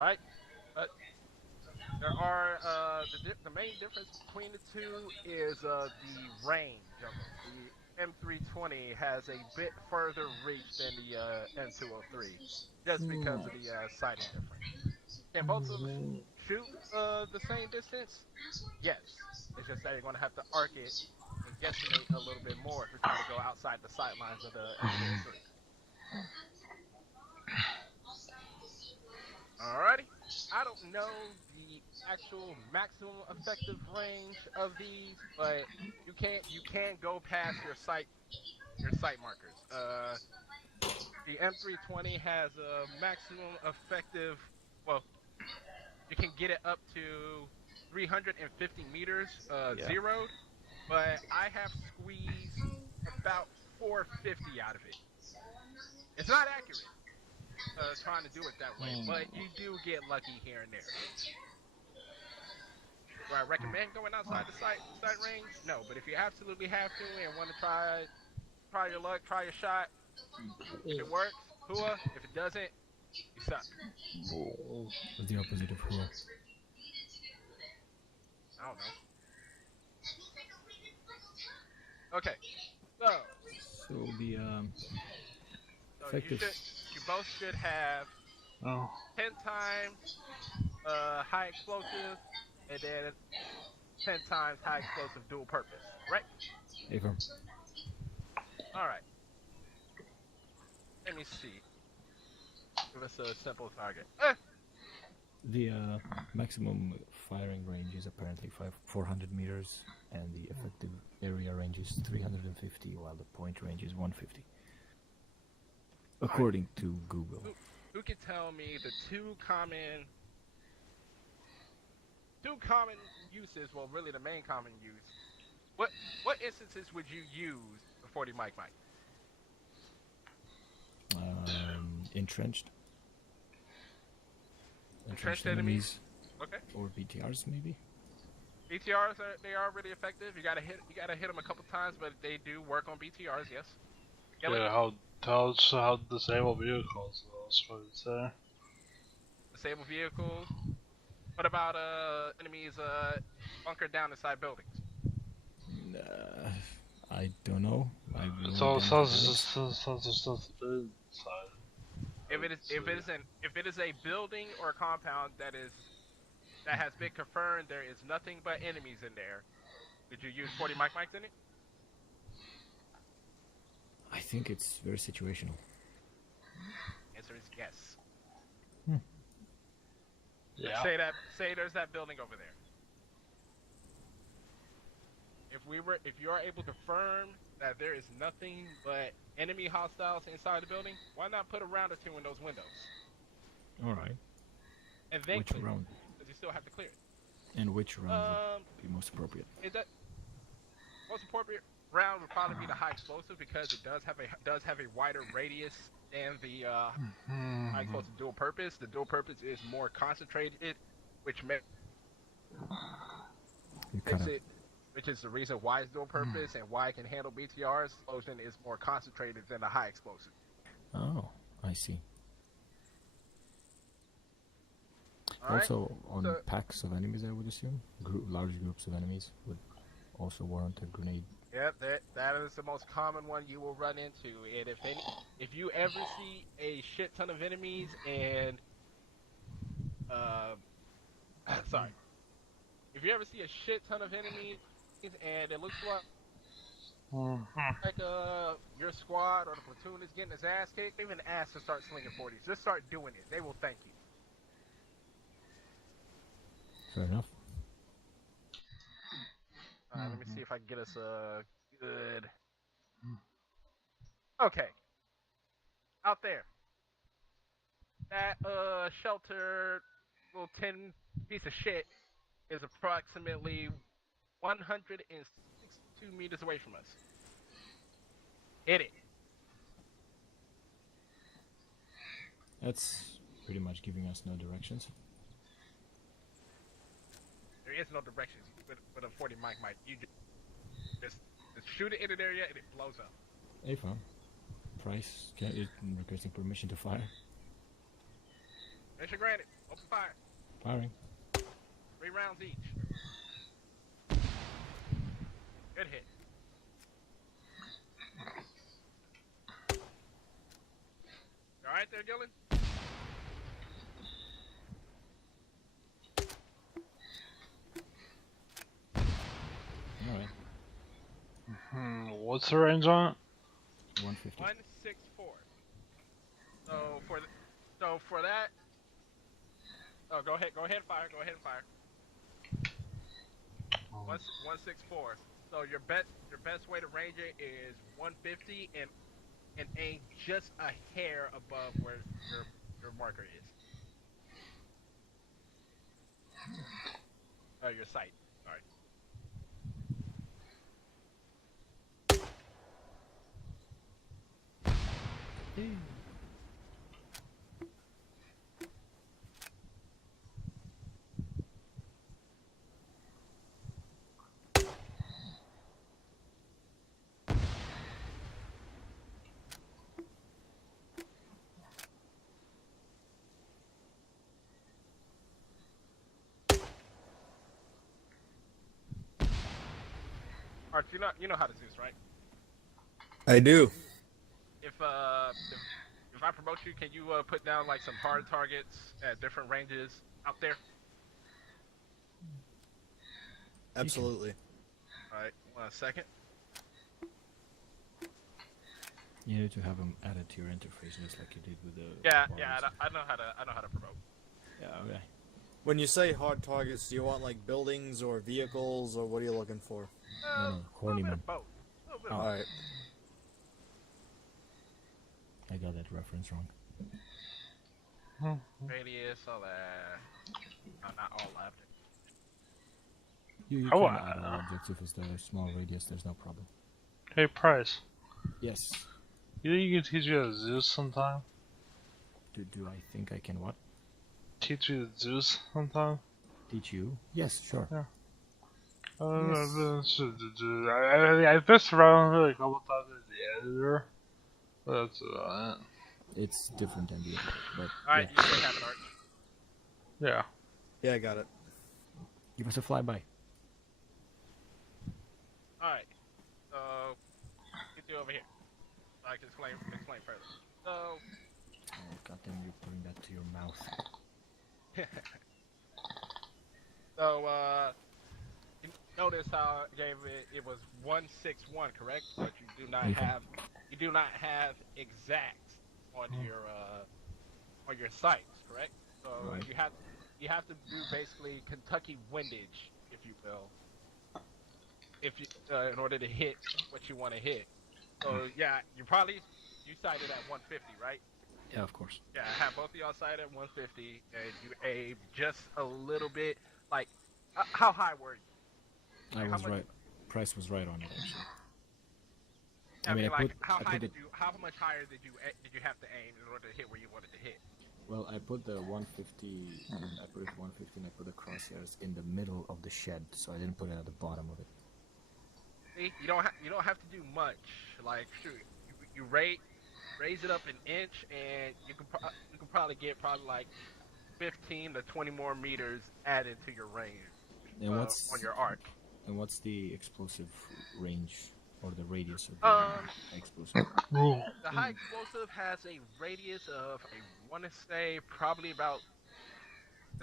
right? But there are the main difference between the two is the range of them. The M320 has a bit further reach than the M203, just because of the sighting difference. Can both of them shoot the same distance? Yes. It's just that you're going to have to arc it and guesstimate a little bit more if you're trying to go outside the sight lines of the M203. Alrighty. I don't know the actual maximum effective range of these, but you can go past your sight markers. The M320 has a maximum effective. Well, you can get it up to 350 meters Yeah. zeroed, but I have squeezed about 450 out of it. It's not accurate trying to do it that way, but you do get lucky here and there. Do I recommend going outside the sight range? No, but if you absolutely have to and want to try your luck, try your shot. If it works, hua. If it doesn't, you suck. What's the opposite of who? I don't know. Okay, so So the so effective. you both should have Oh. 10 times high explosive and then 10 times high explosive dual purpose. Right? Ava. All right. Let me see. Give us a simple target. The maximum firing range is apparently 400 meters, and the effective area range is 350, while the point range is 150. According to Google. Who can tell me the two common uses? Well, really the main common use. What instances would you use the 40 mic mic? Entrenched. Entrenched enemies. Okay. Or BTRs maybe. BTRs are really effective. You gotta hit them a couple times, but they do work on BTRs. Yes. Kelly? Yeah, how disabled vehicles, that's what it's say. Disable vehicles. What about enemies bunkered down inside buildings? I don't know. It's all sounds inside. If it is a building or a compound that has been confirmed there is nothing but enemies in there, did you use 40 mic mics in it? I think it's very situational. Answer is yes. Yeah. Say there's that building over there. If you are able to confirm that there is nothing but enemy hostiles inside the building, why not put a round or two in those windows? All right. And then Which clear round? because you still have to clear it. And which round would be most appropriate? Most appropriate round would probably be the high explosive because it does have a wider radius than the high explosive dual purpose. The dual purpose is more concentrated, which is the reason why it's dual purpose and why it can handle BTRs. Explosion is more concentrated than the high explosive. Oh, I see. All also, right. on packs of enemies, I would assume large groups of enemies would also warrant a grenade. Yep, that is the most common one you will run into. And if you ever see a shit ton of enemies and sorry, if you ever see a shit ton of enemies and it looks like your squad or the platoon is getting its ass kicked, even ask to start slinging 40s. Just start doing it. They will thank you. Fair enough. Alright, let me see if I can get us a good. Okay. Out there. That shelter little tin piece of shit is approximately 162 meters away from us. Hit it. That's pretty much giving us no directions. There is no directions with a 40 mic mic. You just shoot it in an area and it blows up. Ava, Price requesting permission to fire. Mission granted. Open fire. Firing. 3 rounds each. Good hit. All right there, Dylan? Alright. What's the range on it? 150. 164. So for that, oh, go ahead and fire. Go ahead and fire. 164. So your best way to range it is 150 and aim just a hair above where your marker is. Your sight. Sorry. Art, you know how to Zeus, right? I do. If I promote you, can you put down like some hard targets at different ranges out there? Absolutely. All right, 1 second. You need to have them added to your interface, just like you did with the. Yeah, bars. I know how to promote. Yeah. Okay. When you say hard targets, do you want like buildings or vehicles, or what are you looking for? No, horny man. Both. A little bit of Oh. both. All right. I got that reference wrong. Radius, all that. No, not all objects. You Oh, can add all objects if it's the small radius. There's no problem. Hey, Price. Yes. You think you can teach me how to Zeus sometime? Do I think I can what? Teach me to Zeus sometime? Teach you? Yes, sure. Yeah. I messed around with it a couple times as the editor. But that's about it. It's different than the other, but All right, yeah. you should have it, Art. Yeah. Yeah, I got it. Give us a flyby. All right. So get you over here. So I can explain further. So Oh, goddamn, you're putting that to your mouth. you notice how I gave it was 161, correct? But you do not Okay. have exact on your sights, correct? So Right. you have to do basically Kentucky windage, if you will, if you in order to hit what you want to hit. So yeah, you sighted at 150, right? Yeah, of course. Yeah, I have both of y'all sighted at 150, and you aim just a little bit. Like, how high were you? I Like, was how much, right. Price was right on it, actually. I mean, like, I put it. how much higher did you have to aim in order to hit where you wanted to hit? Well, I put the 150. I put it 150, and I put the crosshairs in the middle of the shed, so I didn't put it at the bottom of it. See, you don't have to do much. Like, shoot, you raise it up an inch, and you can probably get like 15 to 20 more meters added to your range And what's on your arc. And what's the explosive range or the radius of the explosive? The high explosive has a radius of, I want to say, probably about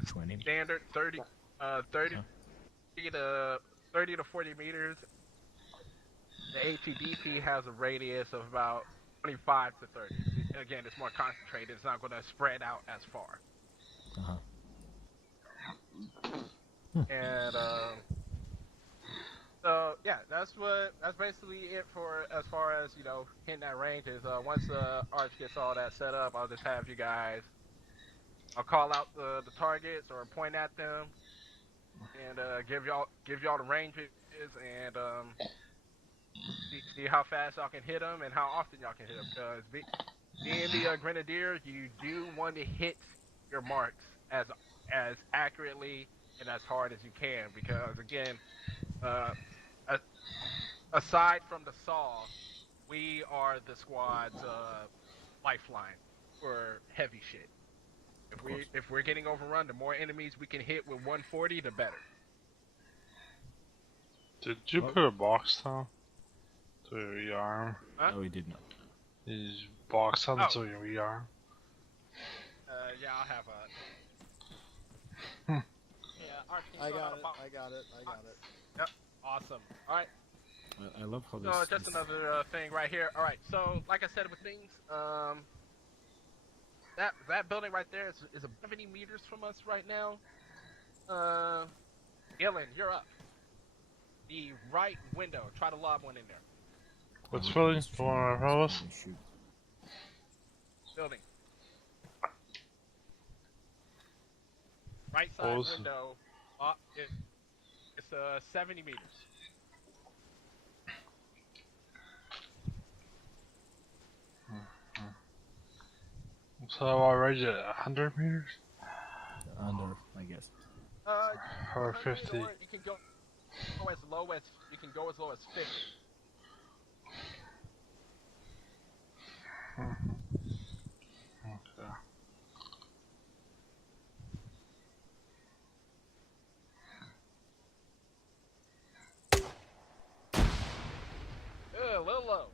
20. standard 30 to 40 meters. The ATDP has a radius of about 25 to 30. Again, it's more concentrated. It's not going to spread out as far. Uh-huh. And so yeah, that's basically it for as far as hitting that range is. Once Arch gets all that set up, I'll just have you guys. I'll call out the targets or point at them, and give y'all the ranges and see how fast y'all can hit them and how often y'all can hit them. Because being the Grenadier, you do want to hit your marks as accurately and as hard as you can. Because again, aside from the saw, we are the squad's lifeline for heavy shit. If Of course. we're getting overrun, the more enemies we can hit with 140, the better. Did you Well- put a box down to your rearm? Huh? No, we did not. Did you box down Oh. to your rearm? Yeah, I'll have a. Hmm. Yeah, our team's I on got a it. box. I got it. I got it. Yep. Awesome. All right. I love how this. So just this- another thing right here. All right. So like I said with things, that building right there is about 70 meters from us right now. Gillen, you're up. The right window. Try to lob one in there. What's I'm filling? just The one in front of us? trying to shoot. Building. Right side Close. window. It's 70 meters. So already at 100 meters? Under, I guess. Or 100, 50. Or you can go as low as 50. Okay. A little low.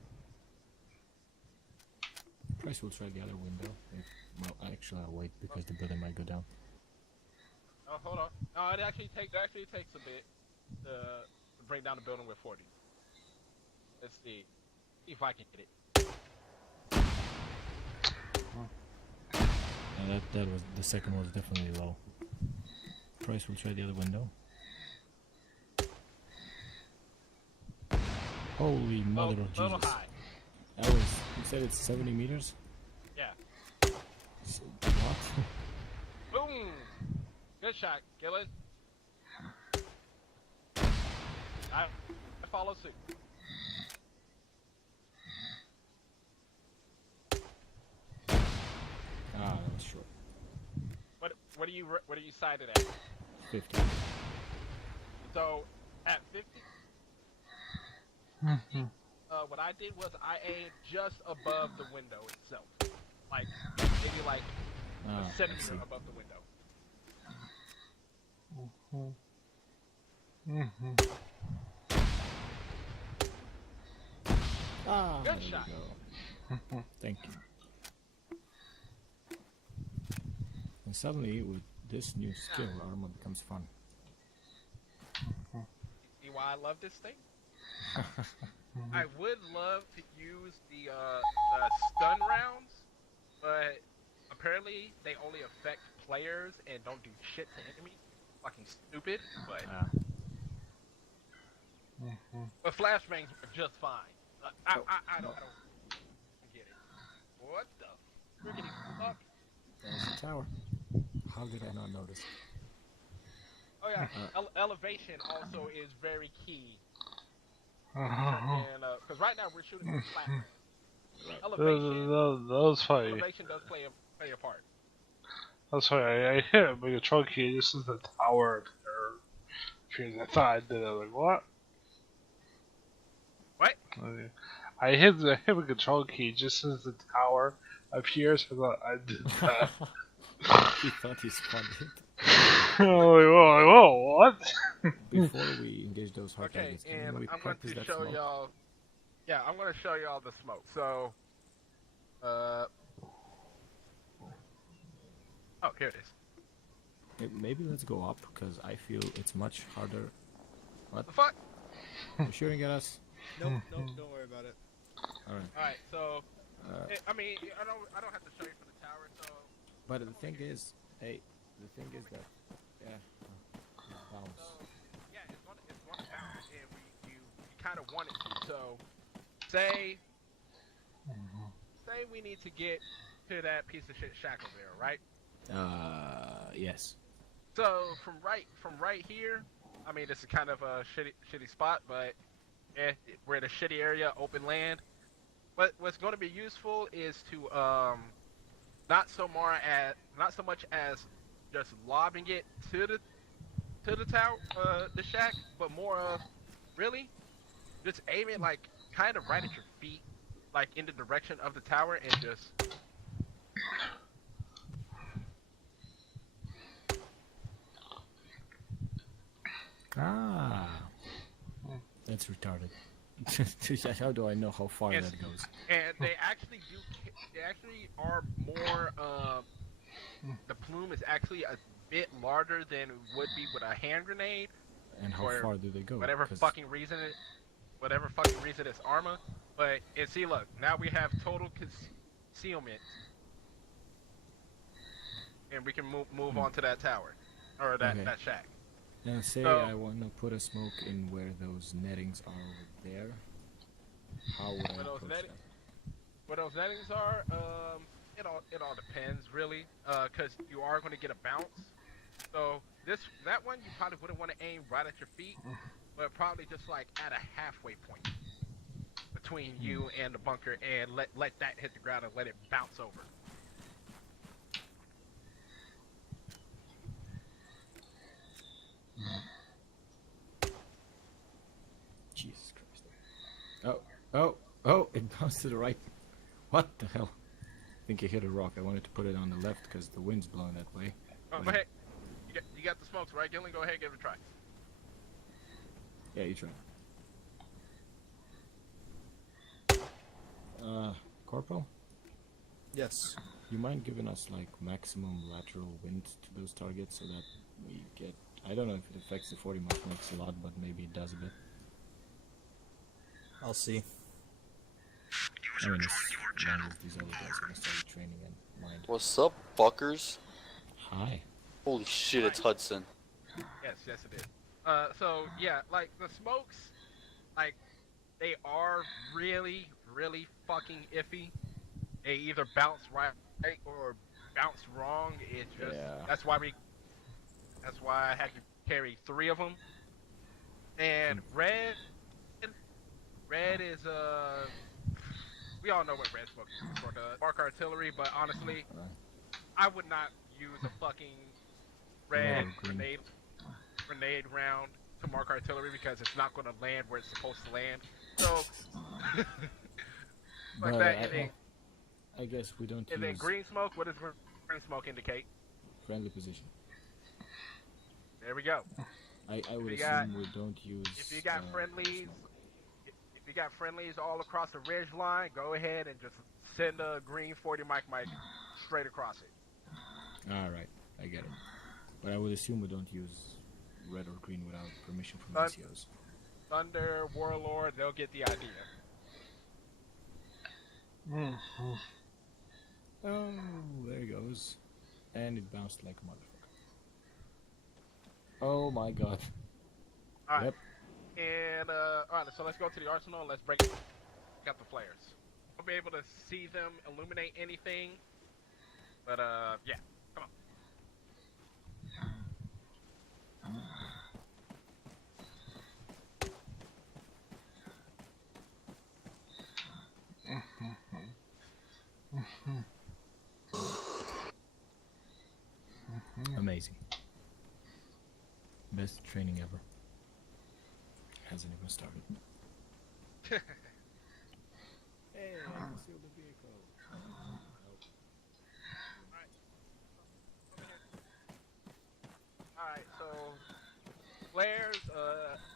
Price will try the other window. Well, actually, I'll wait because the building might go down. Oh, hold on. No, it actually takes a bit to bring down the building with 40. Let's see. See if I can get it. That was the second was definitely low. Price will try the other window. Holy mother of Little Jesus! high. You said it's 70 meters. Yeah. So, what? Boom. Good shot, Gillen. I follow suit. Ah, that was short. What are you sighted at? 50. So at 50, what I did was I aimed just above the window itself, like maybe like Ah, a I centimeter see. above the window. Ah, Good there shot. we go. Thank you. And suddenly, with this new skill, armor becomes fun. See why I love this thing? I would love to use the stun rounds, but apparently they only affect players and don't do shit to enemies. Fucking stupid, but Ah, flashbangs are just fine. I don't get it. What the frickety fuck? there's the tower. How did I not notice? Oh yeah, elevation also is very key. Uh-huh. And because right now we're shooting from flat. That's why. Elevation does play a part. That's why I hit it with a control key. This is the tower up there. Because I thought I did it. Like what? What? I hit the control key just as the tower appears. I thought I did that. He thought he spotted it. Whoa, what? Before we engage those hard Okay, targets, can and we I'm going practice to that show smoke? y'all. Yeah, I'm going to show y'all the smoke. So, oh, here it is. Maybe let's go up because I feel it's much harder. What? The fuck? You're shooting at us? Nope, nope, don't worry about it. All right. All right, so Uh, I mean, I don't have to show you from the tower. So, but the thing is, hey, the thing is that, yeah, bounce. so yeah, it's going to bounce, and you kind of want it to. So, say we need to get to that piece of shit shackle there, right? Yes. So from right here, I mean, this is kind of a shitty spot, but we're in a shitty area, open land. But what's going to be useful is to not so much as just lobbing it to the tower, the shack, but more of really just aim it like kind of right at your feet, like in the direction of the tower, and just Ah, that's retarded. How do I know how far And, that goes? and they actually do. They actually are more. The plume is actually a bit larger than it would be with a hand grenade, And how or far do they go? whatever 'Cause- fucking reason it, whatever fucking reason it's armor. But and see, look, now we have total concealment, and we can move on to that tower, or that Okay. that shack. Now say So- I want to put a smoke in where those nettings are over there. How would I Where those approach net- that? Where those nettings are, it all depends really, because you are going to get a bounce. So that one you probably wouldn't want to aim right at your feet, but probably just like at a halfway point between you and the bunker, and let that hit the ground and let it bounce over. Jesus Christ. Oh, it bounced to the right. What the hell? I think it hit a rock. I wanted to put it on the left because the wind's blowing that way. Go ahead. You got the smokes, right, Gillen? Go ahead, give it a try. Yeah, you try. Corporal? Yes. You mind giving us like maximum lateral wind to those targets so that we get... I don't know if it affects the 40 Mach makes a lot, but maybe it does a bit. I'll see. I mean, as long as these other guys are gonna start training and mind. What's up, fuckers? Hi. Holy shit, it's Hudson. Yes, it is. So yeah, like the smokes, like they are really, really fucking iffy. They either bounce right or bounce wrong. It just Yeah. that's why I had to carry 3 of them. And red is we all know what red smoke is for the mark artillery, but honestly, I would not use a fucking red No, green. grenade round to mark artillery because it's not going to land where it's supposed to land. So, like But that. And then, I guess we don't and then use green smoke. What does green smoke indicate? friendly position. There we go. I would you got- assume we don't use... If you got friendlies, if you got friendlies all across the ridge line, go ahead and just send a green 40 mic straight across it. Alright, I get it. But I would assume we don't use red or green without permission from But- NCOs. Thunder, Warlord, they'll get the idea. Oh, there it goes. And it bounced like a motherfucker. Oh my god. All right. Yep. And all right, so let's go to the arsenal and let's break out the flares. I'll be able to see them illuminate anything, but yeah, come on. Amazing. Best training ever. Hasn't even started. Hey, I can steal the vehicle. All right, so flares.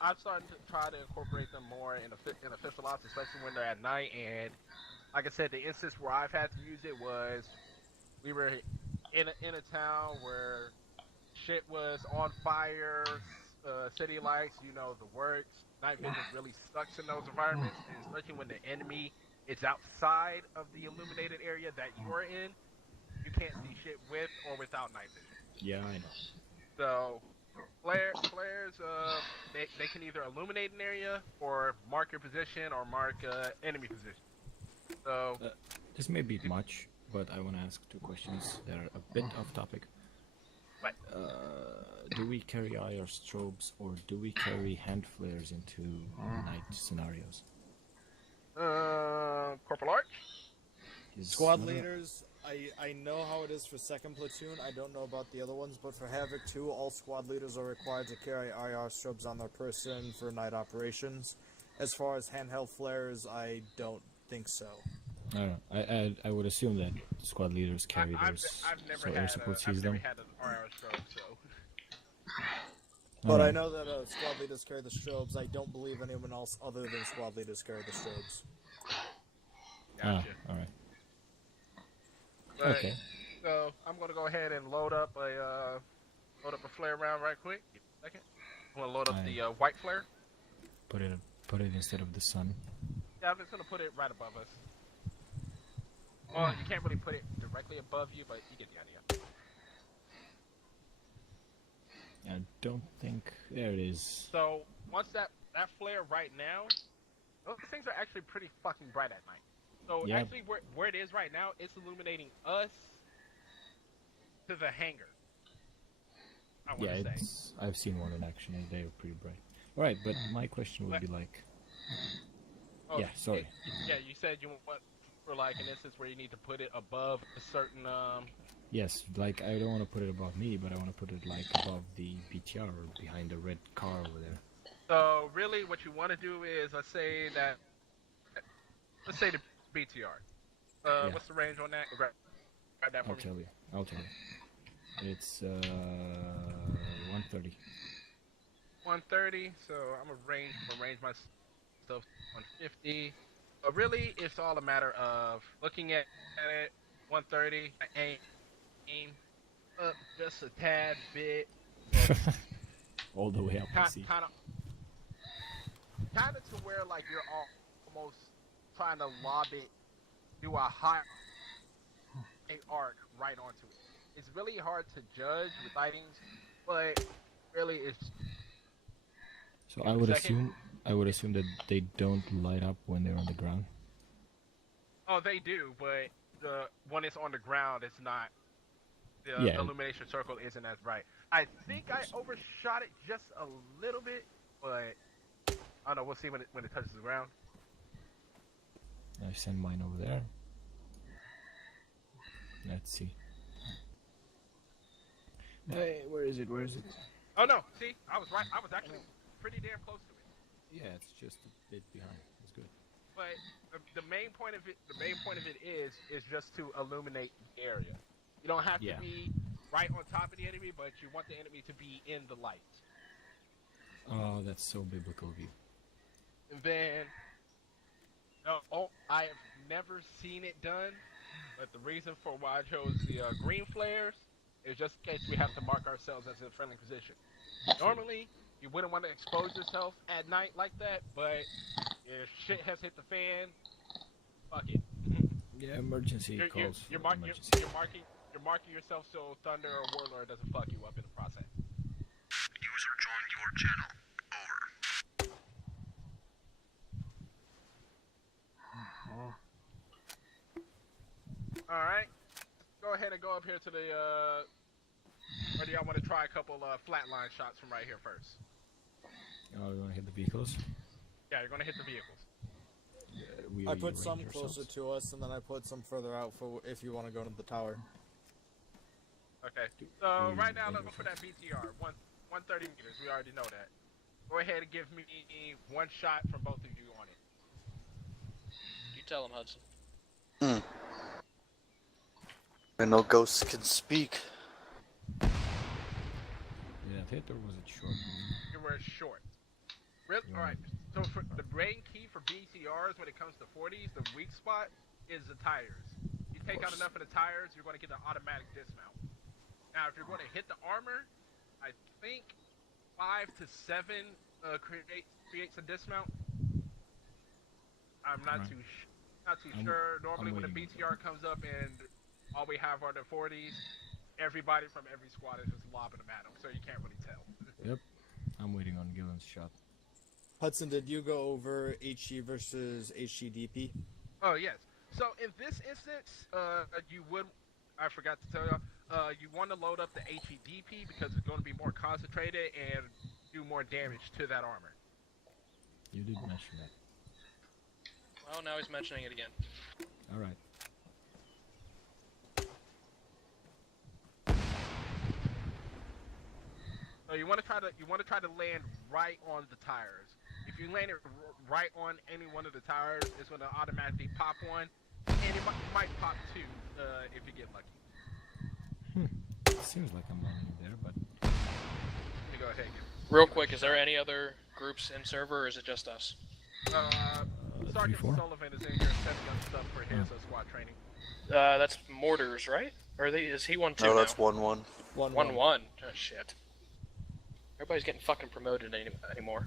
I'm starting to try to incorporate them more in official ops, especially when they're at night. And like I said, the instance where I've had to use it was we were in a town where shit was on fire, city lights, the works. Night vision really sucks in those environments, and especially when the enemy is outside of the illuminated area that you are in. You can't see shit with or without night vision. Yeah, I know. So, flares, they can either illuminate an area or mark your position or mark enemy position. So, This may be much, but I want to ask 2 questions that are a bit off topic. What? Do we carry IR strobes or do we carry hand flares into night scenarios? Corporal Arch? Squad leaders, I know how it is for 2nd Platoon. I don't know about the other ones, but for Havoc 2, all squad leaders are required to carry IR strobes on their person for night operations. As far as handheld flares, I don't think so. I don't know. I would assume that squad leaders carry I've those, never so air had support I've sees never them. had an RR stroke, so But I Alright. know that squad leaders carry the strobes. I don't believe anyone else other than squad leaders carry the strobes. Gotcha. Alright. But, Okay. So I'm gonna go ahead and load up a flare round right quick. Give me a second. I'm gonna load up Aye. the white flare. Put it instead of the sun. Yeah, I'm just gonna put it right above us. Well, you can't really put it directly above you, but you get the idea. I don't think there it is. So once that flare right now, those things are actually pretty fucking bright at night. So Yeah. actually, where it is right now, it's illuminating us to the hangar. I want Yeah, to say. I've seen one in action and they are pretty bright. Alright, but my question would be like, Oh, yeah, sorry. Yeah, you said you want for like an instance where you need to put it above a certain yes, like I don't want to put it above me, but I want to put it like above the BTR or behind the red car over there. So really, what you want to do is let's say the BTR. Yeah. What's the range on that? Grab that for I'll me. tell you. It's 130. 130. So I'm gonna range myself to 150. But really, it's all a matter of looking at it. 130. I aim up just a tad bit. All the way up, I see. Kind of to where like you're almost trying to lob it, do a high arc right onto it. It's really hard to judge with sightings, but really it's. So I would assume that they don't light up when they're on the ground. Oh, they do, but when it's on the ground, it's not. The Yeah. illumination circle isn't as bright. I think I overshot it just a little bit, but I don't know. We'll see when it touches the ground. I send mine over there. Let's see. Hey, where is it? Oh no! See, I was right. I was actually pretty damn close to it. Yeah, it's just a bit behind. It's good. But the main point of it is just to illuminate the area. You don't have to be right on top of the enemy, but you want the enemy to be in the light. Oh, that's so biblical of you. And then, I have never seen it done, but the reason for why I chose the green flares is just in case we have to mark ourselves as a friendly position. Normally, you wouldn't want to expose yourself at night like that, but if shit has hit the fan, fuck it. Yeah, emergency You're calls. marking yourself so Thunder or Warlord doesn't fuck you up in the process. User joined your channel. Over. Alright. Go ahead and go up here to the, or do y'all want to try a couple flatline shots from right here first? Oh, we want to hit the vehicles? Yeah, you're going to hit the vehicles. I put some range closer ourselves. to us, and then I put some further out for if you want to go to the tower. Okay. So we right now, range looking for that BTR, 130 meters. We already know that. Go ahead and give me one shot from both of you on it. You tell him, Hudson. And no ghosts can speak. Did that hit or was it short? You were short. Really? Yeah. Alright. So for the brain key for BTRs when it comes to 40s, the weak spot is the tires. You take out course. enough of the tires, you're going to get an automatic dismount. Now, if you're going to hit the armor, I think 5 to 7 creates a dismount. I'm not Right. not too sure. Normally, when the waiting. BTR comes up and all we have are the 40s, everybody from every squad is just lobbing them at them, so you can't really tell. Yep. I'm waiting on Gillen's shot. Hudson, did you go over HG versus HGDP? Oh yes. So in this instance, you would. I forgot to tell you. You want to load up the HEDP because it's going to be more concentrated and do more damage to that armor. You did mention that. Well, now he's mentioning it again. Alright. So you want to try to land right on the tires. If you land it right on any one of the tires, it's going to automatically pop one, and it might pop two if you get lucky. Seems like I'm landing there, but Let me go ahead and get this. Real quick, is there any other groups in server, or is it just us? Sergeant 3-4? Sullivan is in here setting up stuff for his squad training. That's Mortars, right? Or is he 1-2 No, now? that's 1-1. 1-1. Oh, shit. Everybody's getting fucking promoted anymore.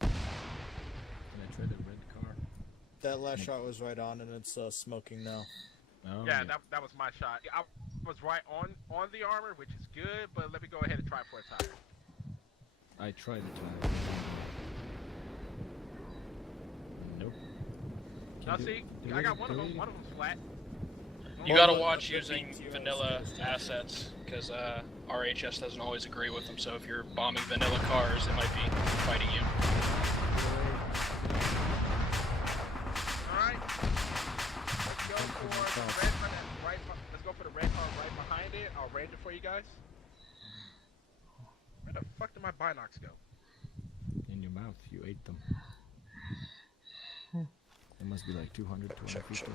Can I try the red car? That last shot was right on, and it's smoking now. Oh, Yeah, that was my shot. I was right on the armor, which is good, but let me go ahead and try for a tire. I tried the tire. Nope. Now Can see, do I it, got one of do them. it. One of them's flat. You gotta watch using vanilla assets, because RHS doesn't always agree with them, so if you're bombing vanilla cars, it might be fighting you. Alright. Let's go for the red car let's go for the red car right behind it. I'll range it for you guys. Where the fuck did my binocs go? In your mouth, you ate them. It must be like 200, 250.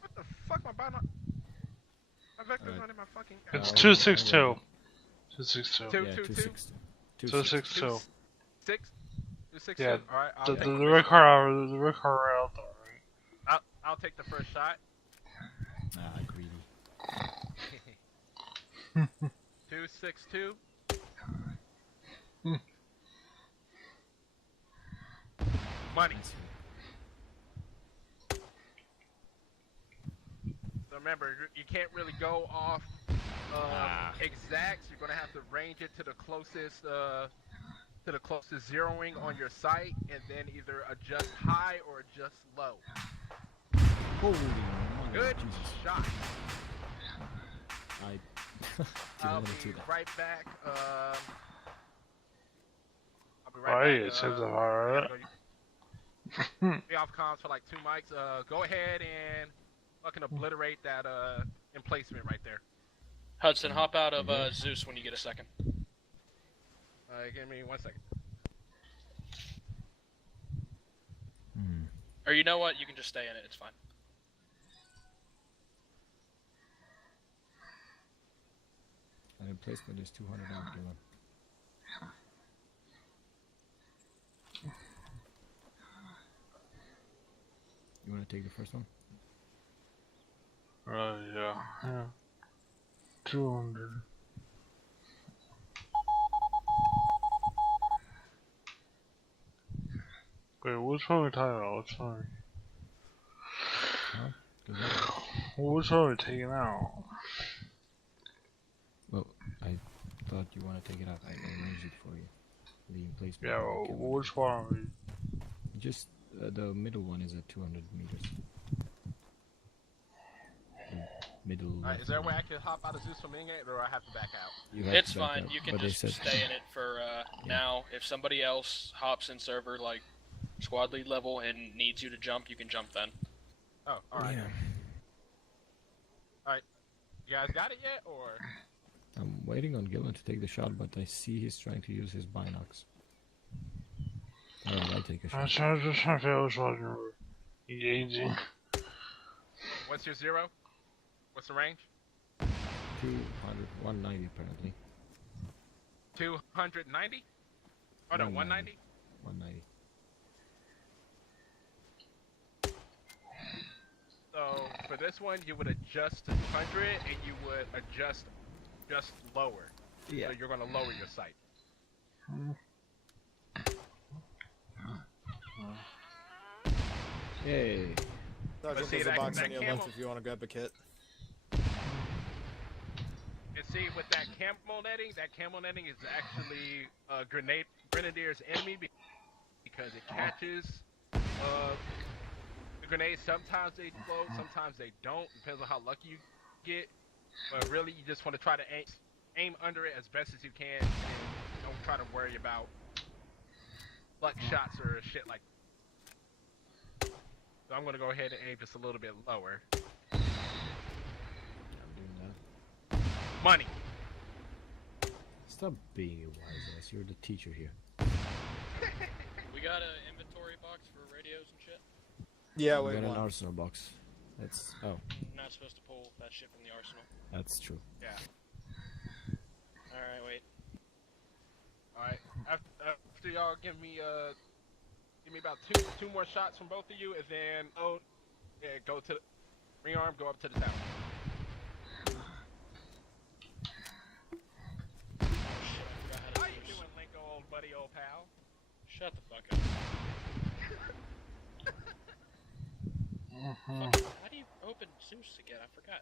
What the fuck, my binoc? My vector's not in my fucking... It's Oh, 262. 262. Two, Yeah, two, 260. 262. 6? 262? Yeah, Alright, The red car, the red car right out there, right? I'll take the first shot. Ah, greedy. 262. Money. So remember, you can't really go off exacts. You're gonna have to range it to the closest zeroing on your sight, and then either adjust high or adjust low. Holy mother, Good Jesus. shot. I I'll didn't be want to do that. right back. I'll be Oh, right yeah, back. it says alright. Be off comms for like 2 mics. Go ahead and fucking obliterate that emplacement right there. Hudson, hop out of Zeus when you get a second. Give me 1 second. Or you know what? You can just stay in it. It's fine. And replacement is 200 out, Dylan. You want to take the first one? Yeah. 200. Wait, which one are we talking about? Which one? Huh? Good luck. Which one are we taking out? Well, I thought you want to take it out. I arranged it for you. The emplacement. Yeah, of the killer. which one are we? Just the middle one is at 200 meters. The middle. Alright, is there a way I can hop out of Zeus from in it, or I have to back out? You have It's to back fine. out, You can but they just said- stay in it for now. If somebody else hops in server, like squad lead level, and needs you to jump, you can jump then. Oh, alright. Yeah. Alright. You guys got it yet, or? I'm waiting on Gillen to take the shot, but I see he's trying to use his binocs. Alright, I'll take a I'm shot. just trying to figure out which one you're engaging. What's your zero? What's the range? 200, 190 apparently. 290? Oh no, 190? 190. So for this one, you would adjust to 200, and you would adjust just lower. Yeah. So you're gonna lower your sight. Yay. Sergeant, see, there's a that- box that on your camel- left if you want to grab a kit. And see, with that camel netting is actually Grenadier's enemy because it catches the grenades. Sometimes they float, sometimes they don't. Depends on how lucky you get. But really, you just want to try to aim under it as best as you can, and don't try to worry about luck shots or shit like that. So I'm going to go ahead and aim just a little bit lower. I'm doing that. Money. Stop being a wise ass. You're the teacher here. We got an inventory box for radios and shit. Yeah, We wait got an one. arsenal box. That's oh, You're not supposed to pull that shit from the arsenal. that's true. Yeah. Alright, wait. Alright. After y'all give me about two more shots from both of you, and then go to rearm, go up to the tower. Oh shit, I forgot how How to you use. doing, Linko, old buddy, old pal? Shut the fuck up. Fucking, how do you open Zeus again? I forgot.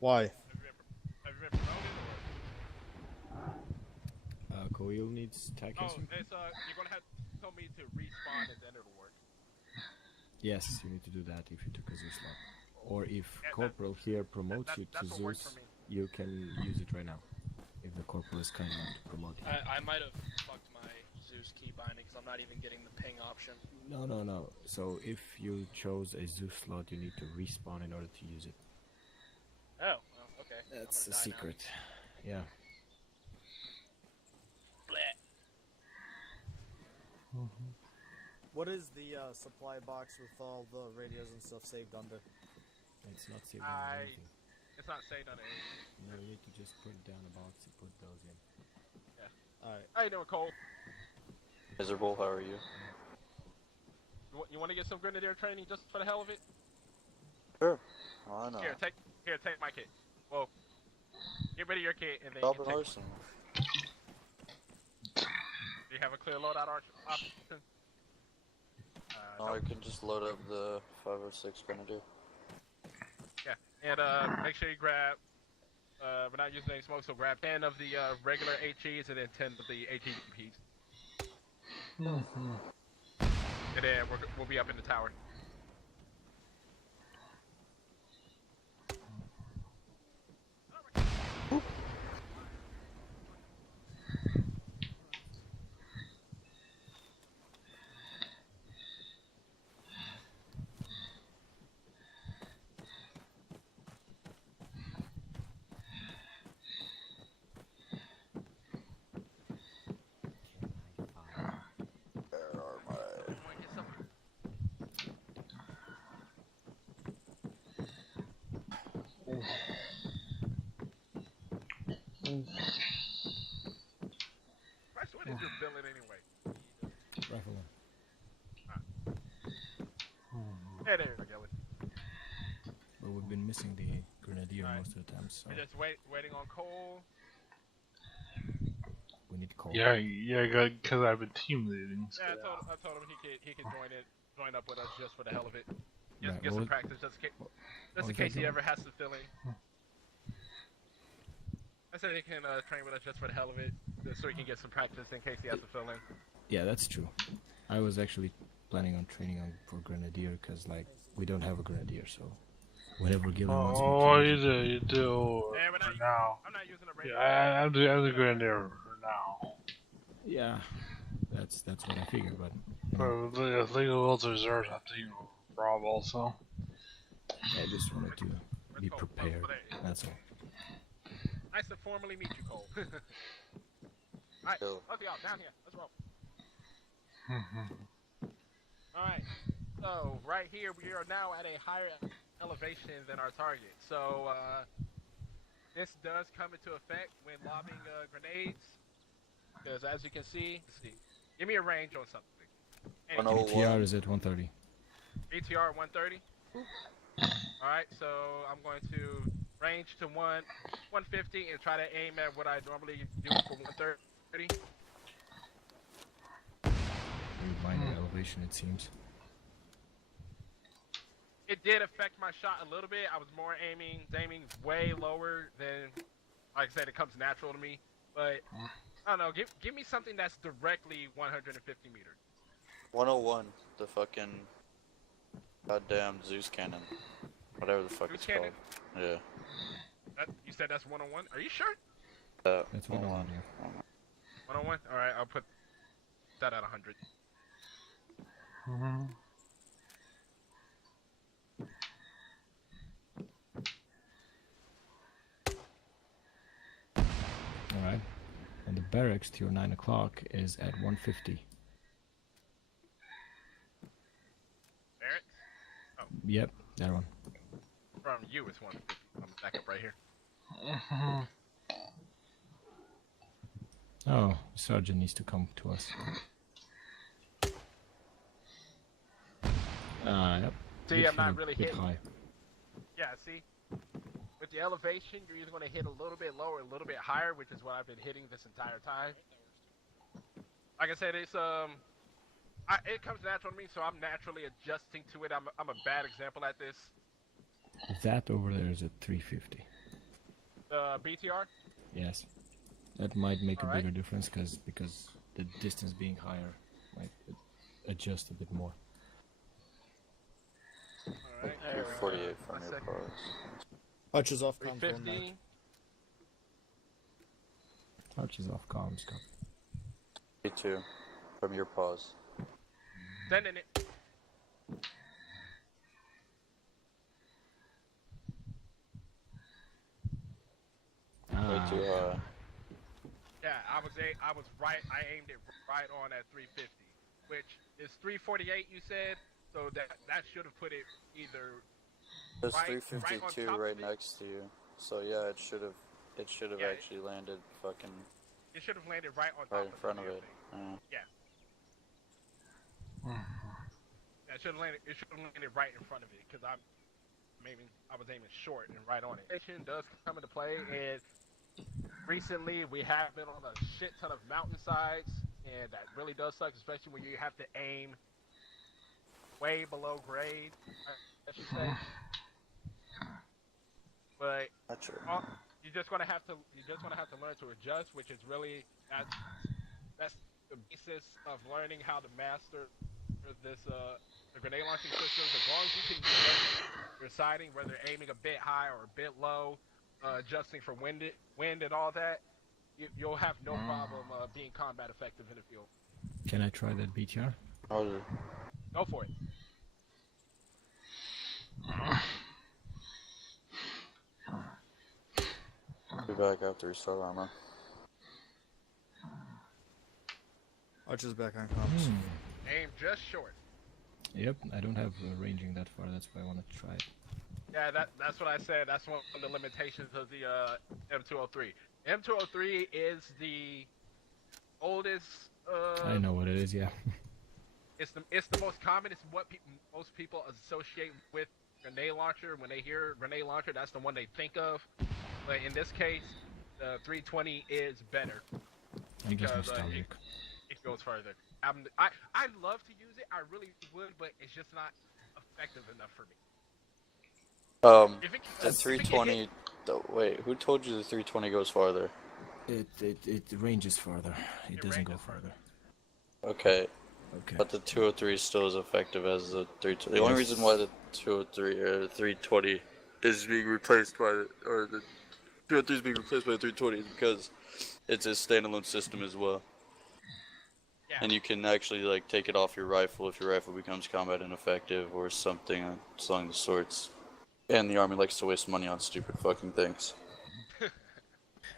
Why? Have you been promoted or? Coil needs tack Oh, instrument? it's you're gonna have to tell me to respawn and then it'll work. Yes, you need to do that if you took a Zeus slot. Or if Yeah, Corporal here promotes you to that's what works Zeus, for me. you can use it right now. If the Corporal is kind enough to promote you. I might have fucked my Zeus key binding because I'm not even getting the ping option. No. So if you chose a Zeus slot, you need to respawn in order to use it. Oh, well, okay. That's I'm a gonna die secret. Yeah. Now. Bleh. What is the supply box with all the radios and stuff saved under? It's not saved on anything. It's not saved on anything. No, you need to just put down a box and put those in. Alright. How you doing, Cole? Miserable, how are you? You want to get some grenadier training just for the hell of it? Sure. Why not? Here, take my kit. Well, get rid of your kit and then Stop you an can take. arsenal. Do you have a clear loadout option? No, I can just load up the 506 grenadier. Yeah, and make sure you grab. We're not using any smoke, so grab 10 of the regular HEs and then 10 of the ATPs. And then we'll be up in the tower. Where are my... Wanna get some? Christ, what is your billet anyway? Rifleman. Hey there, Gillis. But we've been missing the Grenadier Alright. most of the time, so We're just waiting on Cole. we need Cole. Yeah, because I've been team leading. So Yeah, I told him he could join up with us just for the hell of it. Just Right, get what some was- practice, just in was case that he doing? ever has to fill in. I said he can train with us just for the hell of it, just so he can get some practice in case he has to fill in. Yeah, that's true. I was actually planning on training on for Grenadier because like we don't have a Grenadier, so whenever Gillian wants me Oh, to you use it- do Yeah, for now. I'm not using a radio. Yeah, I'm the grenadier for now. Yeah, that's what I figured. But But the legal wills reserves have to Rob also. I just wanted to Let's be go. prepared. Oh, there. That's all. Nice to formally meet you, Cole. Alright, Yo. let's go. Down here. Let's roll. Alright. So, right here, we are now at a higher elevation than our target. So, this does come into effect when lobbing grenades. Because as you can see, give me a range on something. Any 101. TR is at 130. ATR 130. Alright, so I'm going to range to 150 and try to aim at what I normally do for 130. Minor elevation, it seems. It did affect my shot a little bit. I was more aiming way lower than, like I said, it comes natural to me. But I don't know. Give me something that's directly 150 meters. 101, the fucking goddamn Zeus cannon. Whatever the fuck Zeus it's cannon? called. Yeah. You said that's 101? Are you sure? That's 101, yeah. 101? Alright, I'll put that at 100. Alright. And the barracks to your 9 o'clock is at 150. Barrett? Yep. That one. From you, it's 150. I'm back up right here. Oh, Sergeant needs to come to us. Yep. See, Did I'm not hit a really bit hitting. high. Yeah, see? With the elevation, you're either going to hit a little bit lower, a little bit higher, which is what I've been hitting this entire time. Like I said, it's it comes natural to me, so I'm naturally adjusting to it. I'm a bad example at this. That over there is a 350. BTR? Yes. That might make a Alright. bigger difference because the distance being higher might adjust a bit more. Alright. 348 from your pause. Hutch is off comms 1 350. Touches off comms. 32 from your pause. Sending it. Way too high. Yeah, I was right. I aimed it right on at 350, which is 348. You said, so that should have put it either. There's Right- 352 right on top right of it? next to you. So yeah, it should have Yeah, actually landed fucking It should have landed right on top right in front of the it. thing. Yeah, it should have landed. It should have landed right in front of it because I was aiming short and right on it. It does come into play, and recently we have been on a shit ton of mountainsides, and that really does suck, especially when you have to aim way below grade, I should say. But Not sure. you're just gonna have to learn to adjust, which is really that's the basis of learning how to master this the grenade launching systems. As long as you can adjust your sighting, whether aiming a bit high or a bit low, adjusting for wind and all that, you'll have no problem being combat effective in the field. Can I try that BTR? Go for it. Be back after restart armor. Hutch is back on comms. Aim just short. Yep, I don't have ranging that far. That's why I want to try it. Yeah, that's what I said. That's one of the limitations of the M203. M203 is the oldest. I know what it is. Yeah. It's the most common. It's what most people associate with grenade launcher. When they hear grenade launcher, that's the one they think of. But in this case, the 320 is better. I'm just Because, nostalgic. It goes further. I'd love to use it. I really would, but it's just not effective enough for me. If it, The if it can 320. hit- Wait, who told you the 320 goes farther? It ranges farther. It doesn't go ranges farther. Okay, Okay. but the 203 is still as effective as the 320. The only reason why the 203 or the 320 is being replaced by the 203 is being replaced by the 320 is because it's a standalone system as well. Yeah. And you can actually like take it off your rifle if your rifle becomes combat ineffective or something along the sorts. And the army likes to waste money on stupid fucking things.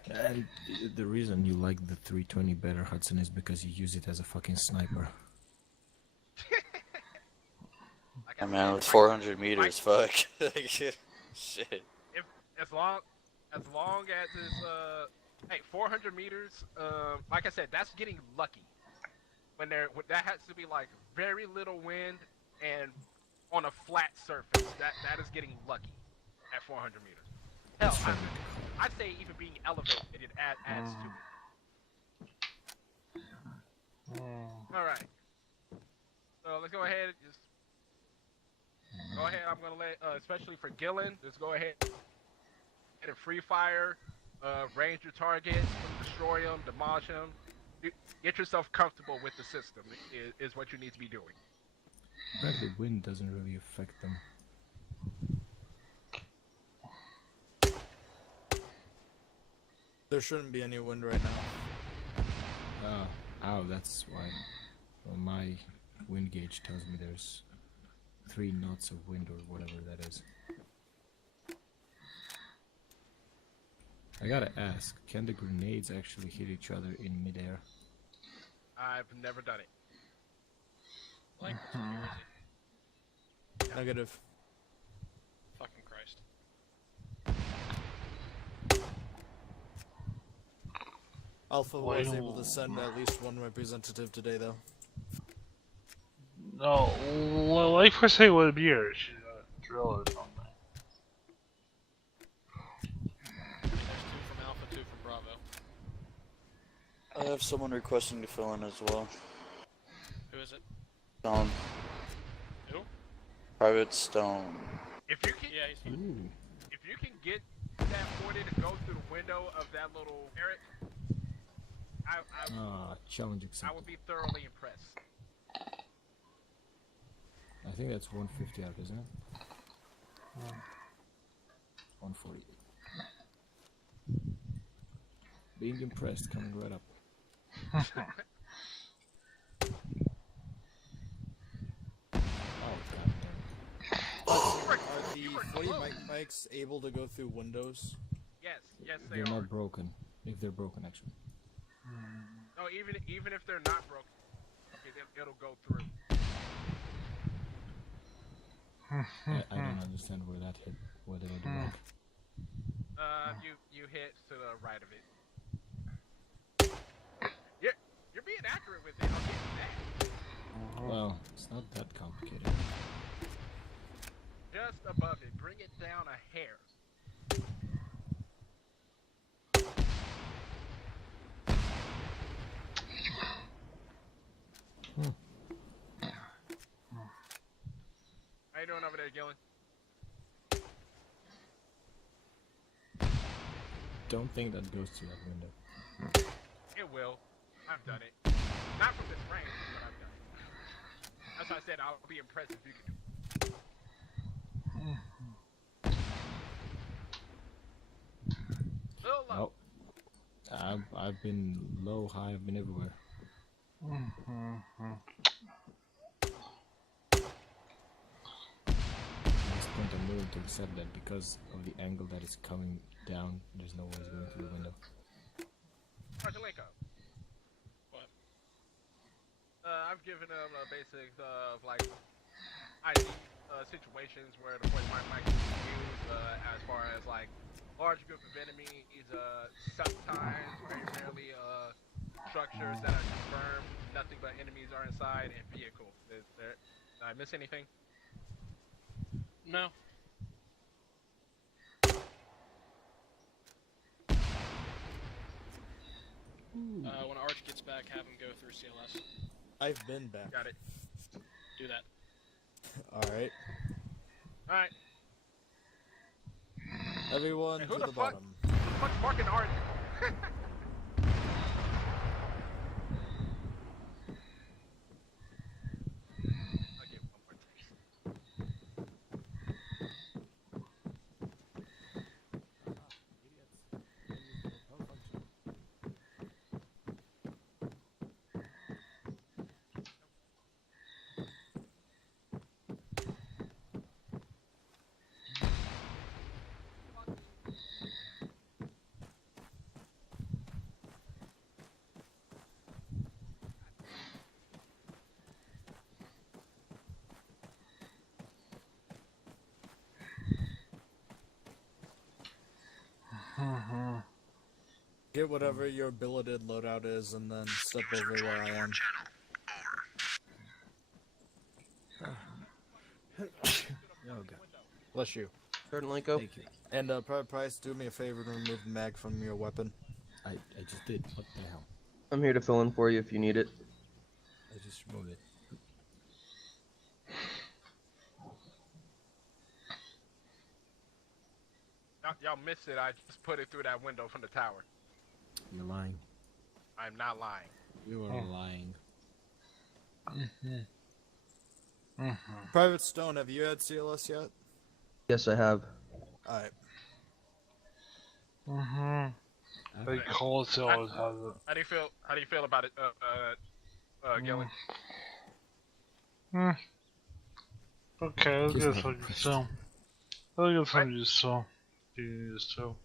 And the reason you like the 320 better, Hudson, is because you use it as a fucking sniper. like Oh I man, said, with 400 meters, fuck. Shit. if as long as it's 400 meters, like I said, that's getting lucky. That has to be like very little wind and on a flat surface. That is getting lucky at 400 meters. Hell, I'd say even being elevated adds to it. All right. So let's go ahead. Go ahead. I'm gonna let, especially for Gillen, just go ahead and free fire, range your targets, destroy them, demolish them. Get yourself comfortable with the system is what you need to be doing. But the wind doesn't really affect them. There shouldn't be any wind right now. Oh, that's why. Well, my wind gauge tells me there's 3 knots of wind or whatever that is. I gotta ask, can the grenades actually hit each other in midair? I've never done it. Like, Negative. Alpha was able to Wait. send at least one representative today, though. No, well, like for say would be here. She's a drill or something. There's 2 from Alpha, 2 from Bravo. I have someone requesting to fill in as well. Who is it? Stone. Who? Private Stone. If you can, Yeah, he's Ooh. if you can get that 40 to go through the window of that little turret, Challenge I accepted. would be thoroughly impressed. I think that's 150 out, isn't it? 140. Being impressed, coming right up. Oh, goddamn. Are the 40 mics able to go through windows? Yes, they They're are. not broken. If they're broken, actually. No, even if they're not broken, it'll go through. I don't understand where that hit. What did I do wrong? You hit to the right of it. You're being accurate with it. I'll give you that. Well, it's not that complicated. Just above it. Bring it down a hair. How you doing over there, Gillen? Don't think that goes through that window. It will. I've done it. Not from this range, but I've done it. That's why I said I'll be impressed if you can do it. Little low. Oh. I've been low, high, I've been everywhere. At this point I'm willing to accept that because of the angle that it's coming down, there's no way it's going through the window. Archelenko. What? I've given them a basics of like ID situations where the point might be used as far as like large group of enemies, sometimes very rarely structures that are confirmed, nothing but enemies are inside, and vehicle. Did I miss anything? No. When Arch gets back, have him go through CLS. I've been back. Got it. Do that. Alright. Alright. Everyone Hey, to who the the fuck? bottom. Who the fuck's marking Arch? I'll give one more taste. Get whatever your billeted loadout is and then step over where I am. Oh god. Bless you. Certainly go. Thank you. And Private Price, do me a favor to remove the mag from your weapon. I just did. What the hell? I'm here to fill in for you if you need it. I just removed it. Y'all missed it. I just put it through that window from the tower. You're lying. I'm not lying. You are lying. Private Stone, have you had CLS yet? Yes, I have. Alright. They call it always has it. How do you feel? How do you feel about it, Gillen? Okay, I'll Just get not some impressed. so. I'll get some use so. You used to.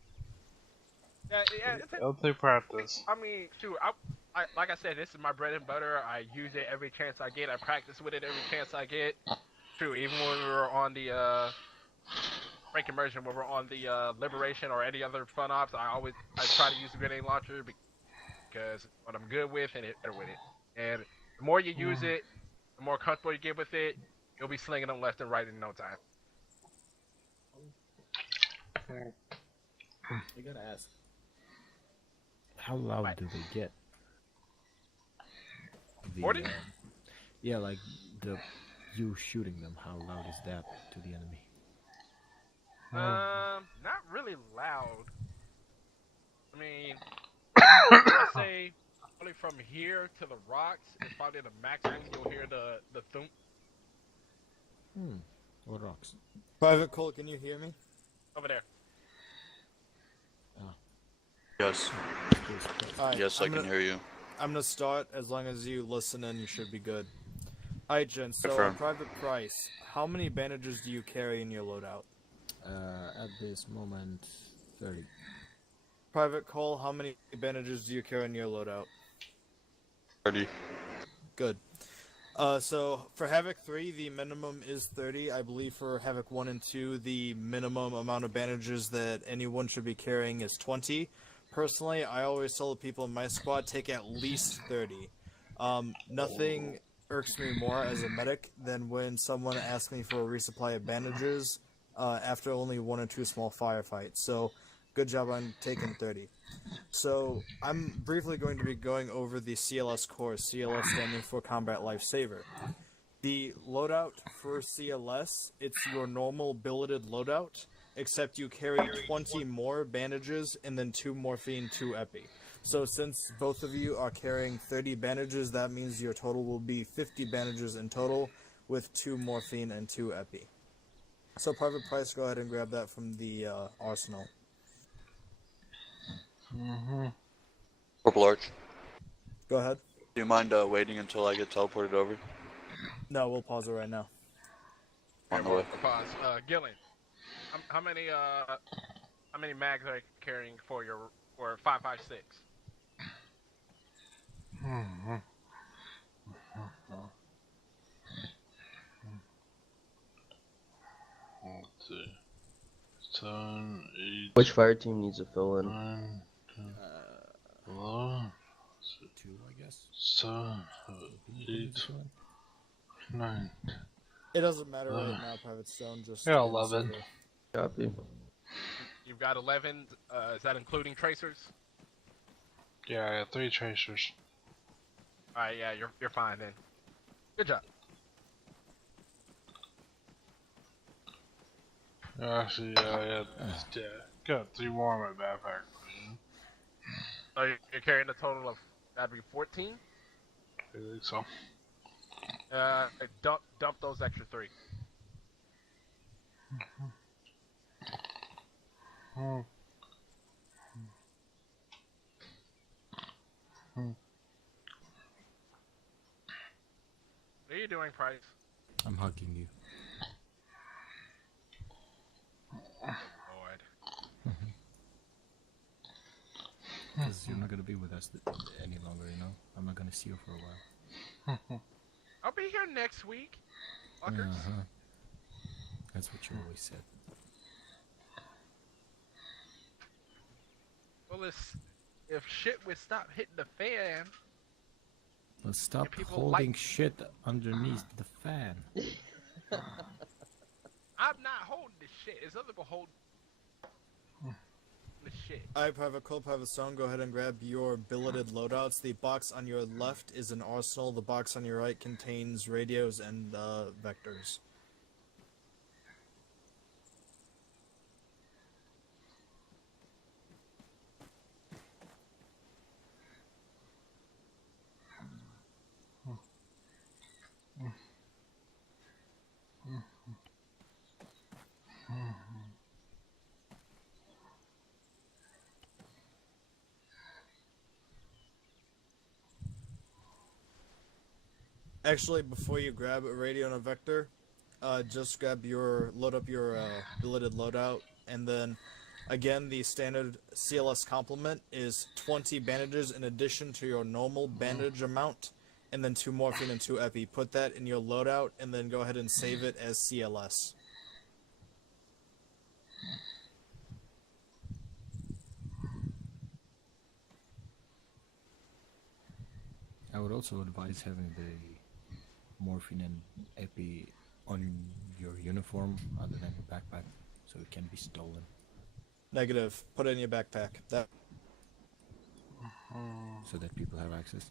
Yeah, it's I'll take practice. I mean, shoot, I like I said, this is my bread and butter. I use it every chance I get. I practice with it every chance I get. Shoot, even when we were on the break immersion, when we're on the liberation or any other fun ops, I try to use the grenade launcher because what I'm good with and it better with it. And the more you use it, the more comfortable you get with it, you'll be slinging them left and right in no time. I gotta ask. How loud What? do they get? The 40? yeah, like you shooting them. How loud is that to the enemy? Not really loud. I mean, I say probably from here to the rocks is probably the maximum you'll hear the thump. What rocks? Private Cole, can you hear me? Over there. Yes. Alright, Yes, I can hear you. I'm gonna start. As long as you listen in, you should be good. Alright, Jen, so Confirm. on Private Price, how many bandages do you carry in your loadout? At this moment, 30. Private Cole, how many bandages do you carry in your loadout? 30. Good. So for Havoc 3, the minimum is 30. I believe for Havoc 1 and 2, the minimum amount of bandages that anyone should be carrying is 20. Personally, I always tell the people in my squad, take at least 30. Nothing irks me more as a medic than when someone asks me for a resupply of bandages after only 1 or 2 small firefights. So, good job on taking 30. So, I'm briefly going to be going over the CLS course, CLS standing for Combat Lifesaver. The loadout for CLS, it's your normal billeted loadout, except you carry 20 more bandages and then 2 morphine, 2 epi. So since both of you are carrying 30 bandages, that means your total will be 50 bandages in total with 2 morphine and 2 epi. So Private Price, go ahead and grab that from the arsenal. Purple Arch. Go ahead. Do you mind waiting until I get teleported over? No, we'll pause it right now. On the way. Pause. Gillen, how many mags are you carrying for your 5.56? Let's see. 7, 8, Which fire team needs to fill in? 9, 10, 11, 2, I guess. 7, 8, 9. It doesn't matter right now, Private Stone. Just Yeah, 11. Copy. You've got 11. Is that including tracers? Yeah, I got 3 tracers. All right, yeah, you're fine then. Good job. Actually, yeah, got 3 more in my backpack. So you're carrying a total of that'd be 14. I think so. Dump those extra 3. What are you doing, Price? I'm hugging you. Lord. Because you're not gonna be with us any longer, you know? I'm not gonna see you for a while. I'll be here next week. Fuckers. That's what you always said. Well, if shit would stop hitting the fan. Well, stop people holding like- shit underneath the fan. I'm not holding this shit. It's other people holding the shit. Alright, Private Cole, Private Stone, go ahead and grab your billeted loadouts. The box on your left is an arsenal. The box on your right contains radios and vectors. Actually, before you grab a radio and a vector, just load up your billeted loadout, and then again the standard CLS complement is 20 bandages in addition to your normal bandage amount, and then 2 morphine and 2 epi. Put that in your loadout, and then go ahead and save it as CLS. would also advise having the morphine and epi on your uniform other than your backpack, so it can be stolen. Negative. Put it in your backpack. That. So that people have access.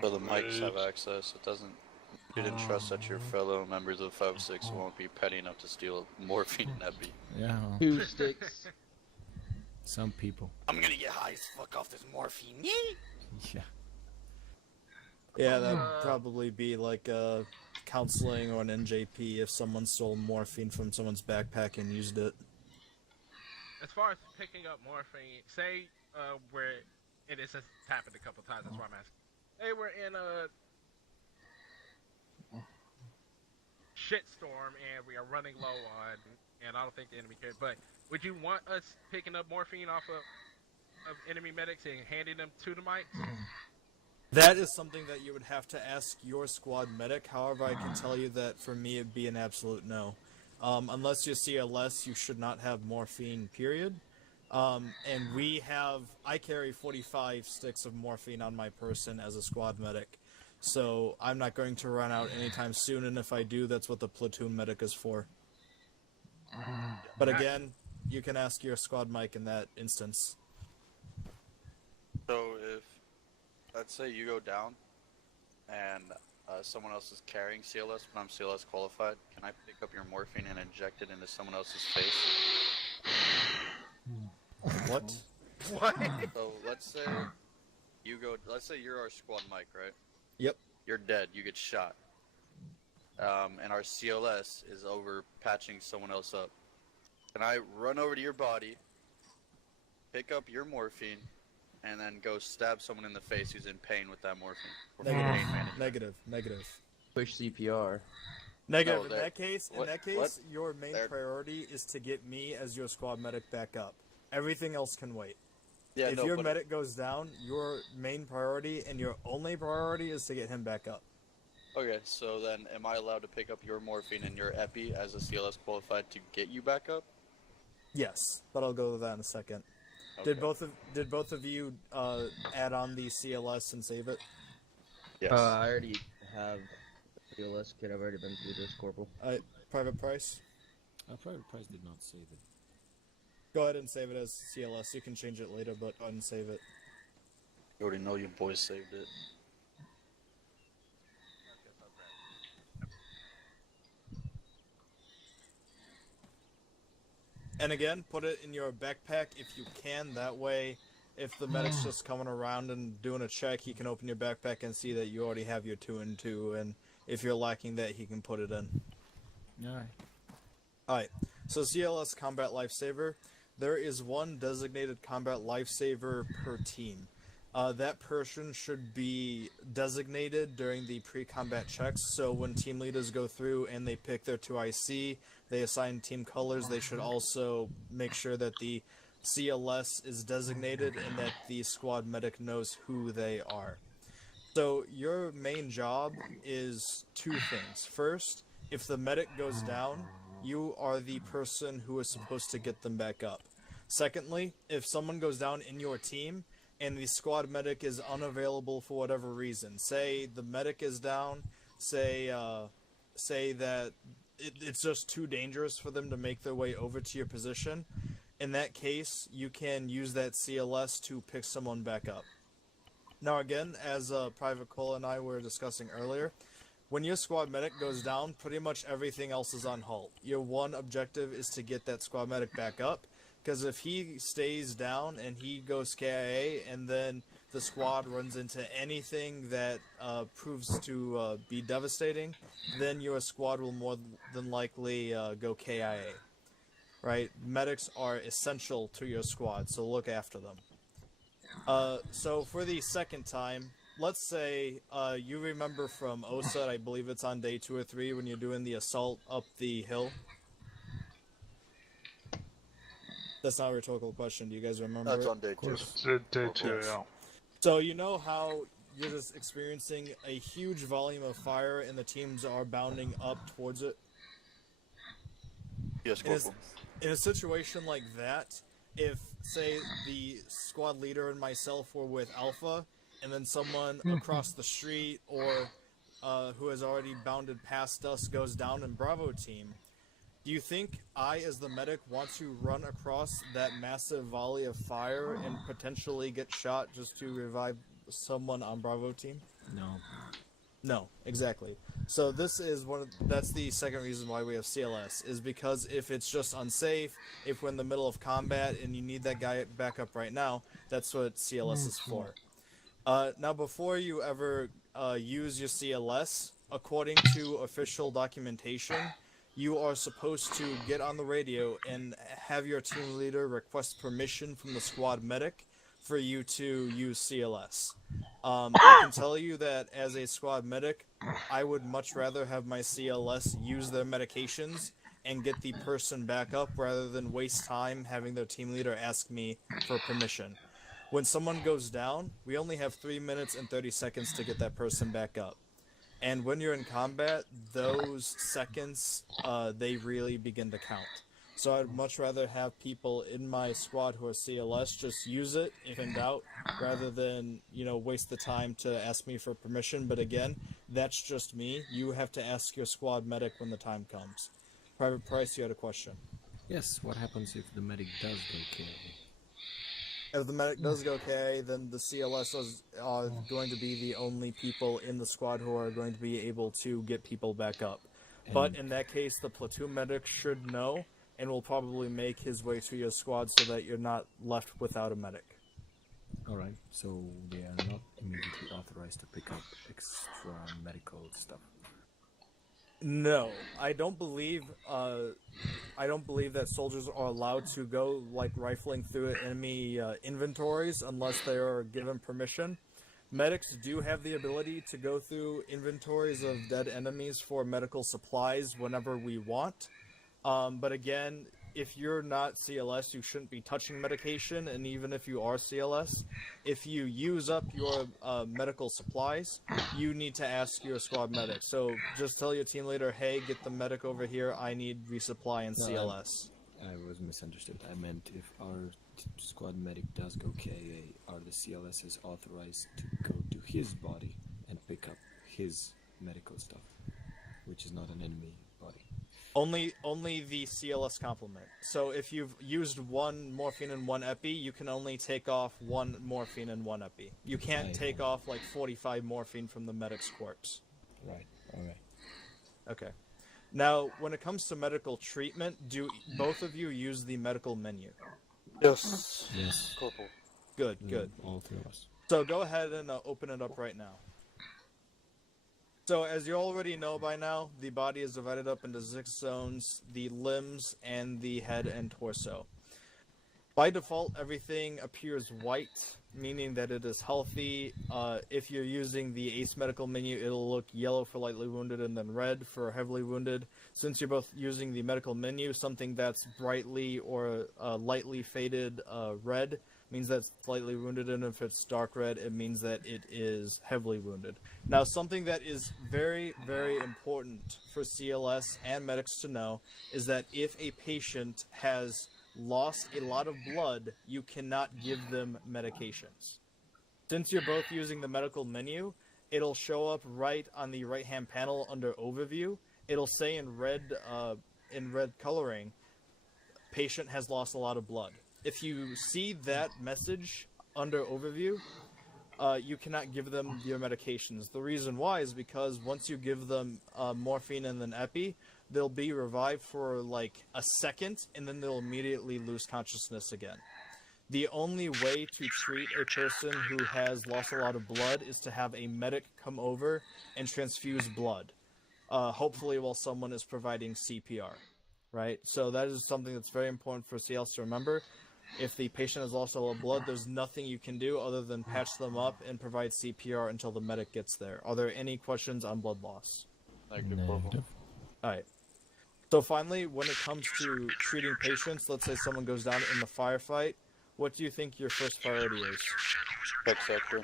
So the mics have access. It doesn't. You didn't trust that your fellow members of 5-6 won't be petty enough to steal morphine and epi. Yeah, well, 2 sticks. some people. I'm gonna get high as fuck off this morphine. Yeah. Yeah, that'd probably be like counseling or an NJP if someone stole morphine from someone's backpack and used it. As far as picking up morphine, say where it is just happened a couple times. That's why I'm asking. Say we're in a shitstorm and we are running low on, and I don't think the enemy cares. But would you want us picking up morphine off of enemy medics and handing them to the mics? That is something that you would have to ask your squad medic. However, I can tell you that for me it'd be an absolute no. Unless you're CLS, you should not have morphine, period. And I carry 45 sticks of morphine on my person as a squad medic. So I'm not going to run out anytime soon, and if I do, that's what the platoon medic is for. But again, you can ask your squad mic in that instance. So if, let's say you go down, and someone else is carrying CLS, but I'm CLS qualified, can I pick up your morphine and inject it into someone else's face? What? What? So let's say you're our squad mic, right? Yep. You're dead, you get shot. And our CLS is over patching someone else up. Can I run over to your body, pick up your morphine, and then go stab someone in the face who's in pain with that morphine? Negative. Push CPR. Negative. No, In that- that case, what? your main There- priority is to get me as your squad medic back up. Everything else can wait. Yeah, If no, your but- medic goes down, your main priority and your only priority is to get him back up. Okay, so then am I allowed to pick up your morphine and your epi as a CLS qualified to get you back up? Yes, but I'll go to that in a second. Okay. Did both of you add on the CLS and save it? Yes. I already have the CLS kit. I've already been through this, Corporal. Private Price? Private Price did not save it. Go ahead and save it as CLS. You can change it later, but go ahead and save it. You already know you boys saved it. And again, put it in your backpack if you can. That way, if the medic's just coming around and doing a check, he can open your backpack and see that you already have your 2 and 2. And if you're lacking that, he can put it in. Alright. Alright, so CLS Combat Lifesaver. There is one designated Combat Lifesaver per team. That person should be designated during the pre-combat checks, so when team leaders go through and they pick their 2 IC, they assign team colors, they should also make sure that the CLS is designated and that the squad medic knows who they are. So your main job is 2 things. First, if the medic goes down, you are the person who is supposed to get them back up. Secondly, if someone goes down in your team and the squad medic is unavailable for whatever reason, say the medic is down, say that it's just too dangerous for them to make their way over to your position, in that case, you can use that CLS to pick someone back up. Now again, as Private Cole and I were discussing earlier, when your squad medic goes down, pretty much everything else is on halt. Your one objective is to get that squad medic back up, because if he stays down and he goes KIA and then the squad runs into anything that proves to be devastating, then your squad will more than likely go KIA. Right? Medics are essential to your squad, so look after them. So for the second time, let's say you remember from OSA, I believe it's on day 2 or 3 when you're doing the assault up the hill. That's not a rhetorical question. Do you guys remember? That's on day 2. It's day 2, yeah. So you know how you're just experiencing a huge volume of fire and the teams are bounding up towards it? Yes, Corporal. In a situation like that, if, say, the squad leader and myself were with Alpha, and then someone across the street or who has already bounded past us goes down in Bravo team, do you think I, as the medic, want to run across that massive volley of fire and potentially get shot just to revive someone on Bravo team? No. No, exactly. So this is that's the second reason why we have CLS, is because if it's just unsafe, if we're in the middle of combat and you need that guy back up right now, that's what CLS is for. Now, before you ever use your CLS, according to official documentation, you are supposed to get on the radio and have your team leader request permission from the squad medic for you to use CLS. I can tell you that as a squad medic, I would much rather have my CLS use their medications and get the person back up rather than waste time having their team leader ask me for permission. When someone goes down, we only have 3 minutes and 30 seconds to get that person back up. And when you're in combat, those seconds, they really begin to count. So I'd much rather have people in my squad who are CLS just use it if in doubt, rather than, waste the time to ask me for permission. But again, that's just me. You have to ask your squad medic when the time comes. Private Price, you had a question. Yes, what happens if the medic does go KA? If the medic does go KA, then the CLS are going to be the only people in the squad who are going to be able to get people back up. But in that case, the platoon medic should know and will probably make his way to your squad so that you're not left without a medic. Alright, so they are not immediately authorized to pick up extra medical stuff. No, I don't believe that soldiers are allowed to go rifling through enemy inventories unless they are given permission. Medics do have the ability to go through inventories of dead enemies for medical supplies whenever we want. But again, if you're not CLS, you shouldn't be touching medication, and even if you are CLS, if you use up your medical supplies, you need to ask your squad medic. So just tell your team leader, hey, get the medic over here, I need resupply and CLS. I was misunderstood. I meant if our squad medic does go KA, are the CLSs authorized to go to his body and pick up his medical stuff, which is not an enemy body? Only the CLS complement. So if you've used 1 morphine and 1 epi, you can only take off 1 morphine and 1 epi. You can't take off 45 morphine from the medic's corpse. Right, alright. Okay. Now, when it comes to medical treatment, do both of you use the medical menu? Yes. Yes. Corporal. Good, good. All 3 of us. So go ahead and open it up right now. So as you already know by now, the body is divided up into 6 zones, the limbs, and the head and torso. By default, everything appears white, meaning that it is healthy. If you're using the ACE medical menu, it'll look yellow for lightly wounded and then red for heavily wounded. Since you're both using the medical menu, something that's brightly or lightly faded red means that's slightly wounded, and if it's dark red, it means that it is heavily wounded. Now, something that is very, very important for CLS and medics to know is that if a patient has lost a lot of blood, you cannot give them medications. Since you're both using the medical menu, it'll show up right on the right-hand panel under Overview. It'll say in red coloring, patient has lost a lot of blood. If you see that message under Overview, you cannot give them your medications. The reason why is because once you give them morphine and then epi, they'll be revived for a second, and then they'll immediately lose consciousness again. The only way to treat a person who has lost a lot of blood is to have a medic come over and transfuse blood, hopefully while someone is providing CPR, right? So that is something that's very important for CLs to remember. If the patient has lost a lot of blood, there's nothing you can do other than patch them up and provide CPR until the medic gets there. Are there any questions on blood loss? Negative. Alright. So finally, when it comes to treating patients, let's say someone goes down in the firefight, what do you think your first priority is? Pick sector.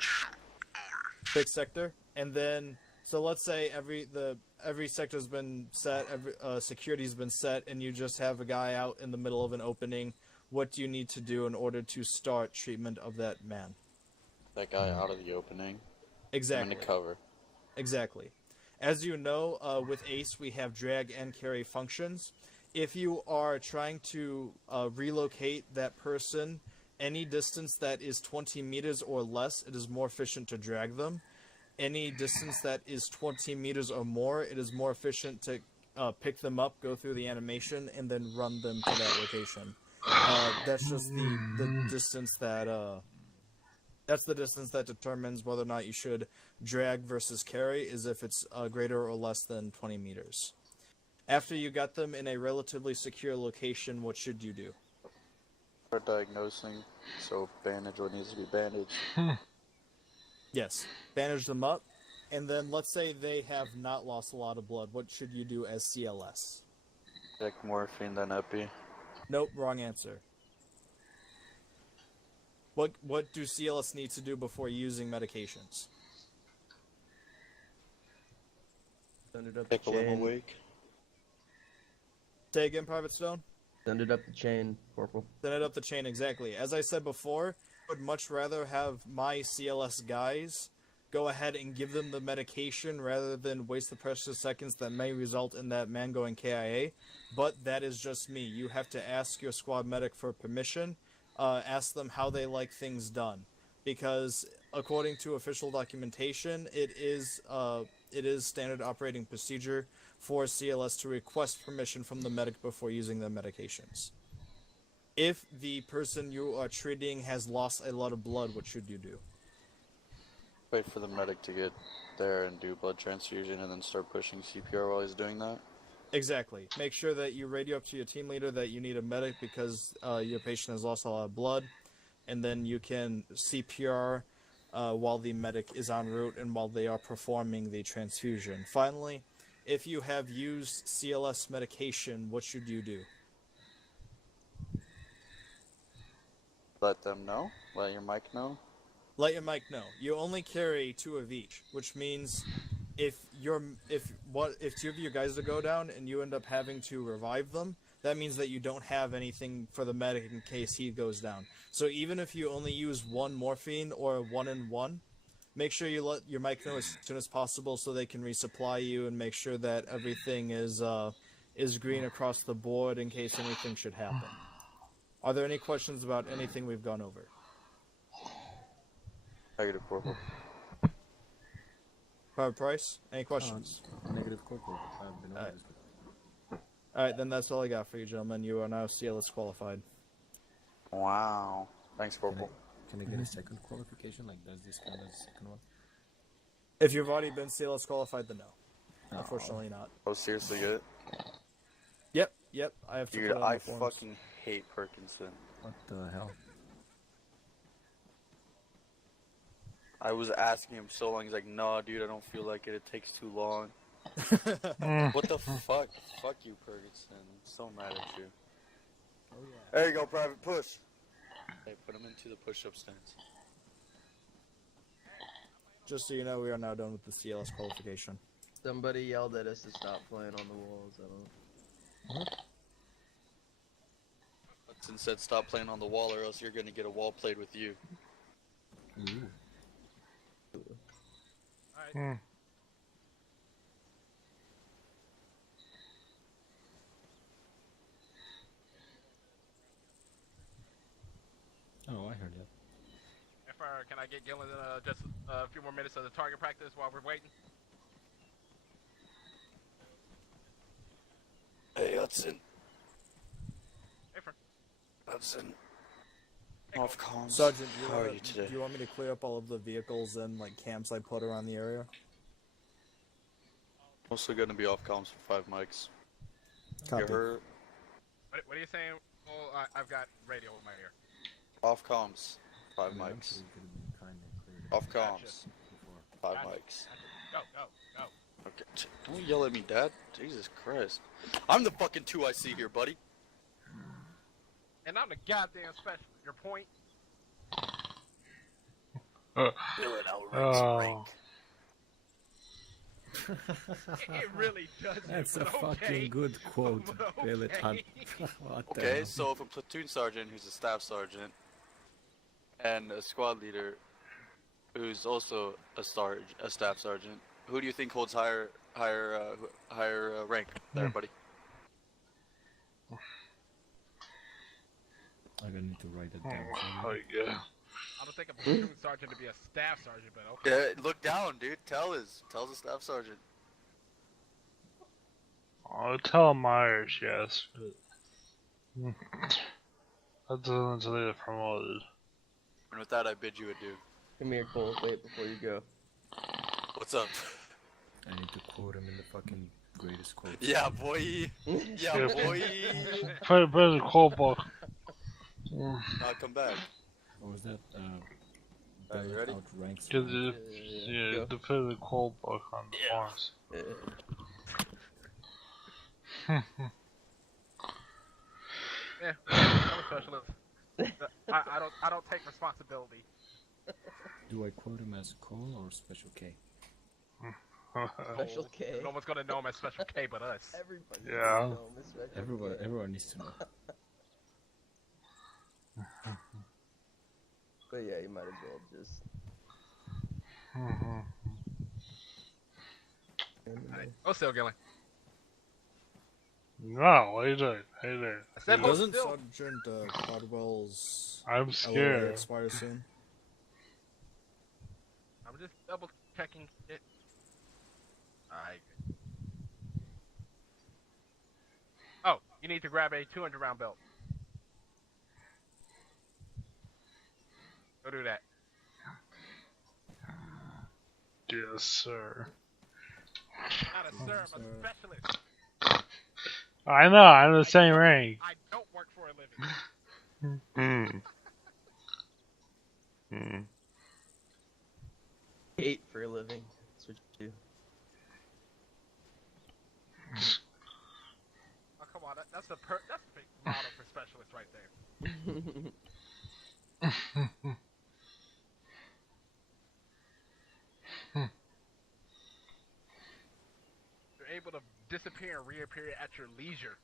Pick sector? And then, so let's say every sector's been set, security's been set, and you just have a guy out in the middle of an opening. What do you need to do in order to start treatment of that man? that guy out of the opening. Exactly. I'm in the cover. Exactly. As you know, with Ace, we have drag and carry functions. If you are trying to relocate that person any distance that is 20 meters or less, it is more efficient to drag them. Any distance that is 20 meters or more, it is more efficient to pick them up, go through the animation, and then run them to that location. That's just the distance that that's the distance that determines whether or not you should drag versus carry, is if it's greater or less than 20 meters. After you got them in a relatively secure location, what should you do? Start diagnosing, so bandage what needs to be bandaged. Yes, bandage them up, and then let's say they have not lost a lot of blood. What should you do as CLS? Check morphine, then epi. Nope, wrong answer. What do CLS need to do before using medications? Send it up the Take a little chain. awake. Say again, Private Stone? Send it up the chain, Corporal. Send it up the chain, exactly. As I said before, I would much rather have my CLS guys go ahead and give them the medication rather than waste the precious seconds that may result in that man going KIA. But that is just me. You have to ask your squad medic for permission. Ask them how they like things done. Because according to official documentation, it is standard operating procedure for CLS to request permission from the medic before using their medications. If the person you are treating has lost a lot of blood, what should you do? Wait for the medic to get there and do blood transfusion and then start pushing CPR while he's doing that. Exactly. Make sure that you radio up to your team leader that you need a medic because your patient has lost a lot of blood, and then you can CPR while the medic is en route and while they are performing the transfusion. Finally, if you have used CLS medication, what should you do? Let them know. Let your mic know. Let your mic know. You only carry 2 of each, which means if two of you guys go down and you end up having to revive them, that means that you don't have anything for the medic in case he goes down. So even if you only use 1 morphine or 1-in-1, make sure you let your mic know as soon as possible so they can resupply you and make sure that everything is green across the board in case anything should happen. Are there any questions about anything we've gone over? Negative, Corporal. Private Price, any questions? Negative corporal. I've been over Alright. this before. Alright, then that's all I got for you, gentlemen. You are now CLS qualified. Wow. Thanks, Corporal. Can I get a second qualification? Like, does this count as a second one? If you've already been CLS qualified, then no. Unfortunately not. Oh, seriously, good? Yep, I have to Dude, put it on I the forms. fucking hate Parkinson. What the hell? I was asking him so long, he's like, nah, dude, I don't feel like it, it takes too long. What the fuck? Fuck you, Parkinson. I'm so mad at you. Oh, yeah. There you go, Private, push! Hey, put him into the push-up stance. Just so you know, we are now done with the CLS qualification. Somebody yelled at us to stop playing on the walls. I don't. Hudson said stop playing on the wall or else you're gonna get a wall played with you. Ooh. Alright. Oh, I heard that. Can I get Gillen just a few more minutes of the target practice while we're waiting? Hey, Hudson. Hey, friend. Hudson. Hey, Off comms. Sergeant, How are you today? do you want me to clear up all of the vehicles and like camps I put around the area? Mostly gonna be off comms for 5 mics. Copy. You heard? What are you saying? Oh, I've got radio in my ear. Off comms. 5 Yeah, I'm mics. sure you could have been kind of clear Off comms. before. 5 Gotcha. mics. Go, go, go. Okay. Don't yell at me, Dad. Jesus Christ. I'm the fucking 2IC here, buddy. And I'm the goddamn specialist. Your point? Bill it out, Oh. It really doesn't. That's a but okay. fucking good quote, But Billet Hunt. okay. What the Okay, hell? so if a platoon sergeant who's a staff sergeant and a squad leader who's also a staff sergeant. Who do you think holds higher rank there, buddy? I'm gonna need to write it down. Oh yeah. I don't think a platoon sergeant to be a staff sergeant, but okay. Yeah, look down, dude. Tell the staff sergeant. I'll tell Myers, yes. That doesn't until they get promoted. And with that, I bid you adieu. Come here, Cole. Wait before you go. What's up? I need to quote him in the fucking greatest quote. Yeah, boy. Yeah, boy. Put the call book. Come back. What was that? You ready? Outranks. Get the, yeah, to put the call book on the forms. Yeah, I'm a specialist. I don't take responsibility. Do I quote him as Cole or Special K? Special K. No one's gonna know him as Special K but us. Everybody Yeah. knows him as Special K. Everyone needs to know. But yeah, you might as well just. Oh, still Gillen. No, what are you doing? Hey there. I said hold Doesn't still. Sergeant Caldwell's I'm LOA scared. expire soon? I'm just double checking it. Alright. Oh, you need to grab a 200 round belt. Go do that. Yes, sir. Not a sir, I'm a specialist. I know, I'm the same rank. I don't work for a living. Hate for a living. That's what you do. Oh, come on, that's the big motto for specialists right there. You're able to disappear and reappear at your leisure.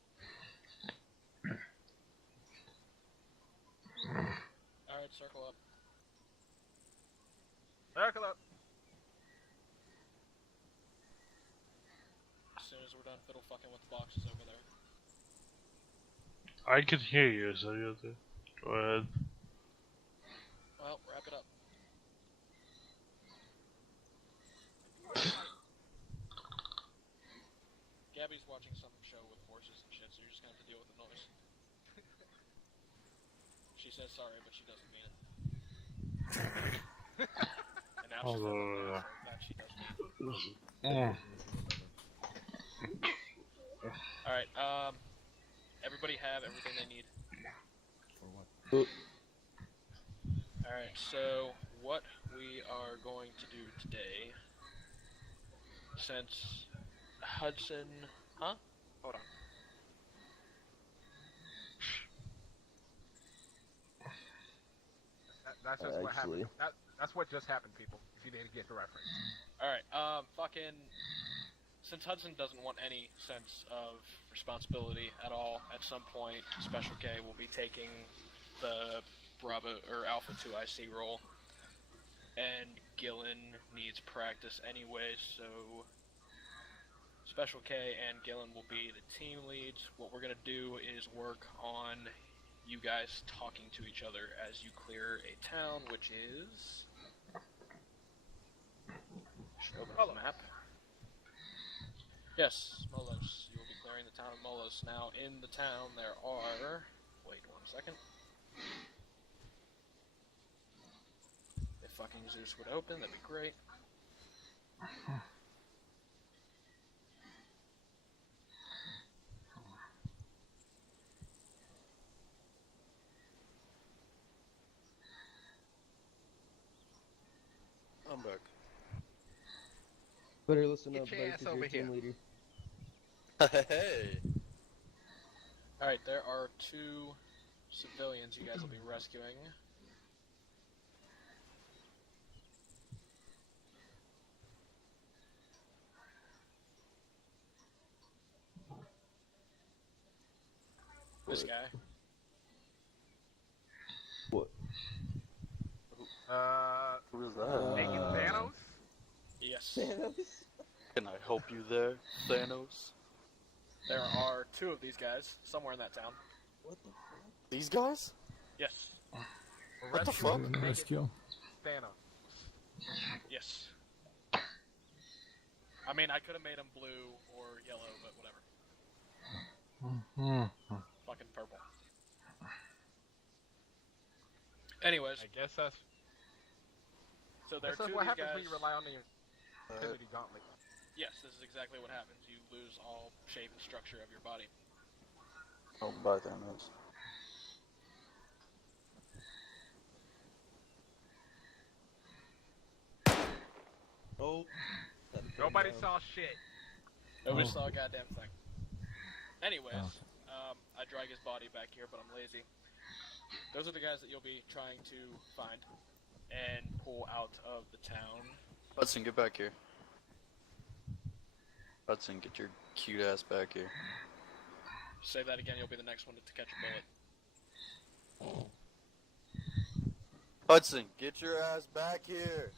Alright, circle up. Circle up. As soon as we're done fiddle fucking with the boxes over there. I can hear you, so you have to go ahead. Well, wrap it up. Gabby's watching some show with horses and shit, so you're just gonna have to deal with the noise. She says sorry, but she doesn't mean it. And now she's not so in fact she does mean it. Alright, everybody have everything they need. For what? Alright, so what we are going to do today, since Hudson... Huh? Hold on. That's just what happened. That's what just happened, people. If you didn't get the reference. Alright, since Hudson doesn't want any sense of responsibility at all, at some point, Special K will be taking the Bravo or Alpha 2 IC role, and Gillen needs practice anyway, so Special K and Gillen will be the team leads. What we're gonna do is work on you guys talking to each other as you clear a town, which is... Should open up the map. Yes, Molos. You will be clearing the town of Molos. Now, in the town, there are... Wait 1 second. If fucking Zeus would open, that'd be great. I'm back. Better listen Get up, your buddy, ass 'cause you're over team here. leader. Hey. Alright, there are 2 civilians you guys will be rescuing. This guy. What? Who is that? Nate. Thanos? Can I help you there, Thanos? There are 2 of these guys somewhere in that town. What the fuck? These guys? Yes. What the Rescue fuck? him, make it Rescue. Thanos. Yes. I mean, I could have made him blue or yellow, but whatever. Fucking purple. Anyways, I guess that's, so there are 2 of what these happens guys. when you rely on the Infinity Gauntlet. Yes, this is exactly what happens. You lose all shape and structure of your body. Oh, bye, Thanos. Oh. Nobody saw shit. Nobody Oh. saw a goddamn thing. Anyways, Oh. I drag his body back here, but I'm lazy. Those are the guys that you'll be trying to find and pull out of the town. Hudson, get back here. Hudson, get your cute ass back here. Say that again, you'll be the next one to catch a bullet. Hudson, get your ass back here.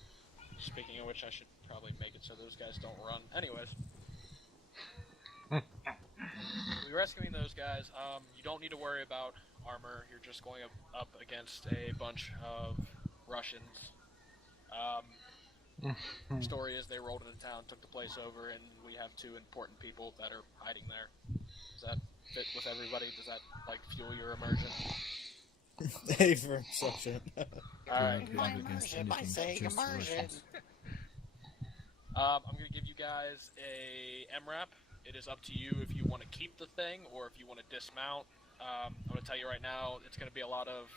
Speaking of which, I should probably make it so those guys don't run. Anyways. We're rescuing those guys. You don't need to worry about armor. You're just going up against a bunch of Russians. Story is they rolled into town, took the place over, and we have 2 important people that are hiding there. Does that fit with everybody? Does that, like, fuel your immersion? Hey, for Sergeant. Alright. I'm I'm gonna give you guys a MRAP. It is up to you if you want to keep the thing or if you want to dismount. I'm gonna tell you right now, it's gonna be a lot of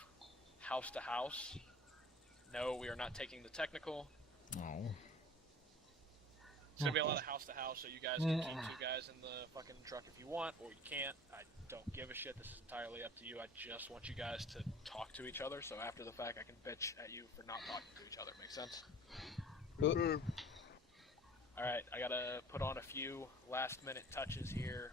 house to house. No, we are not taking the technical. Oh. It's gonna be a lot of house to house, so you guys can keep 2 guys in the fucking truck if you want, or you can't. I don't give a shit. This is entirely up to you. I just want you guys to talk to each other, so after the fact, I can bitch at you for not talking to each other. Make sense? Alright, I gotta put on a few last-minute touches here.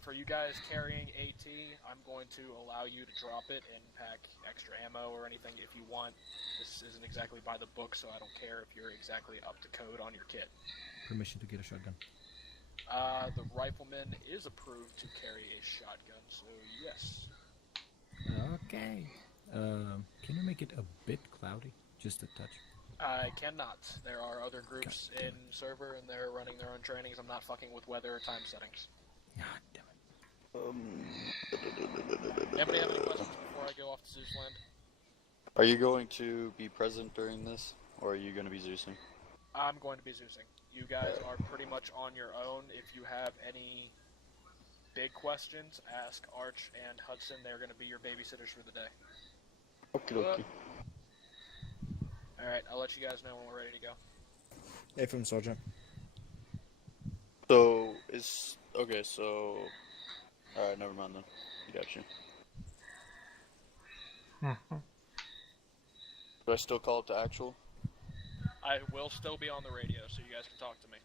For you guys carrying AT, I'm going to allow you to drop it and pack extra ammo or anything if you want. This isn't exactly by the book, so I don't care if you're exactly up to code on your kit. Permission to get a shotgun. The rifleman is approved to carry a shotgun, so yes. Okay. Can you make it a bit cloudy? Just a touch. I cannot. There are other groups in server, and they're running their own trainings. I'm not fucking with weather or time settings. God damn it. Anybody have any questions before I go off to Zeus Land? Are you going to be present during this, or are you going to be Zeusing? I'm going to be Zeusing. You guys are pretty much on your own. If you have any big questions, ask Arch and Hudson. They're going to be your babysitters for the day. Okie dokie. Alright, I'll let you guys know when we're ready to go. Hey, from Sergeant. So, okay, so... Alright, never mind then. I got you. Do I still call it to actual? I will still be on the radio, so you guys can talk to me.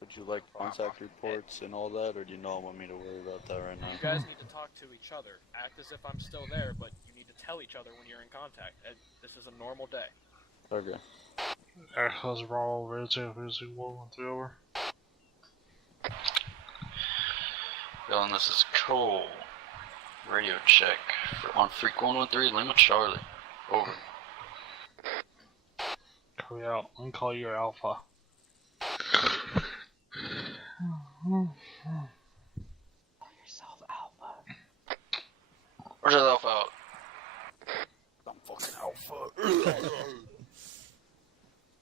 Would you like contact reports and all that, or do you not want me to worry about that right You now? guys need to talk to each other. Act as if I'm still there, but you need to tell each other when you're in contact. This is a normal day. Okay. Echo's raw rating music 113 over. Dylan, this is Cole. Radio check on Freak 113 Lima Charlie. Over. Call out and call your alpha. Yourself alpha. Where's that alpha out? I'm fucking alpha.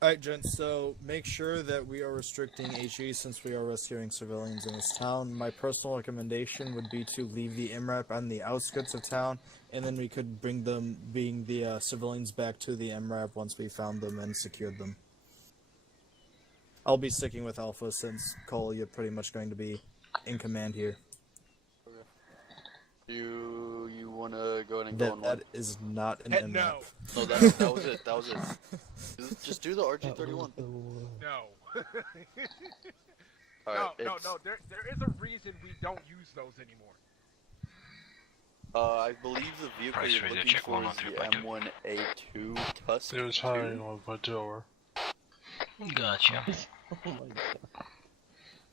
Alright, gents, so make sure that we are restricting HE since we are rescuing civilians in this town. My personal recommendation would be to leave the MRAP on the outskirts of town, and then we could bring the civilians back to the MRAP once we found them and secured them. I'll be sticking with Alpha since, Cole, you're pretty much going to be in command here. You wanna go ahead and go on one? That is not an MRAP. No. No, that was it. That was it. Just do the RG31. No. Alright, No. There is a reason we don't use those anymore. I believe the vehicle Price you're radio looking check for is the 113.2. M1A2 Tusk They was 2. hiring 1.2 over. Gotcha. Oh my god.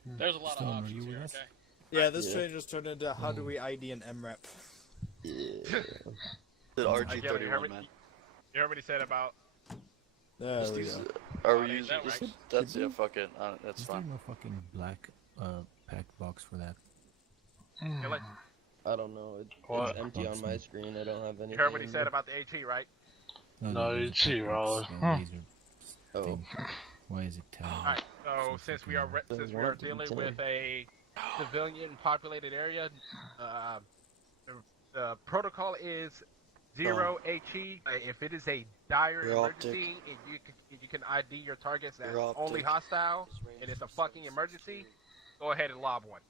There's a lot of Stone, are options you here, with us? okay? Yeah, this Yeah. train just turned into how do we ID an MREP? Yeah. The I get it. RG31, man. You heard what he said about There Just we use, go. are Oh, we they- using that this? works. That's Should yeah, we? fuck it. That's Is there fine. no fucking black packed box for that? Gillen. I don't know. What? It's empty on my screen. I don't have anything. You heard what he in said there. about the HE, right? No, there's a it's here, packed box, Roller. the Huh. laser Oh. thing. Why is it telling me? Alright, so since we are Doesn't since we want are it to be dealing telling. with a civilian populated area, the protocol is 0 HE. If it is a dire Your optic. emergency, and you can ID your targets as Your optic. only hostile, and it's a fucking emergency, go ahead and lob one.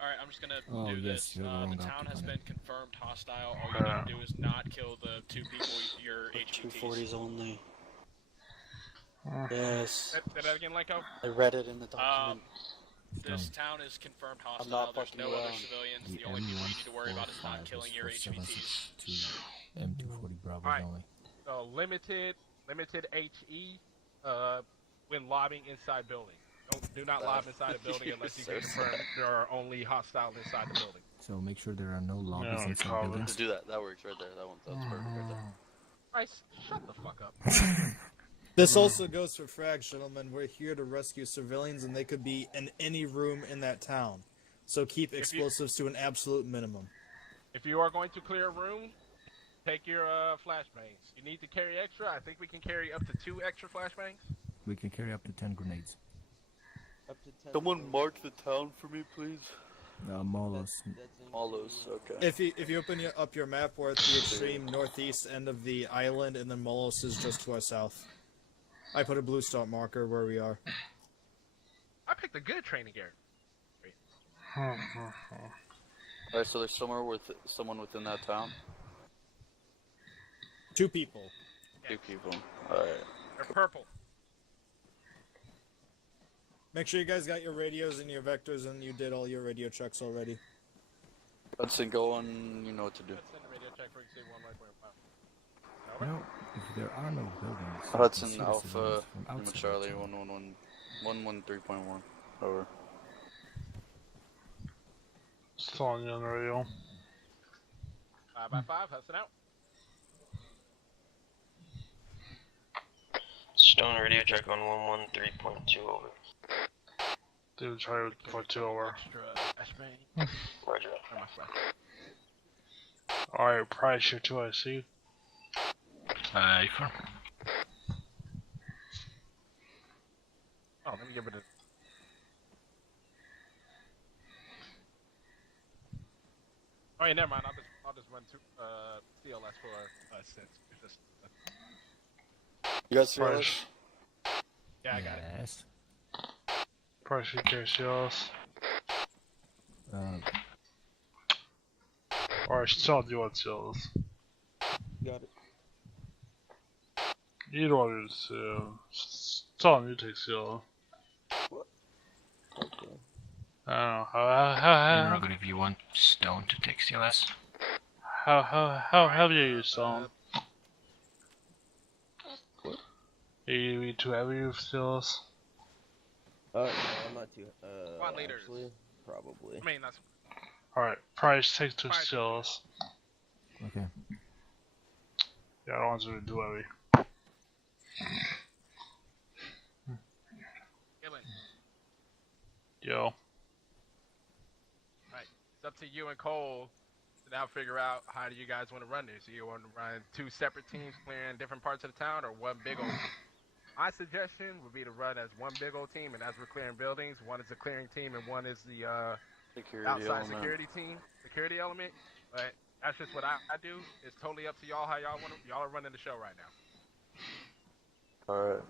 Alright, I'm just gonna Oh, do yes, this. you're the The wrong town optic has on been it. confirmed hostile. All you need to do is not kill the 2 people, your HVTs. 240s only. Yes. Say that again, Lenko? I read it in the document. This Stone. town is confirmed I'm hostile. not There's fucking no other around. civilians. The The only people you need to worry about is M145 not killing is your for HVTs. 762 M240 Bravos Alright. only. So limited HE when lobbing inside building. Do not lob inside a building unless you can confirm there are only hostile inside the building. So make sure there are no lobbies Yeah, inside probably. buildings. Just do that. That works right there. That's perfect right there. Bryce, shut the fuck up. This also goes for frag, gentlemen. We're here to rescue civilians, and they could be in any room in that town. So keep explosives to an absolute minimum. If you are going to clear a room, take your flashbangs. You need to carry extra. I think we can carry up to 2 extra flashbangs. We can carry up to 10 grenades. Up to 10 Someone mark the town for me, please. Molos. Malos, okay. If you open up your map, we're at the extreme northeast end of the island, and then Molos is just to our south. I put a blue star marker where we are. I picked a good training area. Alright, so there's someone within that town? 2 people. 2 people. Alright. They're purple. Make sure you guys got your radios and your vectors, and you did all your radio checks already. Hudson, go on, you know what to do. Let's send a radio check for exit 1 right where You know, if there are no buildings, you can Hudson, see the Alpha, civilians from Lima outside Charlie, the town. 113.1. Over. Still on the radio. 5x5, Hudson out. Stone radio check on 113.2 over. Dude, try for 2 over. Extra flashbang. Roger. Where am I flashbang? Alright, Price, you're 2 IC. Affirm. Oh, let me give it a... Oh, yeah, never mind. I'll just run to CLS for since it's just. You guys see Price. Yeah, I got it. Yes. Price, you carry CLS. Alright, still do what CLS. Got it. Either one is, still on you take CLS. Okay. I don't know, how Robert, if you want Stone to take CLS. heavy are you, Stone? Are you too heavy with CLS? No, I'm not too. Squad leaders. Actually, probably. I mean, that's Alright, Price, take 2 Price. CLS. Okay. Yeah, I don't want you to do heavy. killing. Yo. Right. It's up to you and Cole to now figure out how do you guys want to run this. Do you want to run 2 separate teams clearing different parts of the town, or one big old team? My suggestion would be to run as one big old team, and as we're clearing buildings, one is the clearing team and one is the Security outside element. security element. But that's just what I do. It's totally up to y'all how y'all want to. Y'all are running the show right now. Alright.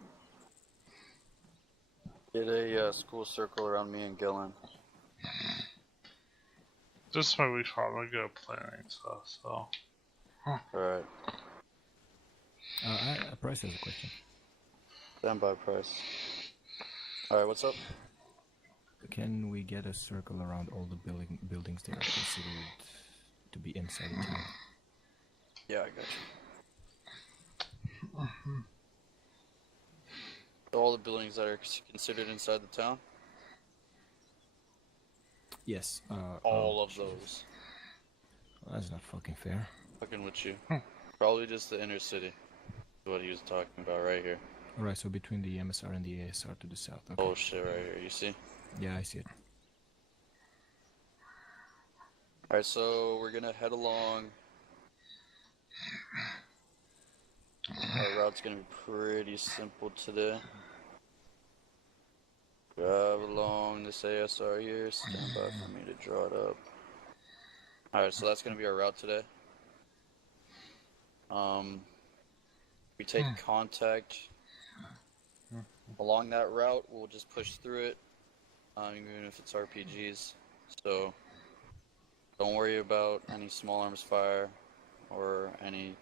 Get a school circle around me and Gillen. This might be probably good planning stuff, so. Alright. Price has a question. Stand by, Price. Alright, what's up? Can we get a circle around all the buildings that are considered to be inside the town. Yeah, I got you. All the buildings that are considered inside the town? Yes. All of those. Well, that's not fucking fair. Fucking with you. Probably just the inner city. Is what he was talking about right here. Alright, so between the MSR and the ASR to the south. Okay. Oh shit, right here. You see? Yeah, I see it. Alright, so we're gonna head along. Our route's gonna be pretty simple today. Drive along this ASR here, stand by for me to draw it up. Alright, so that's gonna be our route today. We take contact along that route, we'll just push through it, even if it's RPGs. So don't worry about any small arms fire or any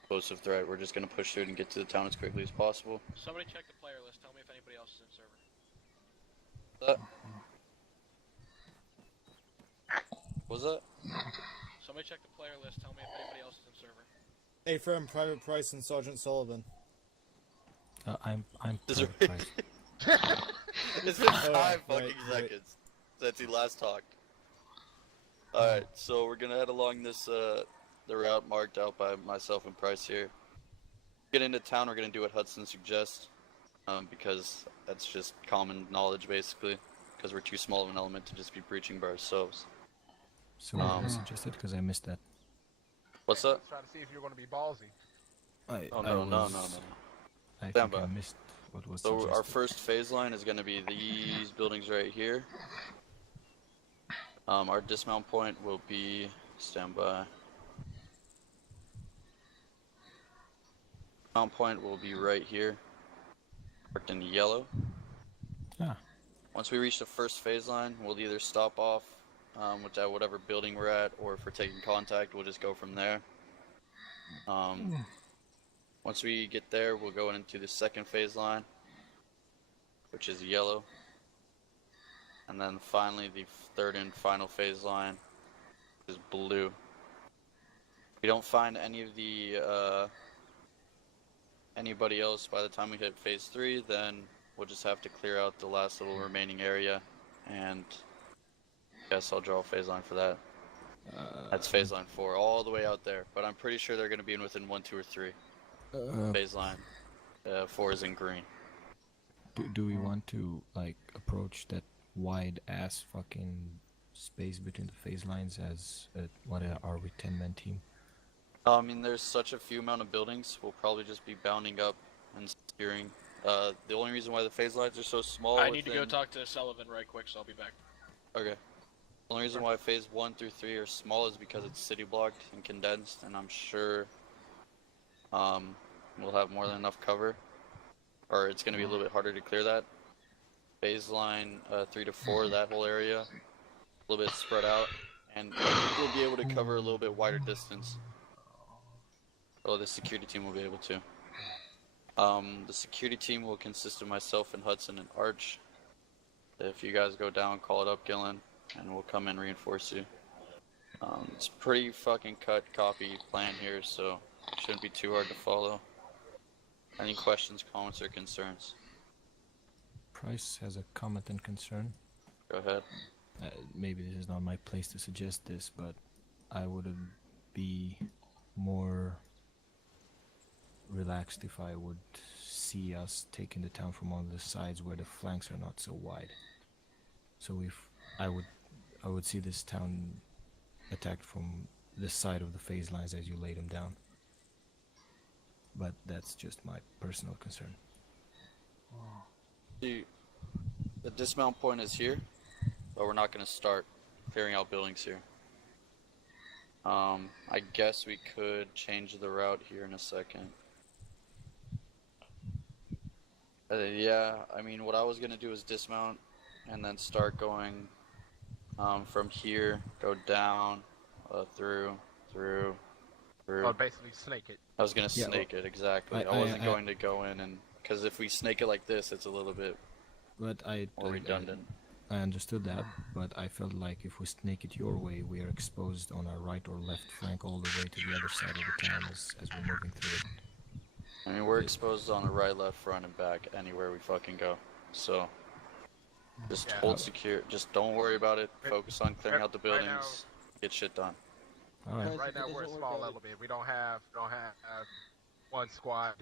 explosive threat. We're just gonna push through it and get to the town as quickly as possible. Somebody check the player list. Tell me if anybody else is in server. What was that? Somebody check the player list. Tell me if anybody else is in server. A-Firm, Private Price, and Sergeant Sullivan. I'm This is Private Price. It's been 5 fucking seconds since he last talked. Alright, so we're gonna head along this, the route marked out by myself and Price here. Get into town, we're gonna do what Hudson suggests, because that's just common knowledge basically, because we're too small of an element to just be breaching by ourselves. So what was suggested? Because I missed that. What's that? Trying to see if you're going to be ballsy. No. I Stand think I by. missed what was So suggested. our first phase line is going to be these buildings right here. Our dismount point will be standby. Dismount point will be right here, marked in yellow. Ah. Once we reach the first phase line, we'll either stop off at whatever building we're at, or if we're taking contact, we'll just go from there. Once we get there, we'll go into the second phase line, which is yellow. And then finally, the third and final phase line is blue. If we don't find any of the anybody else by the time we hit phase 3, then we'll just have to clear out the last little remaining area, and I guess I'll draw a phase line for that. That's phase line 4, all the way out there, but I'm pretty sure they're going to be in within 1, 2, or 3. Phase line 4 is in green. Do we want to like approach that wide ass fucking space between the phase lines as are we 10-man team? I mean, there's such a few amount of buildings, we'll probably just be bounding up and steering. The only reason why the phase lines are so small. I need to go talk to Sullivan right quick, so I'll be back. Okay. The only reason why phase 1 through 3 are small is because it's city blocked and condensed, and I'm sure we'll have more than enough cover, or it's going to be a little bit harder to clear that. Phase line 3 to 4, that whole area, a little bit spread out, and we'll be able to cover a little bit wider distance. Oh, the security team will be able to. The security team will consist of myself and Hudson and Arch. If you guys go down, call it up, Gillen, and we'll come and reinforce you. It's pretty fucking cut copy plan here, so it shouldn't be too hard to follow. Any questions, comments, or concerns? Price has a comment and concern. Go ahead. Maybe this is not my place to suggest this, but I would be more relaxed if I would see us taking the town from all the sides where the flanks are not so wide. So if I would see this town attacked from the side of the phase lines as you lay them down. But that's just my personal concern. The dismount point is here, but we're not going to start clearing out buildings here. I guess we could change the route here in a second. Yeah, I mean, what I was going to do is dismount and then start going from here, go down, through. Or basically snake it. I was going to snake it, exactly. I wasn't going to go in and... Because if we snake it like this, it's a little bit more redundant. I understood that, but I felt like if we snake it your way, we are exposed on our right or left flank all the way to the other side of the town as we're moving through it. I mean, we're exposed on the right, left, front, and back anywhere we fucking go. So, just Yeah. hold secure. Just don't worry about it. Focus on clearing out the Right now- buildings. Get shit done. All right. Right now we're a small element. We don't have one squad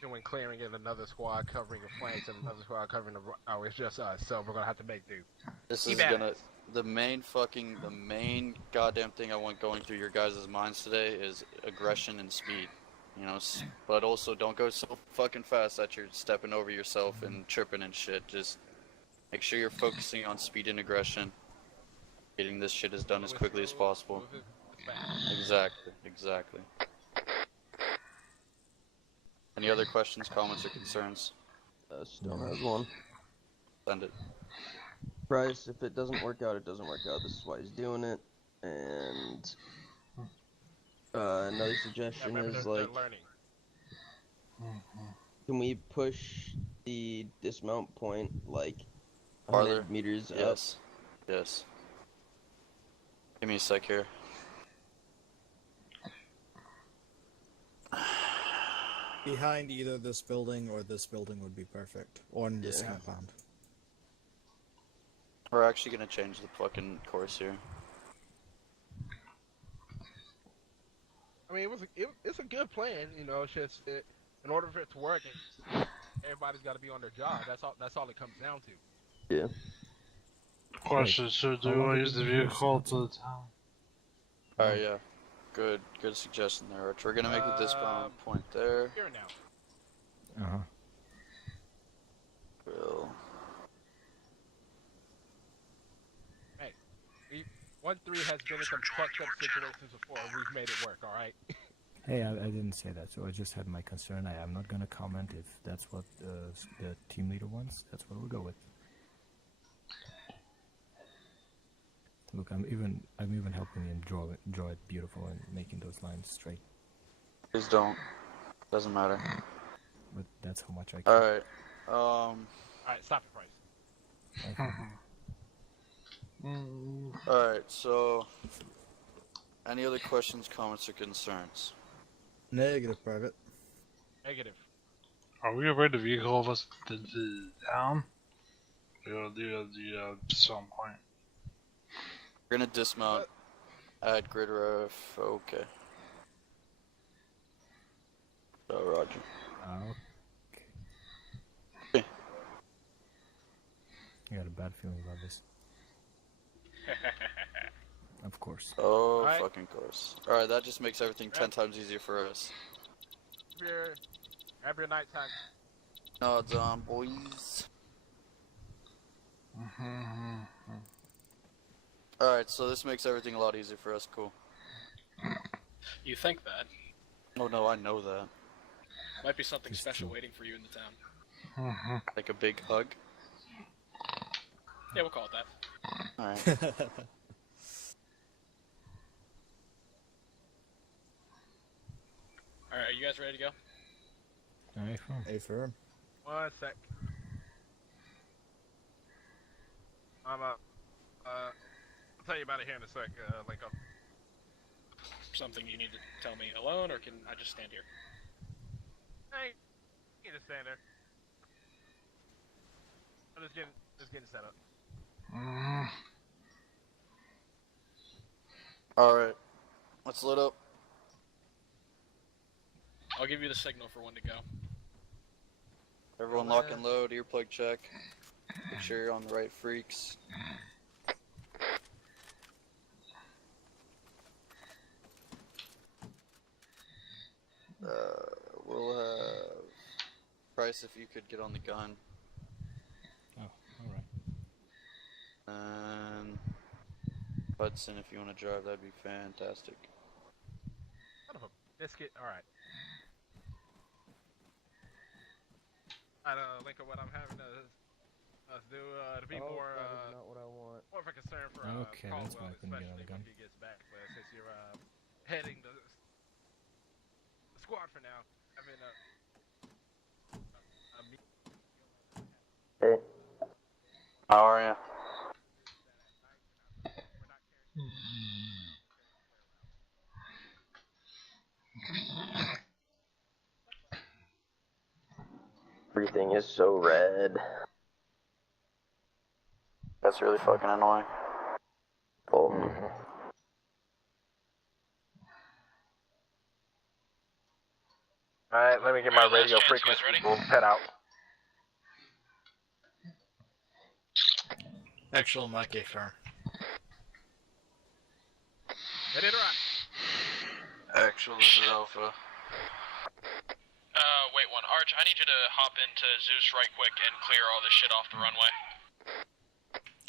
doing clearing and another squad covering the flanks and another squad covering the. Oh, it's just us. So we're gonna have to make do. This Be is balanced. the main goddamn thing I want going through your guys' minds today is aggression and speed. You know, but also don't go so fucking fast that you're stepping over yourself and tripping and shit. Just make sure you're focusing on speed and aggression. Getting this shit is done as quickly as possible. Exactly. Any other questions, comments, or concerns? Still has one. Send it. Price, if it doesn't work out, it doesn't work out. This is why he's doing it. And another suggestion is they're like, learning. can we push the dismount point like 100 Farther? meters up? Yes. Give me a sec here. Behind either this building or this building would be perfect. Or in this compound. We're actually gonna change the fucking course here. I mean, it's a good plan. You know, it's just in order for it to work, everybody's got to be on their job. That's all it comes down to. Yeah. Question, so do I use the vehicle to the town? Alright, yeah. Good suggestion there, Rich. We're gonna make the dismount point there. Here now. Uh-huh. Will. Hey, 1-3 has been in some fucked up situations before. We've made it work. All right. Hey, I didn't say that, so I just had my concern. I'm not gonna comment if that's what the team leader wants. That's what we'll go with. Look, I'm even helping him draw it beautiful and making those lines straight. Please don't. Doesn't matter. But that's how much I can. Alright. All right. Stop it, Price. Alright, so any other questions, comments, or concerns? Negative, Private. Negative. Are we afraid the vehicle of us to the town? We'll do at some point. We're gonna dismount at grid ref. Okay. So, Roger. Okay. I got a bad feeling about this. Of course. Oh, Alright. fucking course. Alright, that just makes everything 10 times easier for us. Grab your nighttime. Odds on, boys. Alright, so this makes everything a lot easier for us. Cool. You think that? Oh no, I know that. Might be something It's special true. waiting for you in the town. Like a big hug. Yeah, we'll call it that. Alright. Alright, are you guys ready to go? Alright, fine. A firm. 1 sec. I'll tell you about it here in a sec. Something you need to tell me alone, or can I just stand here? Hey, you need to stand there. I'm just getting set up. Alright. Let's load up. I'll give you the signal for when to go. Everyone lock and load, earplug check. Make sure you're on the right freaks. We'll have Price if you could get on the gun. Oh, alright. And Hudson, if you want to drive, that'd be fantastic. Son of a biscuit. All right. Lincoln, what I'm having us do to be more not what I want. more of a concern for Okay, that's why I Caldwell, couldn't get on the especially gun. when he gets back. But since you're heading the squad for now, having a meet. How are you? Everything is so red. That's really fucking annoying. Alright, let me get my Alright, last radio chance, frequency. you guys We'll ready? head out. Actual Mike firm. Ready to rock. Actual, this is Alpha. Wait one. Arch, I need you to hop into Zeus right quick and clear all this shit off the runway.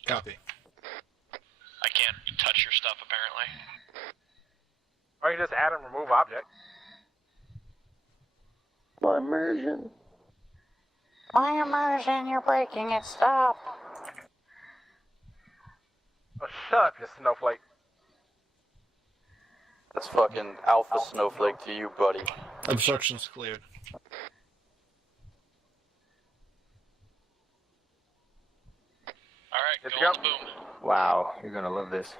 Copy. I can't touch your stuff, apparently. Or you just add and remove object. My immersion. My immersion, you're breaking it, stop. Oh, shut up, you snowflake. That's fucking Alpha Snowflake to you, buddy. Obstructions cleared. Alright, Good to go on go. the boom. Wow, you're gonna love this.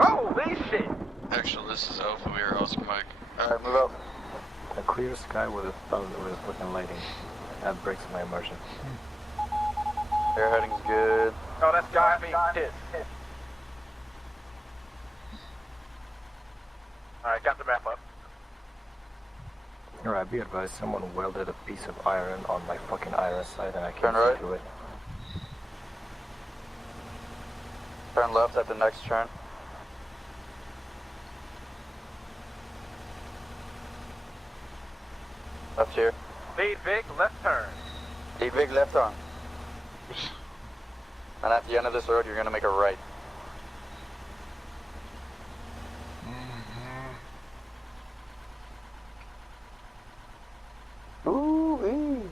Holy shit! Actual, this is Alpha. We are Oscar Mike. Alright, move out. A clear sky with fucking lighting. That breaks my immersion. Air heading's good. Oh, that's got me pissed. Alright, got the map up. Alright, be advised, someone welded a piece of iron on my fucking iron side and I Turn can't right. see through it. Turn left at the next turn. Left here. Lead Vic, left turn. A big left arm. And at the end of this road, you're gonna make a right. Ooh-wee.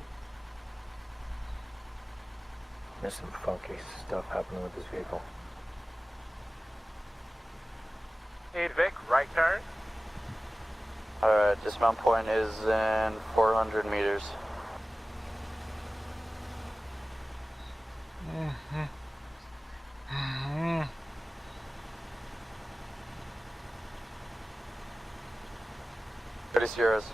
There's some funky stuff happening with this vehicle. Lead Vic, right turn. Alright, dismount point is in 400 meters. Ready, Sierras.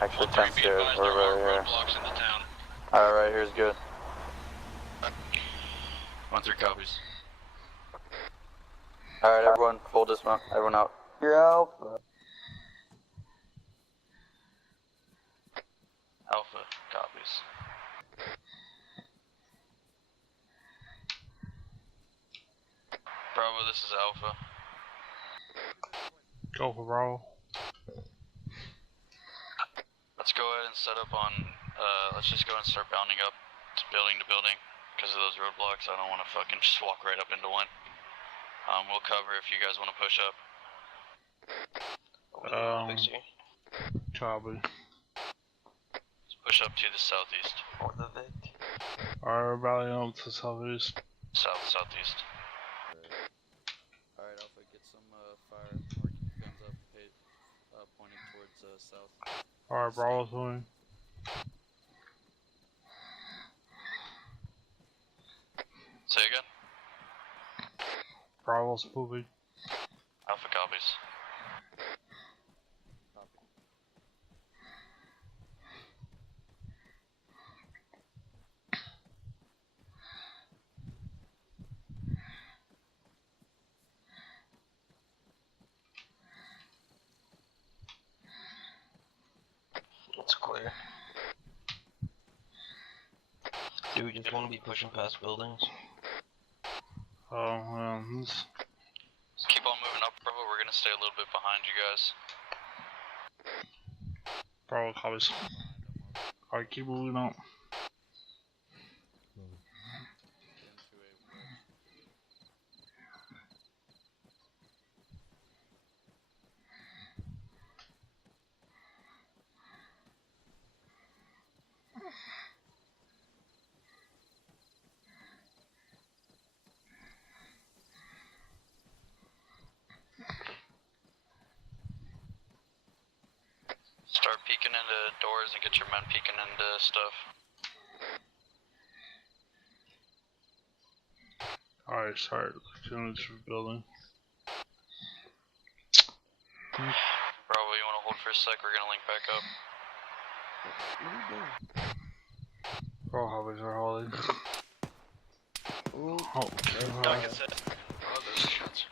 Actually, 10 Be Sierras. advised, We're there are right here. roadblocks in the town. Alright, right here's good. 1-3 copies. Alright, everyone, full dismount. Everyone out. You're Alpha. Alpha copies. Bravo, this is Alpha. Go for Bravo. Let's go ahead and set up on, let's just go and start bounding up to building. Because of those roadblocks, I don't want to fucking just walk right up into one. We'll cover if you guys want to push up. Copy. Let's push up to the southeast. Alright, rallying up to southeast. Southeast. Alright, Alpha, get some fire, or keep your guns up, pointed towards south. Alright, Bravo's moving. Say again? Bravo's moving. Alpha copies. It's clear. Do we just want to be pushing past buildings? Oh, man. Keep on moving up, Bravo. We're gonna stay a little bit behind you guys. Bravo copies. Alright, keep moving up. Start peeking into doors and get your men peeking into stuff. Alright, start looking at this building. Bravo, you wanna hold for a sec? We're gonna link back up. Bro, how is our holding? Oh, Doug, it says. Oh, those shots.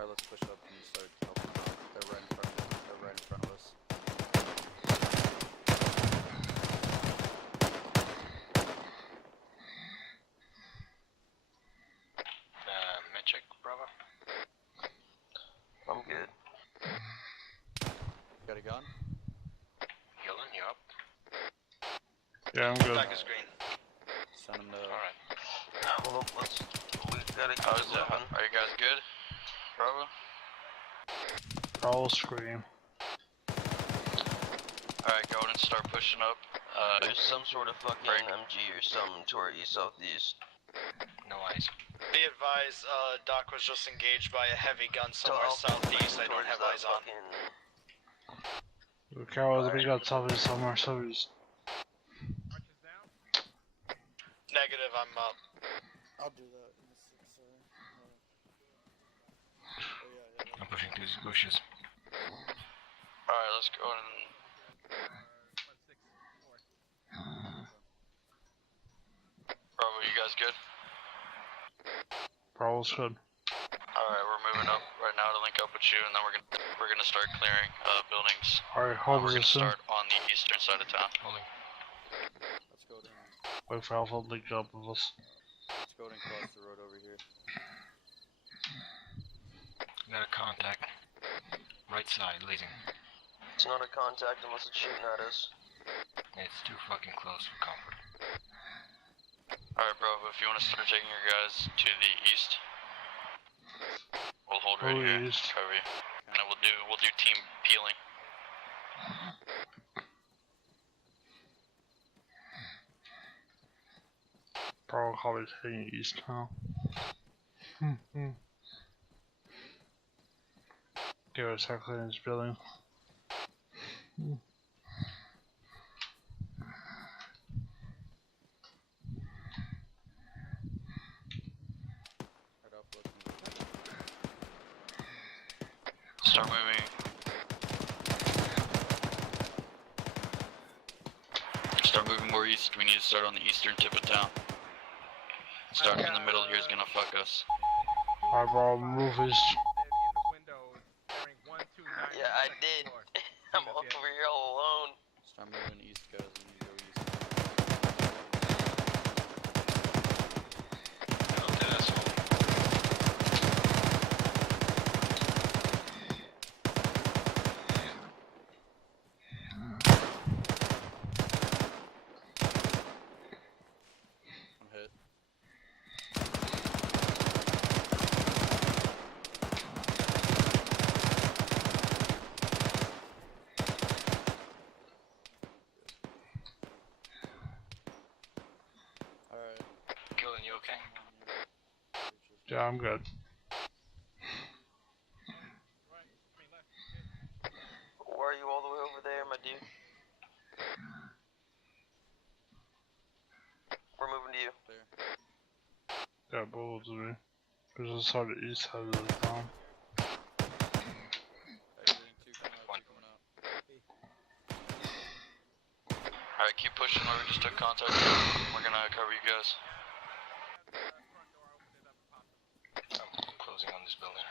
Alright, let's push up and start helping them out. They're right in front of us. They're right in front of us. Mid-check, Bravo. I'm good. Got a gun? Healing, you up? Yeah, I'm good. Back is green. Send him to... Alright. Well, we gotta How is that? Are you guys good? Bravo? I'll scream. Alright, go ahead and start pushing up. There's some sort of fucking MG or something to our east southeast. No eyes. Be advised, Doc was just engaged by a heavy gun somewhere southeast. I don't have eyes on. Carol, we got somebody somewhere, southeast. Arches down. Negative, I'm up. I'll do that in a sec, sorry. I'm pushing through these bushes. Alright, let's go and... Bravo, you guys good? Probably good. Alright, we're moving up right now to link up with you, and then we're gonna start clearing buildings. Alright, hold We're gonna position. start on the eastern side of town. Holding. Let's go down. Wait for Alpha to link up with us. Let's go and cross the road over here. Got a contact. Right side, leading. It's not a contact unless it's shooting at us. It's too fucking close for comfort. Alright, Bravo, if you want to start taking your guys to the east, we'll hold right here, East. cover you. And then we'll do team peeling. Probably always heading east now. Give us a second in this building. Right up, let's move. Start moving. Start moving more east. We need to start on the eastern tip of town. Starting in the middle here is gonna fuck us. Alright, bro, move east. In the windows, bearing 129. Yeah, I did. I'm over here all alone. Start moving east, guys. We need to go east. I'm hit. Alright. Killing you, okay? Yeah, I'm good. Why are you all the way over there, my dude? We're moving to you. Clear. Yeah, bullets to me. There's a side of the east side of the town. Exiting, two coming out. Alright, keep pushing where we just took contact. We're gonna cover you guys. I'm closing on this building.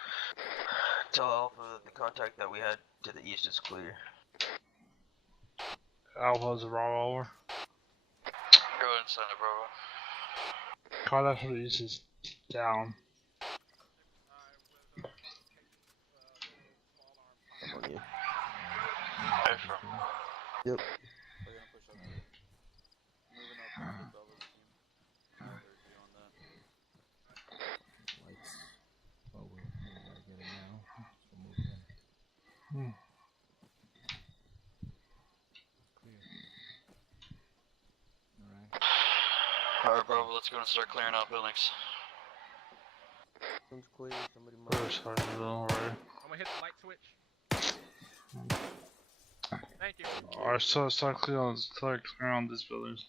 Tell Alpha the contact that we had to the east is clear. Alpha's a raw over. Go ahead and send it, Bravo. Contact from the east is down. I'm on you. Hey, from. Yep. We're gonna push up to it. Moving up on the Bravo's team. Or you on that? Lights. Oh, we're getting now. So move in. Clear. Alright. Alright, Bravo, let's go and start clearing out buildings. Sounds clear. Somebody Other might. side of the building already. I'm gonna hit the light switch. Thank you. Alright, so start clearing on these buildings.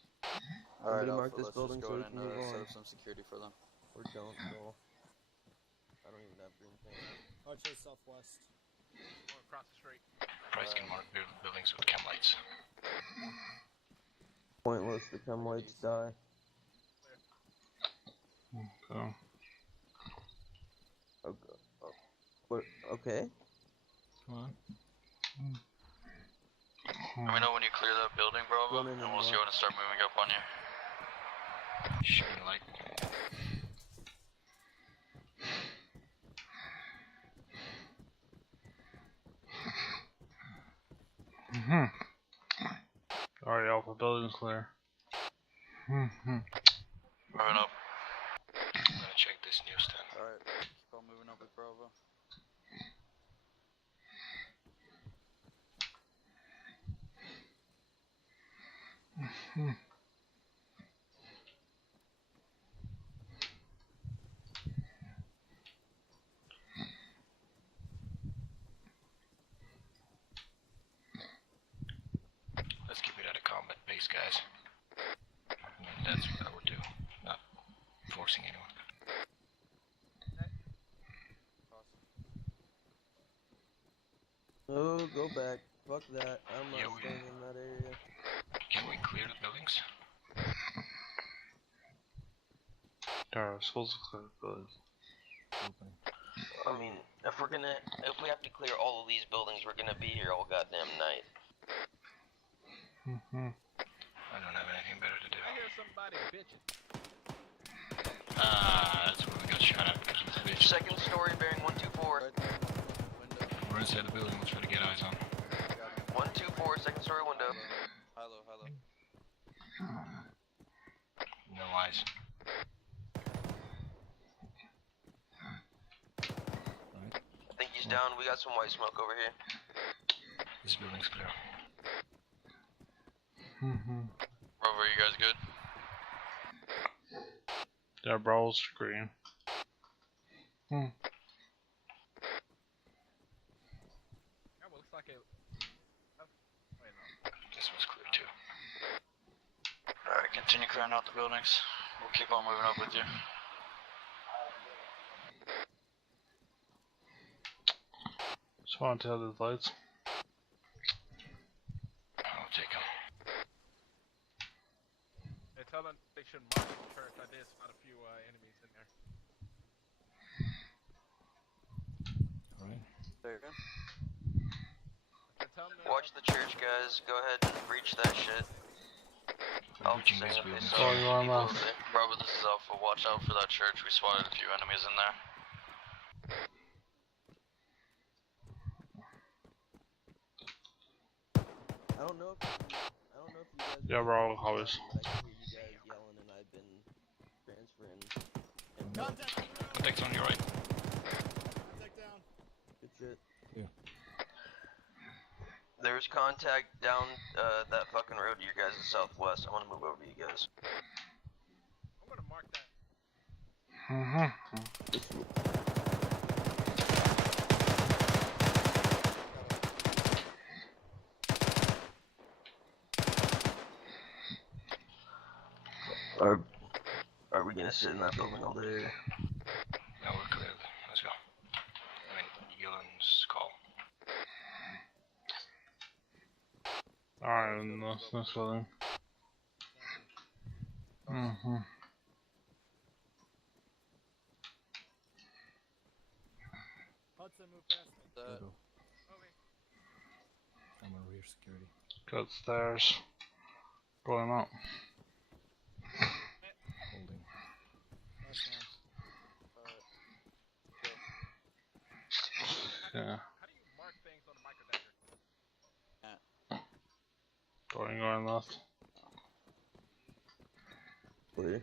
Somebody Alright, mark Alpha, this let's building just so go we in can and move set on. up some security for them. Or don't at all. I don't even have green paint. Archer southwest. Or across the street. Price can mark buildings with chem lights. Pointless, the chem lights die. Okay. Okay. Oh. What? Okay. Come on. Let me know when you clear that building, Bravo, Run in and and we'll see mark. when to start moving up on you. Shining light. Alright, Alpha, building's clear. Moving up. I'm gonna check this newsstand. Alright, keep on moving up with Bravo. Let's keep it at a combat base, guys. I mean, that's what I would do. Not forcing anyone. Oh, go back. Fuck that. I'm Yeah, not staying in that area. Can we clear the buildings? Alright, supposed to clear the buildings. I mean, if we have to clear all of these buildings, we're gonna be here all goddamn night. I don't have anything better to do. I hear somebody bitching. That's where we got shot at because of the bitch. Second story bearing 124. We're inside the building, let's try to get eyes on. 124, second story window. Hello, hello. No eyes. I think he's down. We got some white smoke over here. This building's clear. Bravo, you guys good? Yeah, Bravo's green. Yeah, well, looks like it. Oh, wait, no. This one's clear too. Alright, continue clearing out the buildings. We'll keep on moving up with you. Just want to have the lights. I'll take them. They tell them they should mark the church. I did spot a few enemies in there. Alright. There you go. Tell them Watch the church, guys. Go ahead and breach that shit. We're reaching this building. Going on left. Bravo, this is Alpha. Watch out for that church. We spotted a few enemies in there. I don't know if you guys. Yeah, Bravo, always. But I can hear you guys yelling, and I've been transferring. Protect on your right. Contact down. Good shit. Yeah. There's contact down that fucking road to your guys' southwest. I want to move over to you guys. I'm gonna mark that. Are we gonna sit in that building all day? Now we're clear. Let's go. I mean, Gillen's call. Alright, next building. Hudson, move past me. Photo. I'm on rear security. Got stairs. Going up. Holding. Last man. Yeah. How do you mark things on the microdector? Going left. Clear.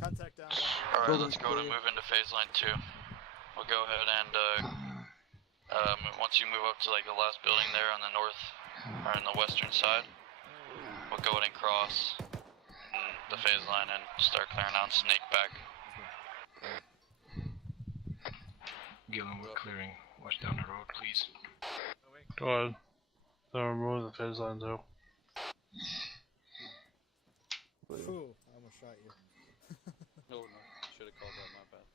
Contact down. Alright, let's go to move into phase line 2. We'll go ahead and, once you move up to like the last building there on the north, or on the western side, we'll go ahead and cross the phase line and start clearing out and snake back. Gillen, we're clearing. Watch down the road, please. Go ahead. Then remove the phase line too. Ooh, I almost shot you. Oh no, should have called that. My bad.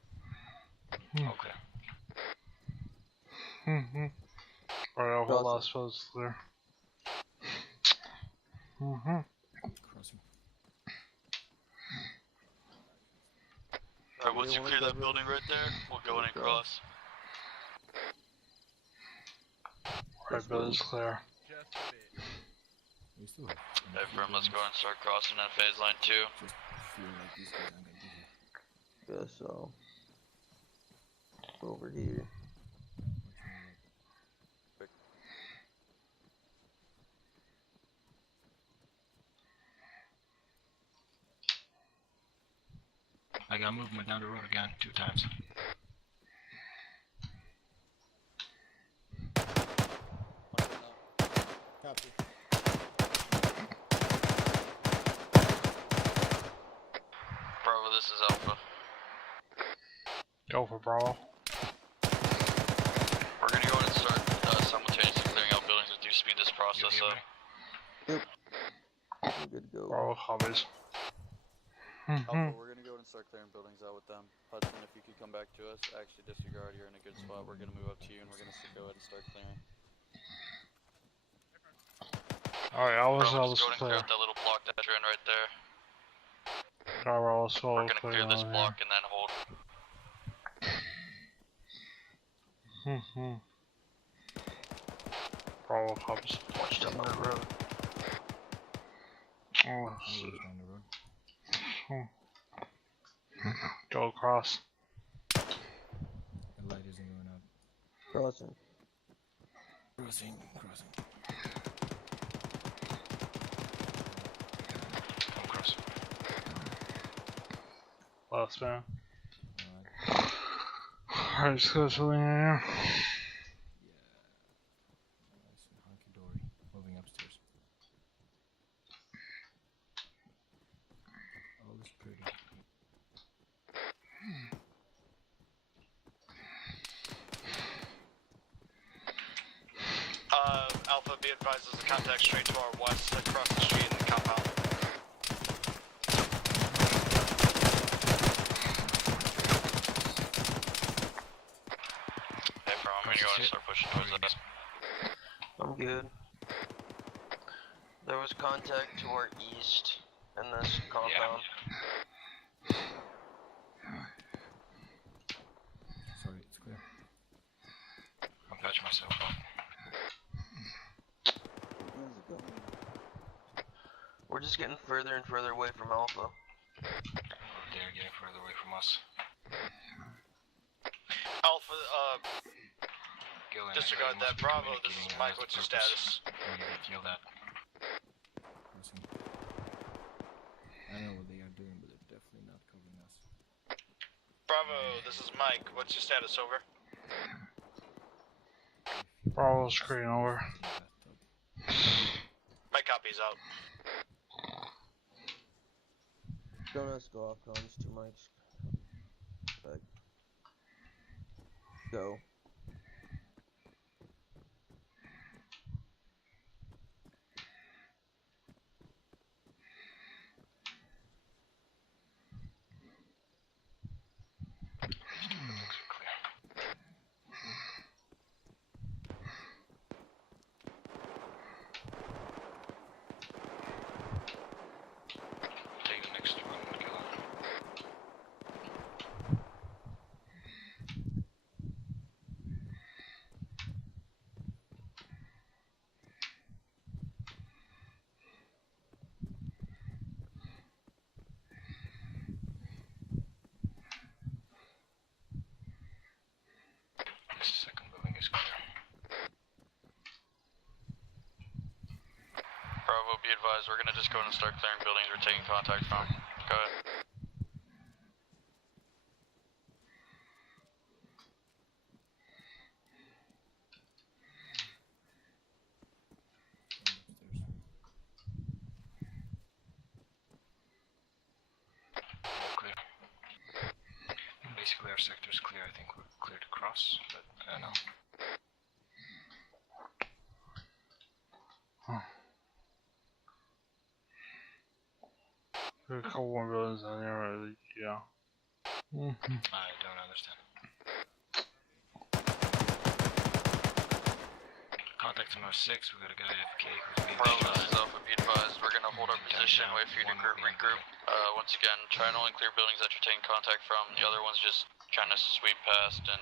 Okay. Alright, Alpha last phase clear. Crossing. Alright, once you clear that building right there, we'll go in and cross. Alright, building's clear. Just a bit. We still have. Hey, firm, let's go and start crossing that phase line too. Just feel like these guys aren't gonna be here. Guess so. Over here. I got movement down the road again, 2 times. Copy. Bravo, this is Alpha. Go for Bravo. We're gonna go in and start simultaneously clearing out buildings to speed this process up. Yep. I'm good to go. Bravo copies. Alpha, we're gonna go and start clearing buildings out with them. Hudson, if you could come back to us, actually disregard, you're in a good spot. We're gonna move up to you and we're gonna go ahead and start clearing. Alright, I was Bro, just go and clear. clear out that little block that you're in right there. Alright, We're gonna clear this block and then hold. Bravo copies. Watch down that road. Oh, Shit. shit. Down the road. Go across. The light isn't going out. Crossing. Crossing. I'm crossing. Last man. Alright. Alright, let's go something in here. Yeah. Nice and hunky dory. Moving upstairs. All is pretty. Alpha, be advised there's a contact straight to our west, across the street in the compound. Hey, bro, I'm gonna go and start pushing towards us. I'm good. There was contact to our east in this compound. Sorry, it's clear. I'll patch myself up. Where's it going? We're just getting further and further away from Alpha. They're getting further away from us. Alpha, Gillian, disregard that. Bravo, this is Mike. What's your status? Feel that. Crossing. I don't know what they are doing, but they're definitely not covering us. Bravo, this is Mike. What's your status? Over. Bravo screen over. My copy's out. Don't ask go off comms to Mike's. Back. Go. Take the next one, Gillian. This second building is clear. Bravo, be advised. We're gonna just go in and start clearing buildings we're taking contact from. Go ahead. All clear. Basically, our sector's clear. I think we're clear to cross, but I don't know. There are a couple more buildings down there, yeah. I don't understand. Contact on our 6, we got a guy AFK who's being Bravo, shot. this is Alpha, be advised, we're gonna hold our position, wait for you to regroup. Once again, try and only clear buildings that you're taking contact from. The other ones just trying to sweep past and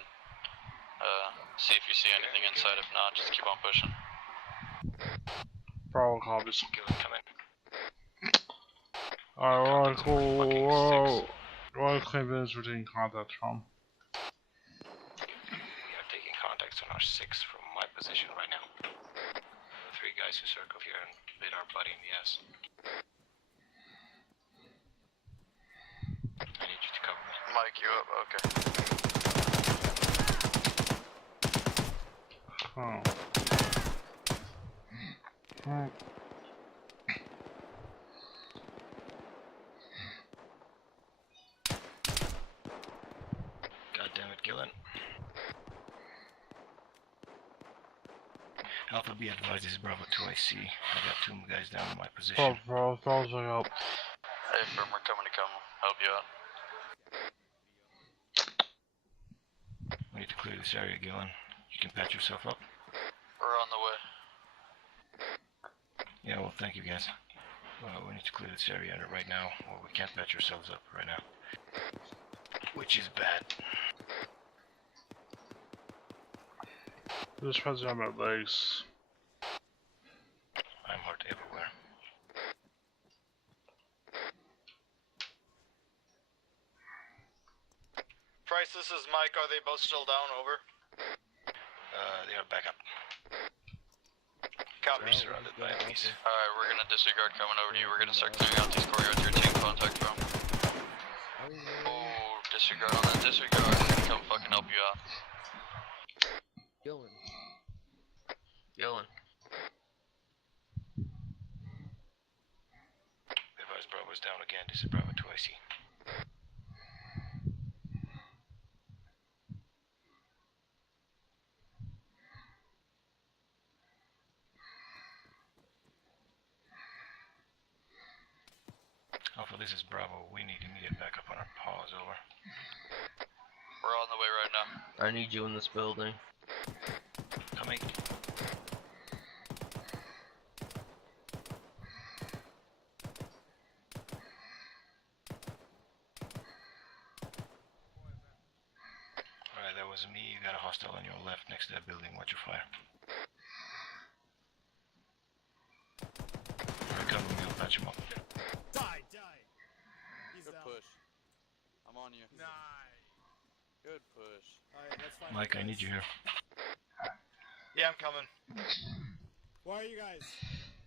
see if you see anything inside. If not, just keep on pushing. Bravo copies. Come in. Alright, cool. What claim buildings we're taking contact from? We are taking contacts on our 6 from my position right now. The 3 guys who circled here and bit our buddy in the ass. I need you to cover me. Mike, you up? Okay. Oh. God damn it, Gillen. Alpha, be advised, this is Bravo 2 IC. I got 2 guys down in my position. Bro, up. Hey, firm, we're coming to come help you out. We need to clear this area, Gillen. You can patch yourself up. We're on the way. Yeah, well, thank you, guys. We need to clear this area right now, or we can't patch ourselves up right now. Which is bad. This has on my legs. I'm hurt everywhere. Price, this is Mike. Are they both still down? Over. They are back up. Copy. We're surrounded by enemies. Alright, we're gonna disregard coming over to you. We're gonna start clearing out these courtyards you're taking contact from. Oh, disregard on that. Disregard. I'm gonna come fucking help you out. Gillen. Advise Bravo's down again. This is Bravo 2 IC. Alpha, this is Bravo. We need immediate backup on our pause. Over. We're on the way right now. I need you in this building. Coming. Alright, that was me. You got a hostile on your left next to that building. Watch your fire. Recover me, I'll patch him up. Die! He's Good down. push. I'm on you. Nice. Good push. Alright, that's fine. Mike, I need you here. Yeah, I'm coming. Where are you guys?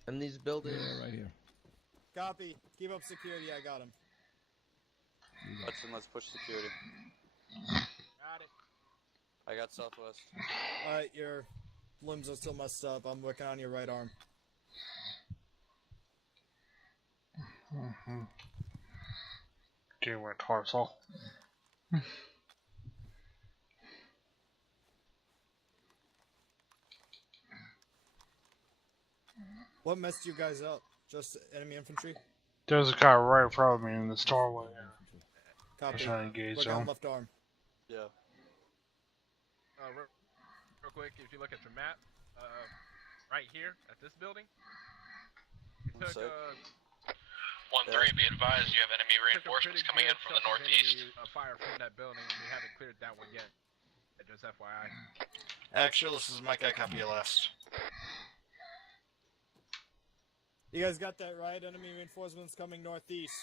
In these buildings. Yeah, right here. Copy. Keep up security. I got him. Hudson, let's push security. Got it. I got southwest. Alright, your limbs are still messed up. I'm working on your right arm. Game with torso. What messed you guys up? Just enemy infantry? There's a guy right in front of me in the doorway. Copy. Trying to engage Work on him. left arm. Yeah. Real quick, if you look at your map, right here at this building, you I'm took sick. 1-3, be advised, you have enemy reinforcements coming in from the northeast. Fire from that building, and we haven't cleared that one yet. Just FYI. Actually, this is Mike. I copy you last. You guys got that right? Enemy reinforcements coming northeast.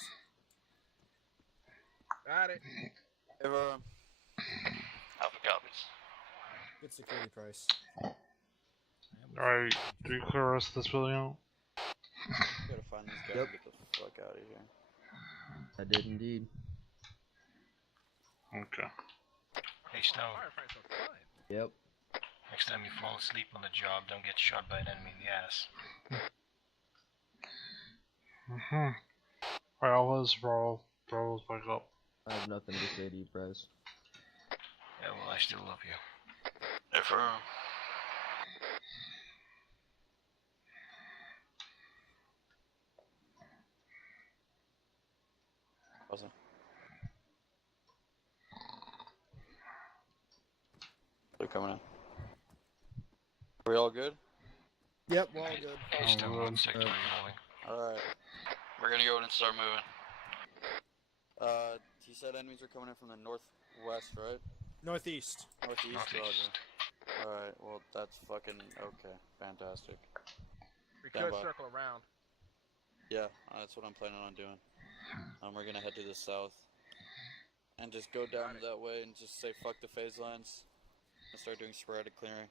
Got it. Alpha copies. Good security price. Alright, do you clear the rest of this building out? Gotta find these guys Yep. and get the fuck out of here. I did indeed. Okay. Hey, Stone. Firefights are fun. Yep. Next time you fall asleep on the job, don't get shot by an enemy in the ass. Alright, Alpha's Bravo's back up. I have nothing to say to you, Prez. Yeah, well, I still love you. Affirm. Awesome. They're coming in. Are we all good? Yep, we're all good. Still one sector are you holding? Alright. We're gonna go in and start moving. He said enemies are coming in from the northwest, right? Northeast. Northeast. Alright, well that's fucking okay. Fantastic. We Stand could by. circle around. Yeah, that's what I'm planning on doing. We're gonna head to the south. And just go down that way and just say fuck the phase lines. And start doing sporadic clearing.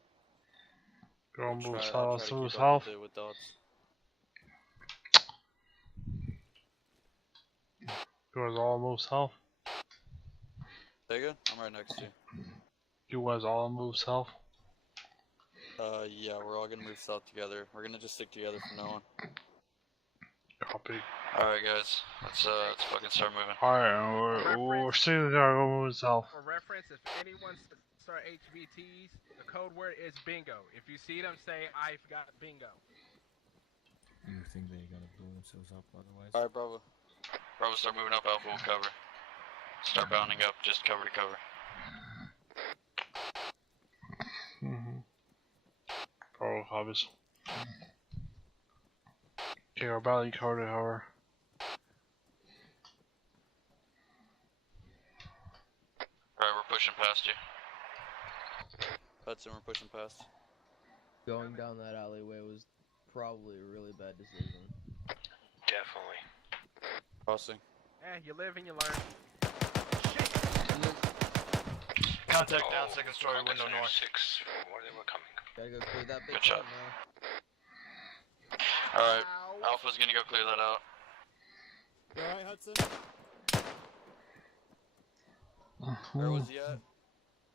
Go on move I'll south, try to move keep up south. with dots. You guys all move south. Say again? I'm right next to you. You guys all move south. Yeah, we're all gonna move south together. We're gonna just stick together from now on. Copy. Alright guys, let's fucking start moving. Alright, we're sticking together, go move south. For reference, if anyone start HVTs, the code word is bingo. If you see them, say, I've got bingo. You think they're gonna blow themselves up otherwise? Alright, Bravo. Bravo, start moving up, Alpha will cover. Start bounding up, just cover to cover. Bravo copies. Okay, we're about to cover to cover. Alright, we're pushing past you. Hudson, we're pushing past. Going down that alleyway was probably a really bad decision. Definitely. Crossing. You live and you learn. Contact down, second story, window north. 6, from where they were coming. Gotta go clear that big Good shot. now. Alright, Alpha's gonna go clear that out. You alright, Hudson? Where was he at?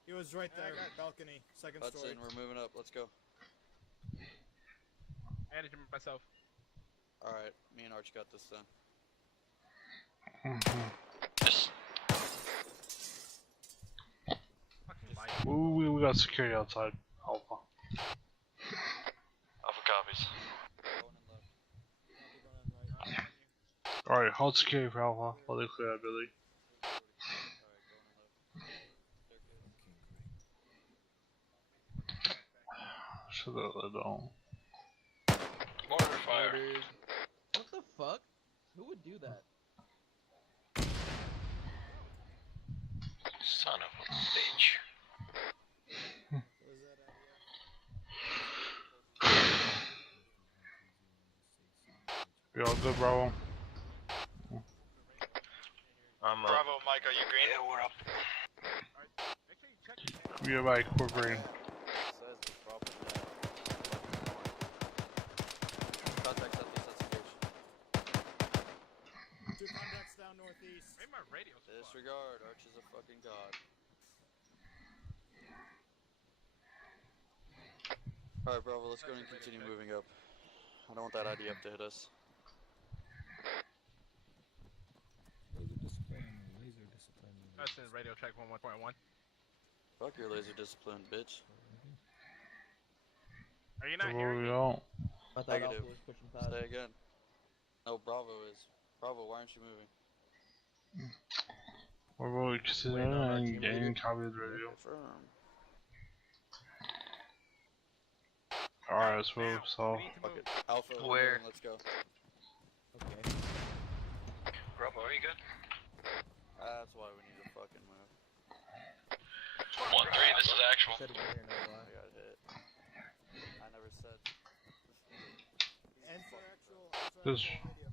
He was right there, balcony, second Hudson, story. we're moving up, let's go. Managing myself. Alright, me and Arch got this then. Just Ooh, we got security outside. Alpha. Alpha copies. Alright, hold security for Alpha while they clear that building. Should have let down. mortar fire. What the fuck? Who would do that? Son of a bitch. We all good, Bravo? I'm up. Bravo, Mike, are you green? Yeah, we're up. We are by core green. Contacts at this station. 2 contacts down northeast. Maybe my radio's Disregard, Arch is a fucking god. Alright, Bravo, let's go and continue moving up. I don't want that IDF to hit us. Laser discipline. Hudson, radio check 11.1. Fuck your laser discipline, bitch. Are you not Where hearing we me? go? I thought Negative. Alpha was pushing past. Stay again. No, Bravo is. Bravo, why aren't you moving? We're going to sit Waiting on our and team getting leader. copy of the radio. Confirm. Alright, let's move south. Fuck it. Alpha, we're Where? moving, let's go. Okay. Bravo, are you good? That's why we need to fucking move. 1-3, this is actual. Said we didn't know why. I got hit. I never said. And for actual, This. radio.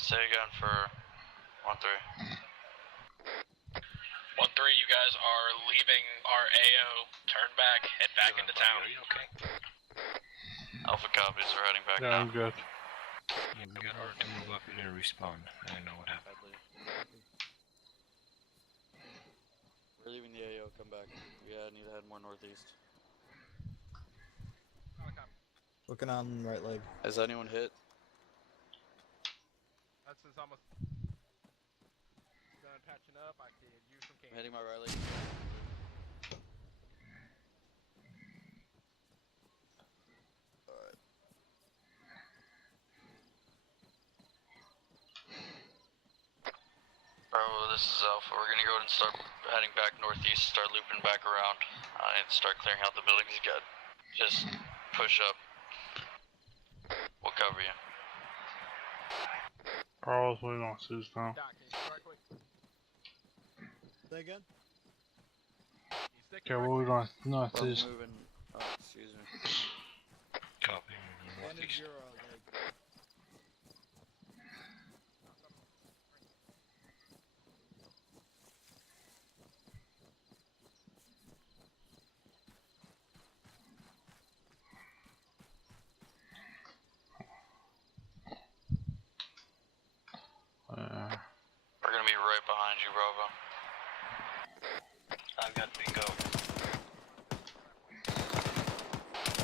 Say again for 1-3. 1-3, you guys are leaving our AO. Turn back, head back into town. Are you okay? Alpha copies, we're heading back Yeah, now. I'm good. Yeah, we got ordered to move up and then respawn. I don't know what happened. We're leaving the AO, come back. Yeah, I need to head more northeast. Looking on right leg. Has anyone hit? Hudson's almost done patching up. I could use some I'm hitting my right leg. Alright. this is Alpha. We're gonna go ahead and start heading back northeast, start looping back around, and start clearing out the buildings again. Just push up. We'll cover you. Carlos, what do you want to see now? Doc, can you start quick? Say again? Okay, what we going to We're see? moving. Oh, excuse me. Copy. Bandage your leg. We're gonna be right behind you, Bravo. I've got bingo.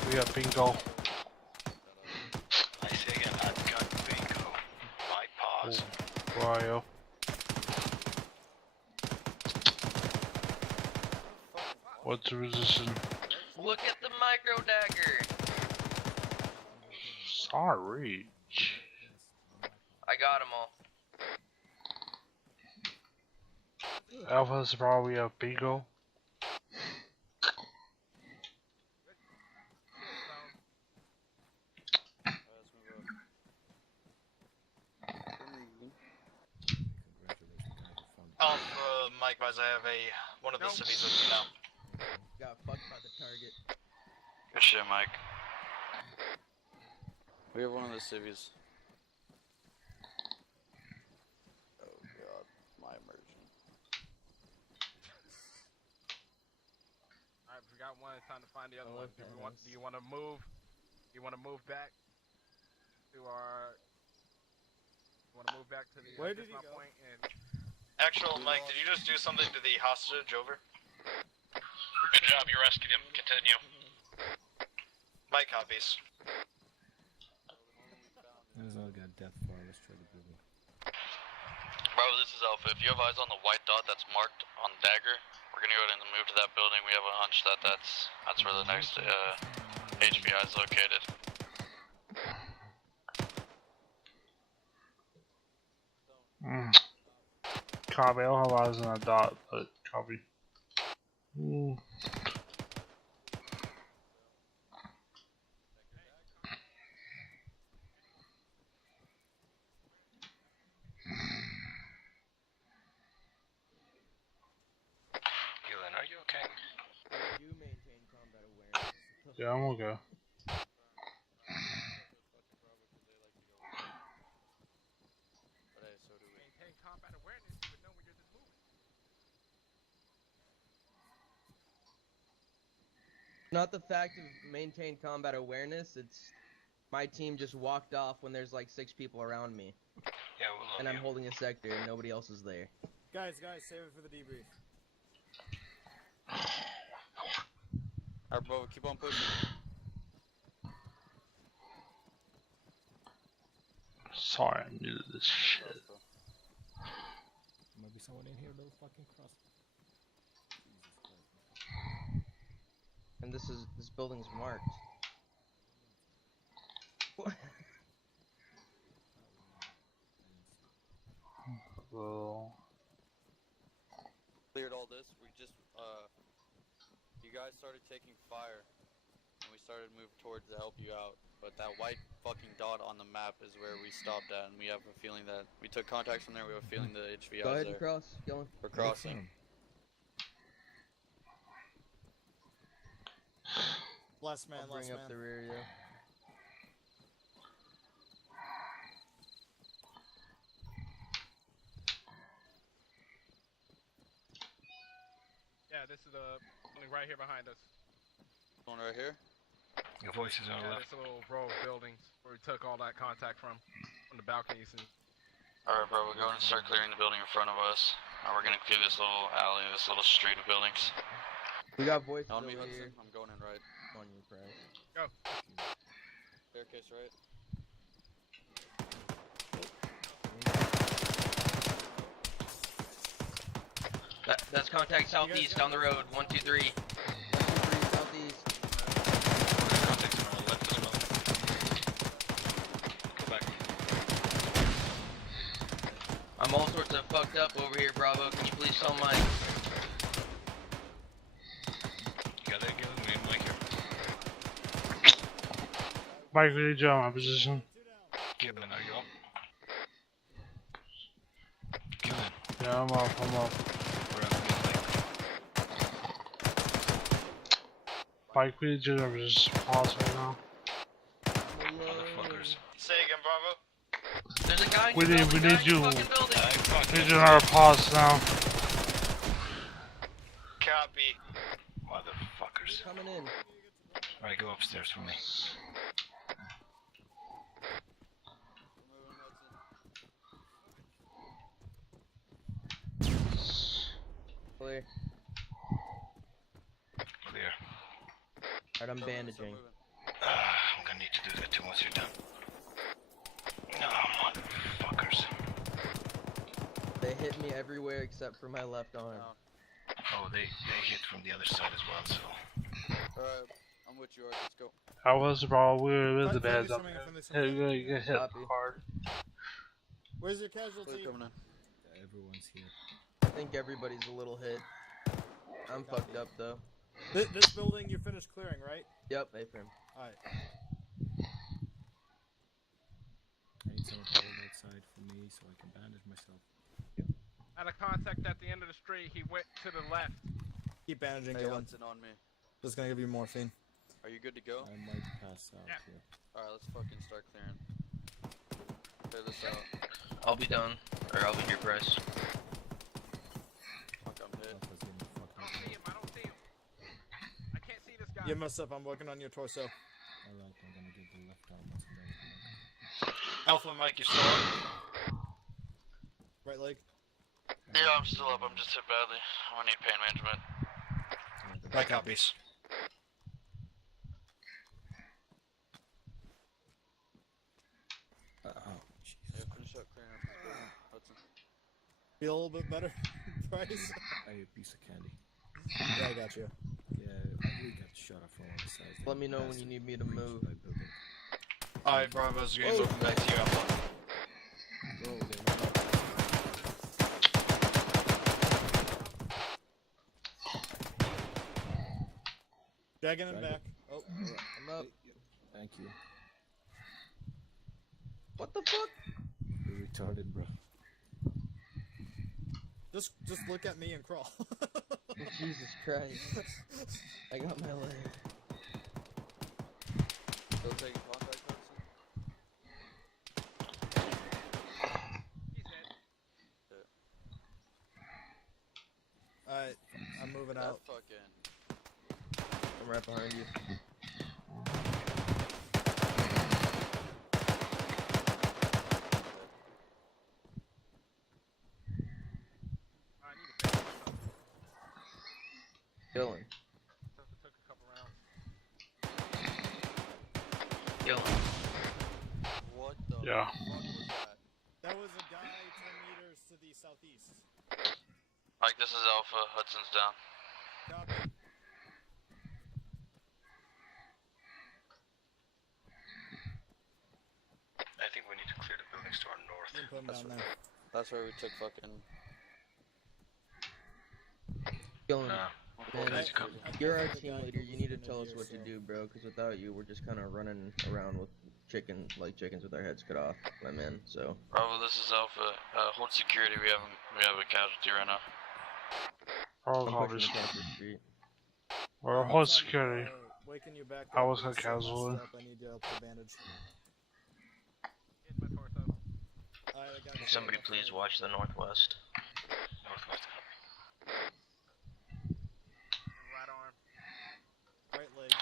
We got bingo. I say again, I've got bingo. My pause. Where are you? What's the resistance? Look at the micro dagger. Sorry. I got them all. Alpha's probably a bingo. Mike Vaz, I have one of the civvies with me now. Got fucked by the target. Good shit, Mike. We have one of the civvies. Oh god, my immersion. Alright, we got one. It's time to find the other one. Do you want to move? Do you want to move back to our? You want to move back to the Where did he go? point and. Actual, Mike, did you just do something to the hostage over? Good job, you rescued him. Continue. Mike copies. There's all got death far. Let's try the building. Bravo, this is Alpha. If you have eyes on the white dot that's marked on dagger, we're gonna go ahead and move to that building. We have a hunch that that's where the next HVI is located. Copy. I don't have eyes on a dot, but copy. Gillen, are you okay? I do maintain combat awareness. Yeah, I'm okay. Maintain combat awareness. You would know when you're just moving. Not the fact of maintain combat awareness, it's my team just walked off when there's like 6 people around me. Yeah, we'll and I'm holding a sector and nobody else is there. Guys, save it for the debrief. Alright, bro, keep on pushing. Sorry, I'm new to this shit. Might be someone in here, though. Fucking cross. And this building's marked. Well, Cleared all this. We just you guys started taking fire, and we started to move towards to help you out. But that white fucking dot on the map is where we stopped at, and we have a feeling that we took contact from there. We have a feeling the HVI is there. Go ahead and cross, Gillen. We're crossing. Last man, I'll bring up the rear, yeah. Yeah, this is the building right here behind us. One right here? Your voice is on the left. This little row of buildings where we took all that contact from the balconies. And... Alright, bro, we're going to start clearing the building in front of us. And we're going to clear this little alley, this little street of buildings. We got voices On over me, Hudson. here. I'm going in right. On you, Price. Go. Staircase right. That's contact southeast down the road. 1, 2, 3. 1, 2, 3, southeast. Contacts on the left as well. Go back. I'm all sorts of fucked up over here, Bravo. Can you please tell Mike? You got that, Gillen? We didn't like him. Mike, we need you on my position. Gillen, are you up? Gillen. Yeah, I'm up. We're up. Mike, we need you on just pause right now. Motherfuckers. Say again, Bravo. There's a guy in We your need building, guy in you. your fucking building. We need you on our pause now. Copy. Motherfuckers. Coming in. Alright, go upstairs for me. Clear. Clear. Alright, I'm bandaging. I'm gonna need to do that too once you're done. No, motherfuckers. They hit me everywhere except for my left arm. Oh, they hit from the other side as well, so. Alright, I'm with you, Art. Let's go. I was wrong. We were with the Friendly bad up swimming, friendly there. swimming. You get hit Copy. hard. Where's your casualty? Coming in. Yeah, everyone's here. I think everybody's a little hit. I'm fucked up though. This building you finished clearing, right? Yep, A-frame. Alright. I need someone to hold outside for me so I can bandage myself. At a contact at the end of the street, he went to the left. Keep bandaging, Hey, Gillen. Hudson on me. Just gonna give you morphine. Are you good to go? I might pass out here. Alright, let's fucking start clearing. Clear this out. I'll be done, or I'll be here, Bryce. Fuck, I'm hit. Alpha's getting fucked I up. don't see him. I don't see him. I can't see this guy. You messed up. I'm working on your torso. Alright, I'm gonna get the left arm once I'm done. Alpha Mike, you still up? Right leg. Yeah, I'm still up. I'm just hit badly. I need pain management. My copies. Oh, Yeah, finish up clearing up this building. Hudson. Feel a little bit better, Bryce? I ate a piece of candy. Yeah, I got you. Yeah, I really got shot up from all the sides. Let me know when you need me to move. By building. Alright, Bravo's green. Moving back to you, Alpha. Oh, they went up. Dragging him back. Oh, I'm up. Thank you. What the fuck? You're retarded, bro. just look at me and crawl. Jesus Christ. I got my leg. Still taking contact, Hudson? He's dead. Alright, I'm moving That out. fucking... I'm right behind you. I need a band myself. Dylan. Took a couple rounds. Gillen. What the Yeah. fuck was that? That was a guy 10 meters to the southeast. Mike, this is Alpha. Hudson's down. Copy. I think we need to clear the buildings to our north. You can put him down there. That's where we took fucking... Dylan. Nah. Man, Guys, come. you're our team leader. You need to tell us what to do, bro. Because without you, we're just kind of running around with chickens with our heads cut off, my man. So. Bravo, this is Alpha. Hold security. We have a casualty right now. All I'm copies. pushing across the street. Or hold security. Waking you back I up. was a You're so casual. messed up. I need you up to bandage. Hit my torso. Alright, I got you. Somebody please watch the northwest. Northwest. Right arm. Right leg.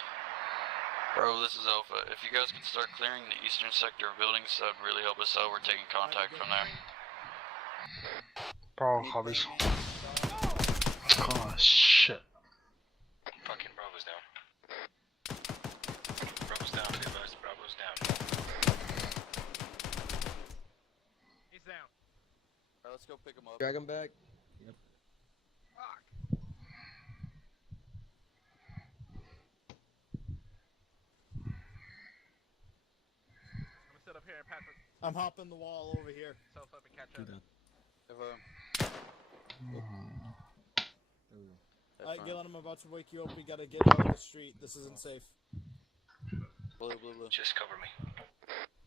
Bravo, this is Alpha. If you guys could start clearing the eastern sector of buildings, that would really help us out. We're taking contact from there. All copies. Oh, shit. Fucking Bravo's down. Bravo's down. Be advised, Bravo's down. He's down. Alright, let's go pick him up. Drag him back. Fuck. I'm gonna sit up here and Patrick I'm hopping the wall over here. self up and catch Do up. that. If, Alright, Galen, I'm about to wake you up. We gotta get out of the street. This isn't safe. Blue. Just cover me.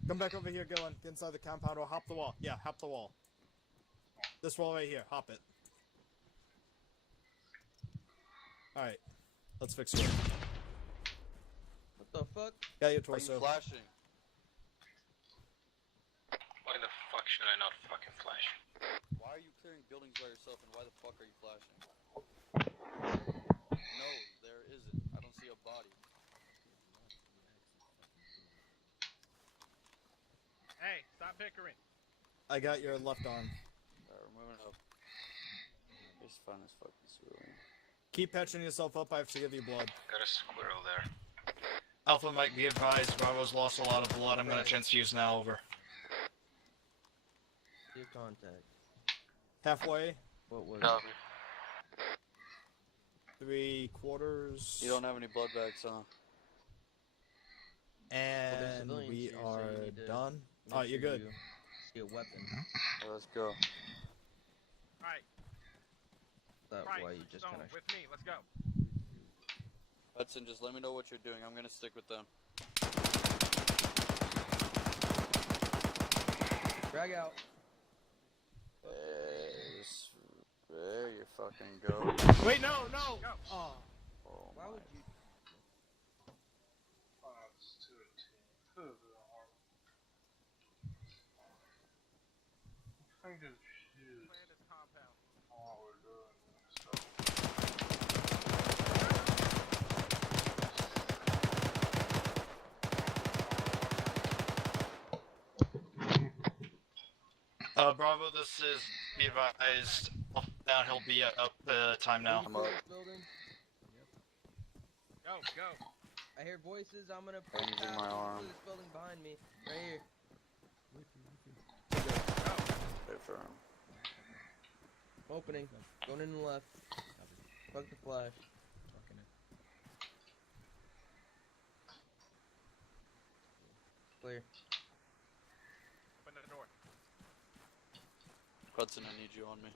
Come back over here, Galen. Get inside the compound or hop the wall. Yeah, hop the wall. This wall right here. Hop it. Alright. Let's fix you. What the fuck? Got your Why are torso. you flashing? Why the fuck should I not fucking flash? Why are you clearing buildings by yourself, and why the fuck are you flashing? No, there isn't. I don't see a body. Hey, stop bickering. I got your left arm. Alright, we're moving up. Just find this fucking civilian. Keep patching yourself up. I have to give you blood. Got a squirrel there. Alpha might be advised. Bravo's lost a lot of blood. I'm gonna transfuse now. Over. Your contact. Halfway. What was Copy. 3/4. You don't have any blood bags, huh? And civilians we here, so you are need to done. make Alright, you're sure good. you see a weapon. Let's go. Alright, That right, way you just Stone, kind of. with me, let's go. Hudson, just let me know what you're doing. I'm gonna stick with them. Drag out. There you fucking go. Wait, no! Go. Oh Why would you? I think it's Plan this compound. what we're doing. Bravo, this is be advised. Down, he'll be up time now. I'm up. Building. Go. I hear voices. I'm gonna I'm using pass my into arm. this building behind me. Right here. Wait for him. Opening. Going in the left. Fuck the flash. Clear. Open the door. Hudson, I need you on me.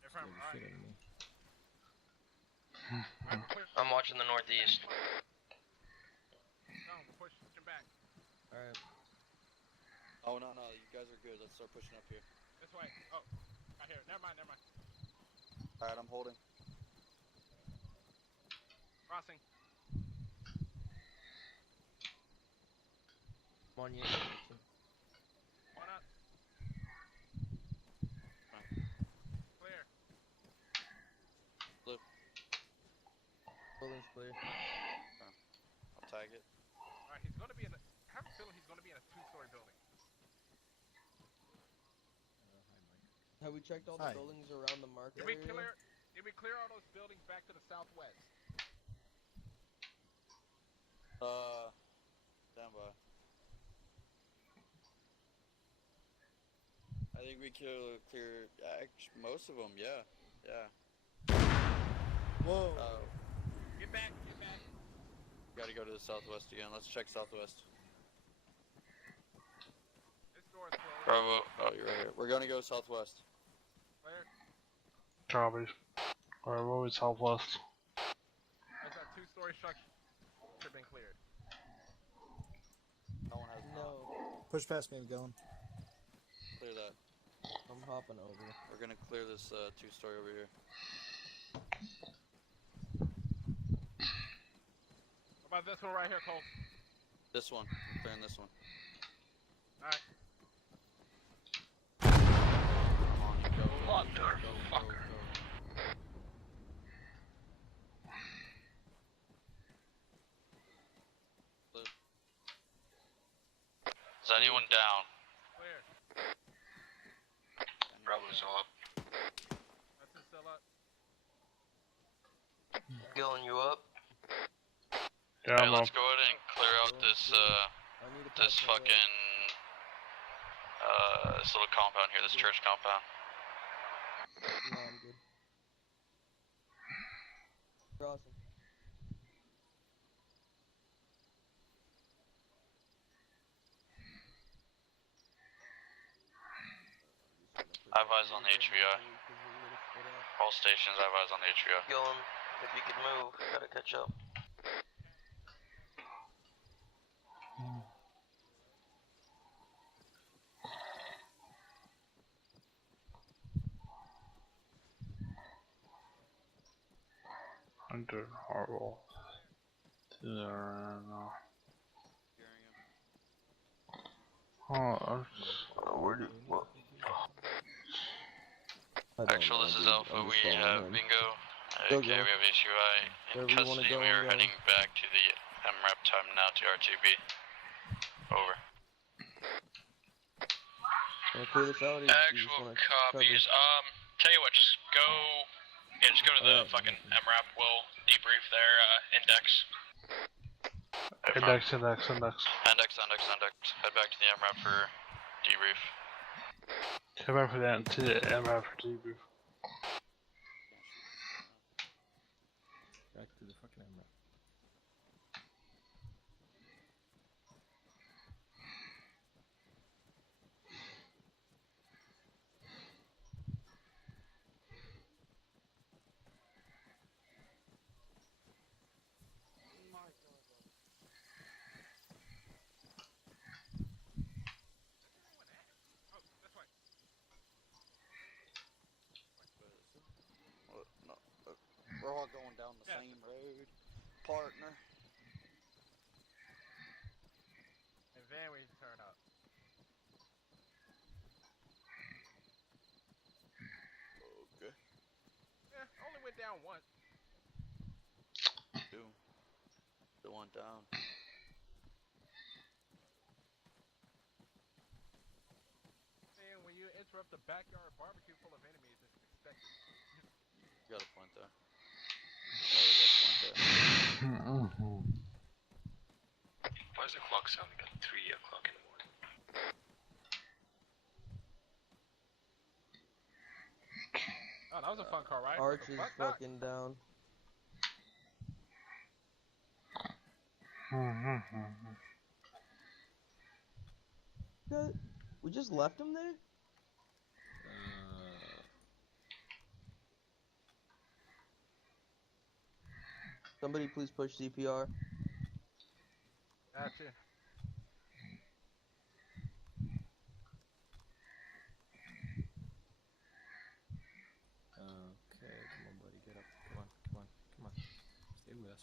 You're from, alright. I'm watching the northeast. Stone, pushing back. Alright. Oh, no, you guys are good. Let's start pushing up here. This way. Oh, right here. Never mind. Alright, I'm holding. Crossing. Come on, you. One up. Clear. Blue. Building's clear. I'll tag it. Alright, he's gonna be in a... I have a feeling he's gonna be in a 2-story building. Have we checked all the Hi. buildings around the market Did we area? clear all those buildings back to the southwest? Stand by. I think we clear most of them, yeah. Whoa. Get back. Gotta go to the southwest again. Let's check southwest. This door is closed. Bravo. Oh, you're right here. We're gonna go southwest. Clear. Copies. Alright, we're always southwest. There's a 2-story structure been cleared. No one has No. Push past me, Galen. clear that. I'm hopping over. We're gonna clear this 2-story over here. What about this one right here, Cole? This one. I'm clearing this one. Alright. Come on, you go. Motherfucker. Blue. Is anyone down? Clear. Bravo's all up. That's it still up. Gilling you up? Yeah, Alright, I'm let's up. go ahead and clear out this I need to this pass my way. fucking this little compound here, this church compound. No, I'm good. Crossing. I have eyes on the HVI. All stations, I have eyes on the HVI. Going. If you could move, gotta catch up. Under horrible. Oh, where do what? Actual, this is Alpha. We have bingo. Go, Okay, go. we have HUI in Wherever you wanna custody. go, We are go. heading back to the MREP time now to RTB. Over. Wanna clear this out, or you just Actual wanna copies. cover? Tell you what, just go. Yeah, just go to the Alright. fucking MRAP. We'll debrief their index. index. Index. Head back to the MREP for debrief. Come back for that to the MR for debrief. Back to the fucking camera. No, we're all going down the same road, partner. And then we turn up. Okay. Yeah, only went down once. Two. The one down. And when you interrupt a backyard barbecue full of enemies, it's expected. You got a point there. Why is the clock sounding at 3 o'clock in the morning? Oh, that was a fun car ride. Arch What the is fuck? fucking down. Good. We just left him there? Somebody please push CPR. Gotcha. Okay, come on, buddy, get up. Come on, come on, come on. Stay with us.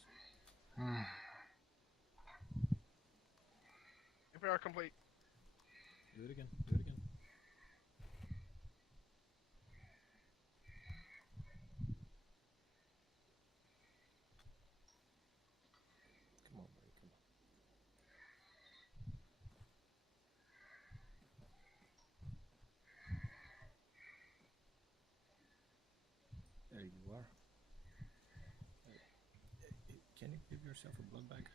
CPR complete. Do it again, do it again. Come on, buddy, come on. There you are. Can you give yourself a blood bag?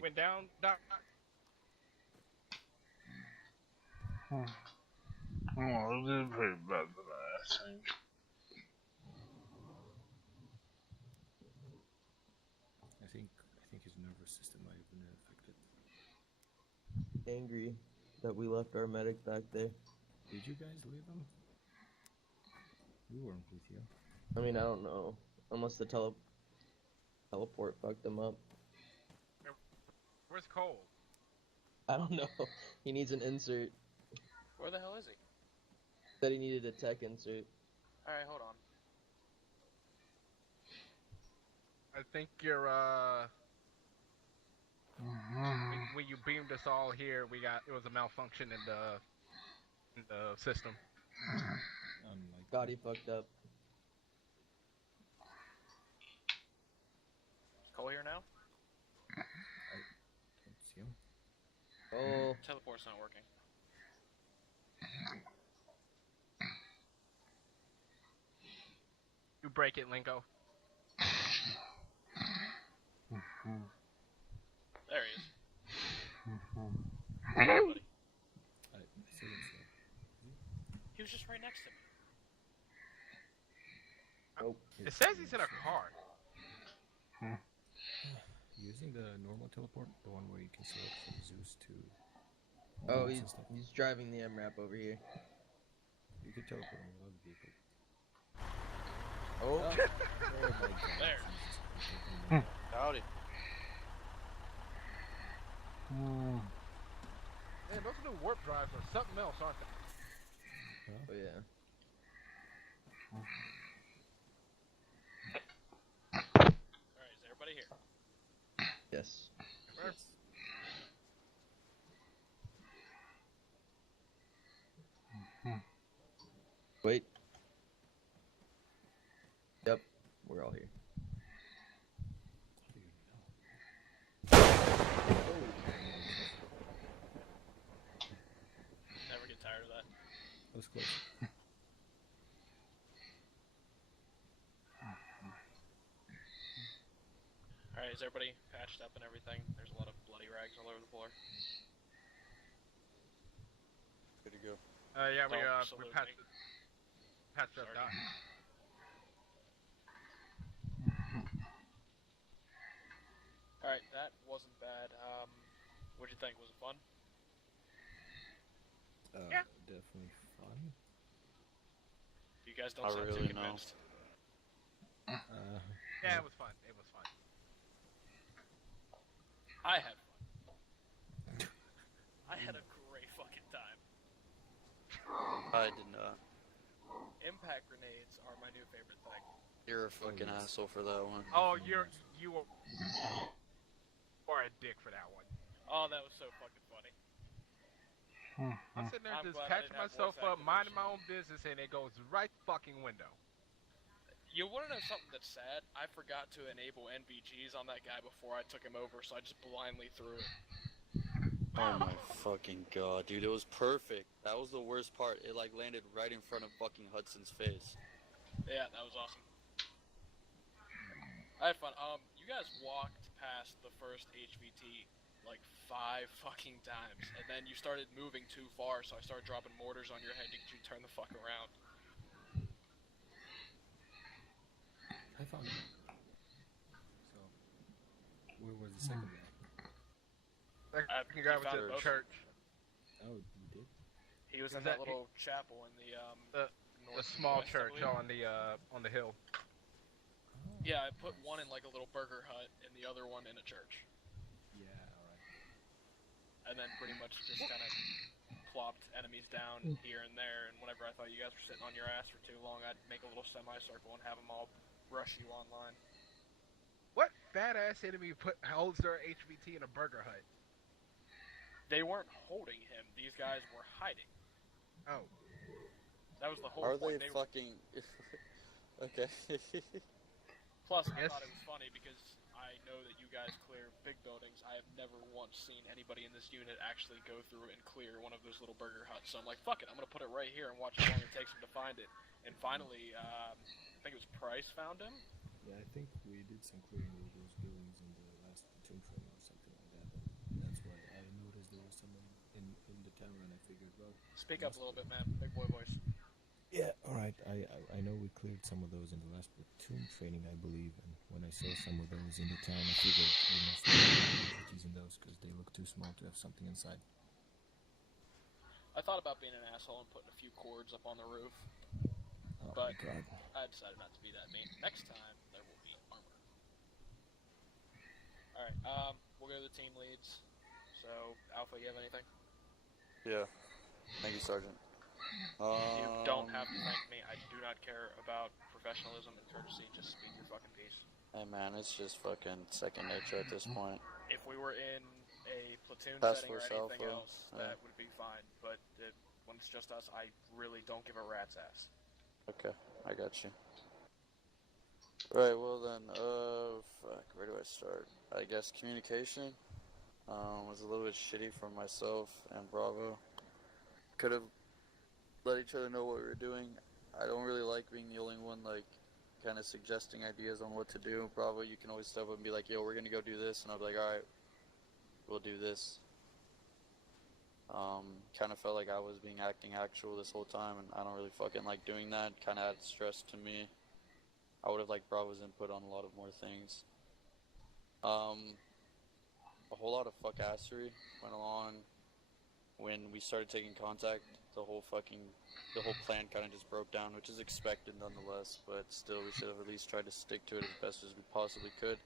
Went down, doc. Oh, it did pretty bad than I think. I think his nervous system might have been affected. Angry that we left our medic back there. Did you guys leave him? We weren't with you. I mean, I don't know. Unless the teleport fucked him up. Where's Cole? I don't know. He needs an insert. Where the hell is he? Said he needed a tech insert. Alright, hold on. I think you're when you beamed us all here, it was a malfunction in the system. God, he fucked up. Is Cole here now? Can't see him. Oh. Teleport's not working. You break it, Lingo. There he is. I see him, sir. He was just right next to me. Oh. It says he's in a car. Using the normal teleport, the one where you can select from Zeus to Oh, boats and stuff. he's driving the MRAP over here. You could teleport on a log vehicle. Oh, Oh my god. There. Jesus. Howdy. Man, those new warp drives are something else, aren't they? Oh yeah. Alright, is everybody here? Yes. Yes. Wait. Yep, we're all here. Never get tired of that. That was close. Alright, is everybody patched up and everything? There's a lot of bloody rags all over the floor. Good to go. Yeah, we Don't we salute patched me. up Sorry. Doc. Alright, that wasn't bad. What'd you think? Was it fun? Yeah. Definitely fun. You guys don't I sound really too know. convinced. Yeah, it was fun. It was fun. I had fun. I had a great fucking time. I did not. Impact grenades are my new favorite thing. You're a fucking asshole for that one. Oh, you are a dick for that one. Oh, that was so fucking funny. I'm sitting there I'm just glad I patching didn't have myself voice up, minding activation. my own business, and it goes right fucking window. You want to know something that's sad? I forgot to enable NVGs on that guy before I took him over, so I just blindly threw it. Oh my fucking god, dude, it was perfect. That was the worst part. It like landed right in front of fucking Hudson's face. Yeah, that was awesome. I had fun. You guys walked past the first HVT like 5 fucking times, and then you started moving too far, so I started dropping mortars on your head to get you to turn the fuck around. I found it. So, where was the second guy? Second guy was found at the both. church. Oh, you did? He was Is in that that- little chapel in the The small church on the hill. Yeah, I put one in like a little burger hut and the other one in a church. Yeah, alright. And then pretty much just kind of plopped enemies down here and there, and whenever I thought you guys were sitting on your ass for too long, I'd make a little semicircle and have them all rush you online. What badass enemy holds their HVT in a burger hut? They weren't holding him, these guys were hiding. Oh. That was the whole Are point. they fucking... Okay. Plus, I Yes. thought it was funny because I know that you guys clear big buildings. I have never once seen anybody in this unit actually go through and clear one of those little burger huts. So I'm like, fuck it, I'm going to put it right here and watch how long it takes him to find it. And finally, I think it was Price found him. Yeah, I think we did some clearing of those buildings in the last platoon training or something like that. And that's why I noticed there was someone in the tower, and I figured, well... Speak up a little bit, man. Big boy voice. Yeah, alright. I know we cleared some of those in the last platoon training, I believe, and when I saw some of those in the town, I figured we must have entities in those because they look too small to have something inside. I thought about being an asshole and putting a few cords up on the roof, Oh but my god. I decided not to be that mean. Next time, there will be armor. Alright, we'll go to the team leads. So, Alpha, you have anything? Yeah. Thank you, Sergeant. You don't have to thank me. I do not care about professionalism and courtesy. Just speak your fucking piece. Hey man, it's just fucking second nature at this point. If we were in a platoon Task setting or Force anything Alpha, else, that would be fine. But when it's just us, I really don't give a rat's ass. Okay, I got you. Right, well then, fuck, where do I start? I guess communication, was a little bit shitty for myself and Bravo. Could have let each other know what we were doing. I don't really like being the only one, like, kind of suggesting ideas on what to do. Bravo, you can always step up and be like, yo, we're gonna go do this, and I'll be like, alright, we'll do this. Kind of felt like I was being acting actual this whole time, and I don't really fucking like doing that. Kind of added stress to me. I would have liked Bravo's input on a lot of more things. A whole lot of fuckassery went along when we started taking contact, the whole plan kind of just broke down, which is expected nonetheless. But still, we should have at least tried to stick to it as best as we possibly could.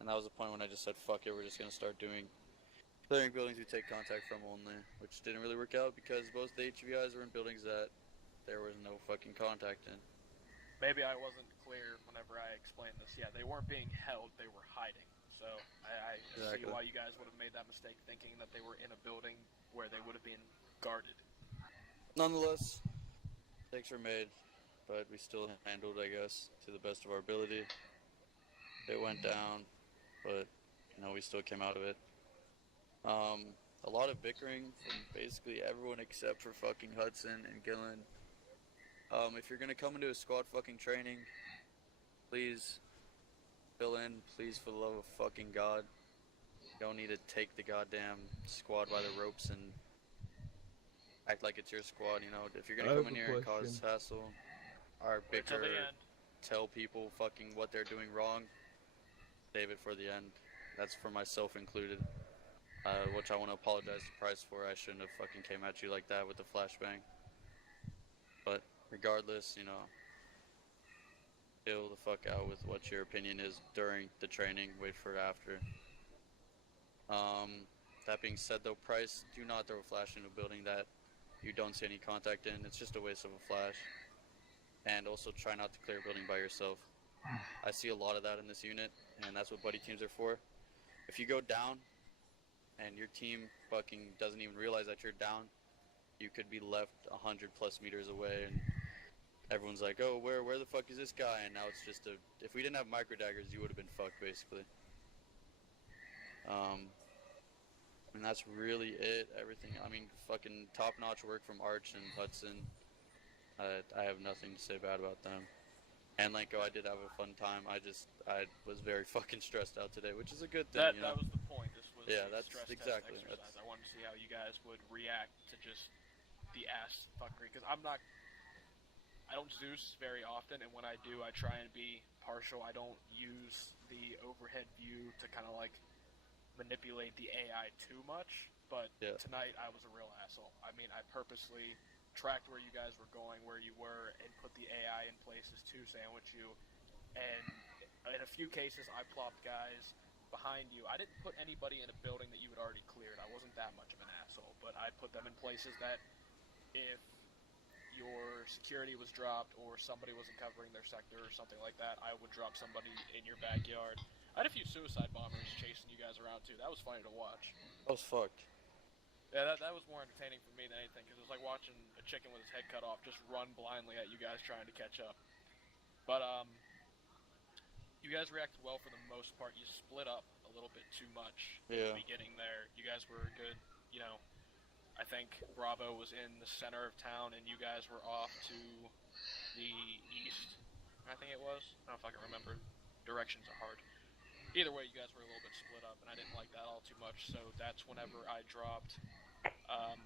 And that was the point when I just said, "Fuck it, we're just gonna start clearing buildings we take contact from only," which didn't really work out because both the HVIs were in buildings that there was no fucking contact in. Maybe I wasn't clear whenever I explained this. Yeah, they weren't being held; they were hiding. So I Exactly. see why you guys would have made that mistake, thinking that they were in a building where they would have been guarded. Nonetheless, mistakes were made, but we still handled, I guess, to the best of our ability. It went down, but we still came out of it. A lot of bickering from basically everyone except for fucking Hudson and Gillen. If you're gonna come into a squad fucking training, please fill in, please, for the love of fucking God. You don't need to take the goddamn squad by the ropes and act like it's your squad, If you're gonna come in here and cause hassle, or Wait till bicker, the end. tell people fucking what they're doing wrong, save it for the end. That's for myself included. Which I want to apologize to Price for. I shouldn't have fucking came at you like that with the flashbang. But regardless, chill the fuck out with what your opinion is during the training. Wait for after. That being said, though, Price, do not throw a flash in a building that you don't see any contact in. It's just a waste of a flash. And also try not to clear a building by yourself. I see a lot of that in this unit, and that's what buddy teams are for. If you go down and your team fucking doesn't even realize that you're down, you could be left 100+ meters away, and everyone's like, "Oh, where the fuck is this guy?" And now it's just if we didn't have micro daggers, you would have been fucked, basically. And that's really it. Everything. I mean, fucking top-notch work from Arch and Hudson. I have nothing to say bad about them. And Lenko, I did have a fun time. I was very fucking stressed out today, which is a good thing. That was the point. This was Yeah, a that's stress exactly. test exercise. I wanted to see how you guys would react to just the ass fuckery, because I don't Zeus very often, and when I do, I try and be partial. I don't use the overhead view to kind of like manipulate the AI too much, but tonight I was a real asshole. I mean, I purposely tracked where you guys were going, where you were, and put the AI in places to sandwich you, and in a few cases I plopped guys behind you. I didn't put anybody in a building that you had already cleared. I wasn't that much of an asshole, but I put them in places that if your security was dropped or somebody wasn't covering their sector or something like that, I would drop somebody in your backyard. I had a few suicide bombers chasing you guys around too. That was funny to watch. That was fucked. Yeah, that was more entertaining for me than anything, because it was like watching a chicken with his head cut off just run blindly at you guys trying to catch up. But you guys reacted well for the most part. You split up a little bit too much in the beginning there. You guys were good, I think Bravo was in the center of town, and you guys were off to the east, I think it was. I don't know if I can remember. Directions are hard. Either way, you guys were a little bit split up, and I didn't like that all too much, so that's whenever I dropped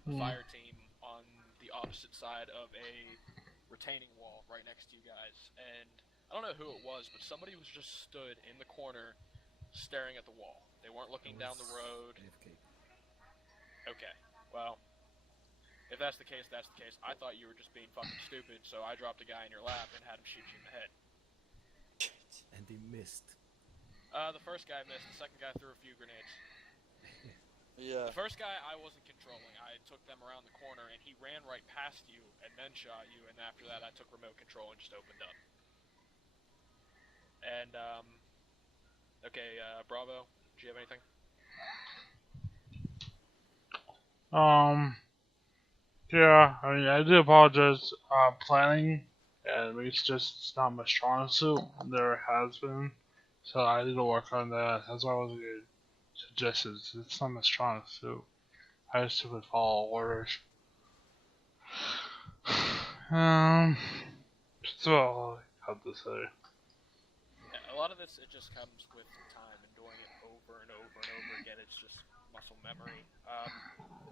the fire team on the opposite side of a retaining wall right next to you guys. And I don't know who it was, but somebody was just stood in the corner staring at the wall. They weren't looking down the road. Okay. Well, if that's the case, that's the case. I thought you were just being fucking stupid, so I dropped a guy in your lap and had him shoot you in the head. And he missed. The first guy missed. The second guy threw a few grenades. Yeah. The first guy I wasn't controlling. I took them around the corner, and he ran right past you and then shot you, and after that I took remote control and just opened up. And, okay, Bravo, do you have anything? Yeah, I mean, I do apologize. Planning, and it's just not my strong suit. There has been, so I need to work on that. That's why I was gonna suggest it. It's not my strong suit. I just simply follow orders. That's all I have to say. Yeah, a lot of this, it just comes with time and doing it over and over and over again. It's just muscle memory.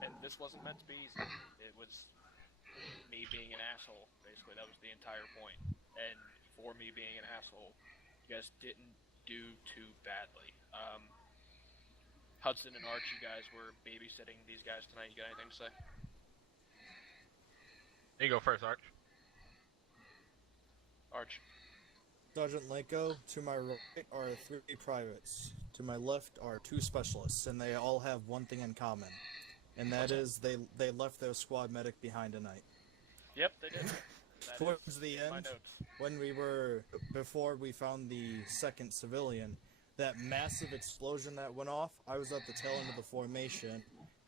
And this wasn't meant to be easy. It was me being an asshole, basically. That was the entire point. And for me being an asshole, you guys didn't do too badly. Hudson and Arch, you guys were babysitting these guys tonight. You got anything to say? You go first, Arch. Arch. Sergeant Lenko, to my right are 3 privates. To my left are 2 specialists, and they all have one thing in common. And that is they left their squad medic behind tonight. Yep, they did. Towards the end, before we found the second civilian, that massive explosion that went off, I was at the tail end of the formation,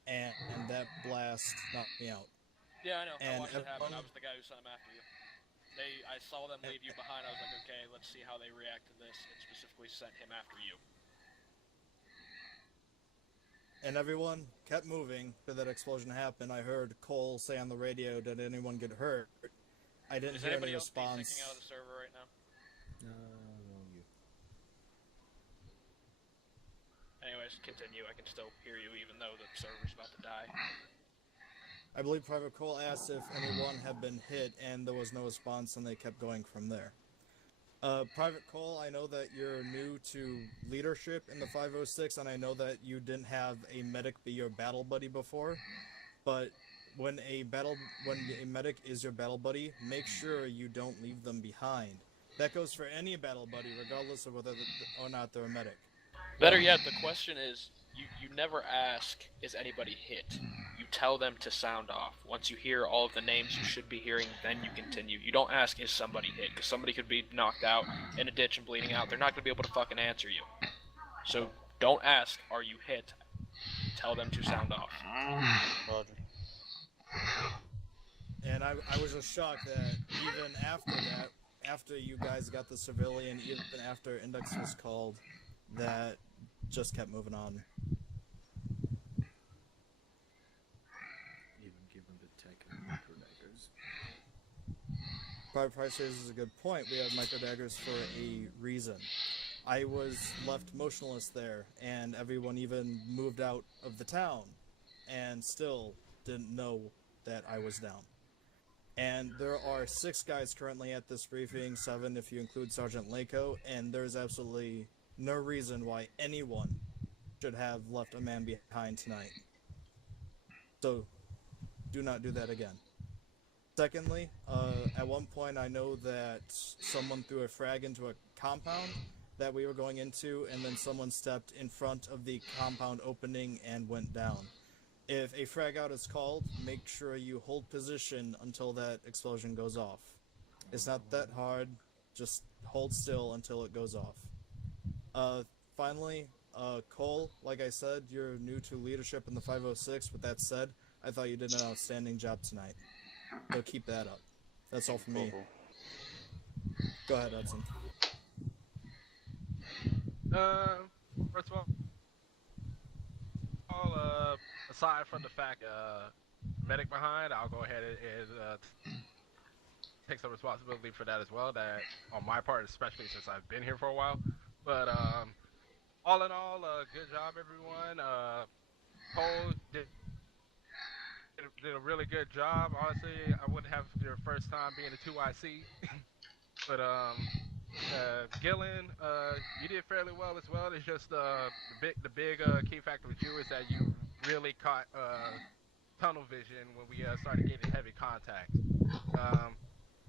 and that blast knocked me out. Yeah, I know. I And watched it happen. I was the guy who sent them after you. I saw them leave you behind. I was like, okay, let's see how they react to this, and specifically sent him after you. And everyone kept moving for that explosion to happen. I heard Cole say on the radio, "Did anyone get hurt?" I didn't hear any response. Is anybody else desyncing out of the server right now? No, you. Anyways, continue. I can still hear you even though the server's about to die. I believe Private Cole asked if anyone had been hit, and there was no response, and they kept going from there. Private Cole, I know that you're new to leadership in the 506, and I know that you didn't have a medic be your battle buddy before, but when a medic is your battle buddy, make sure you don't leave them behind. That goes for any battle buddy, regardless of whether or not they're a medic. Better yet, the question is, you never ask, is anybody hit? You tell them to sound off. Once you hear all of the names you should be hearing, then you continue. You don't ask, is somebody hit? Because somebody could be knocked out in a ditch and bleeding out. They're not going to be able to fucking answer you. So don't ask, are you hit? Tell them to sound off. Roger. And I was just shocked that even after that, after you guys got the civilian, even after Index was called, that just kept moving on. Even given the tech and micro daggers. Private Price raises a good point. We have micro daggers for a reason. I was left motionless there, and everyone even moved out of the town, and still didn't know that I was down. And there are 6 guys currently at this briefing, 7 if you include Sergeant Lako, and there's absolutely no reason why anyone should have left a man behind tonight. So, do not do that again. Secondly, at one point I know that someone threw a frag into a compound that we were going into, and then someone stepped in front of the compound opening and went down. If a frag out is called, make sure you hold position until that explosion goes off. It's not that hard, just hold still until it goes off. Finally, Cole, like I said, you're new to leadership in the 506. With that said, I thought you did an outstanding job tonight. So keep that up. That's all for me. Go ahead, Hudson. First of all, aside from the fact medic behind, I'll go ahead and take some responsibility for that as well. That on my part, especially since I've been here for a while. But all in all, good job, everyone. Cole did a really good job. Honestly, I wouldn't have your first time being a 2IC, but Gillen, you did fairly well as well. It's just the big key factor with you is that you really caught tunnel vision when we started getting heavy contact.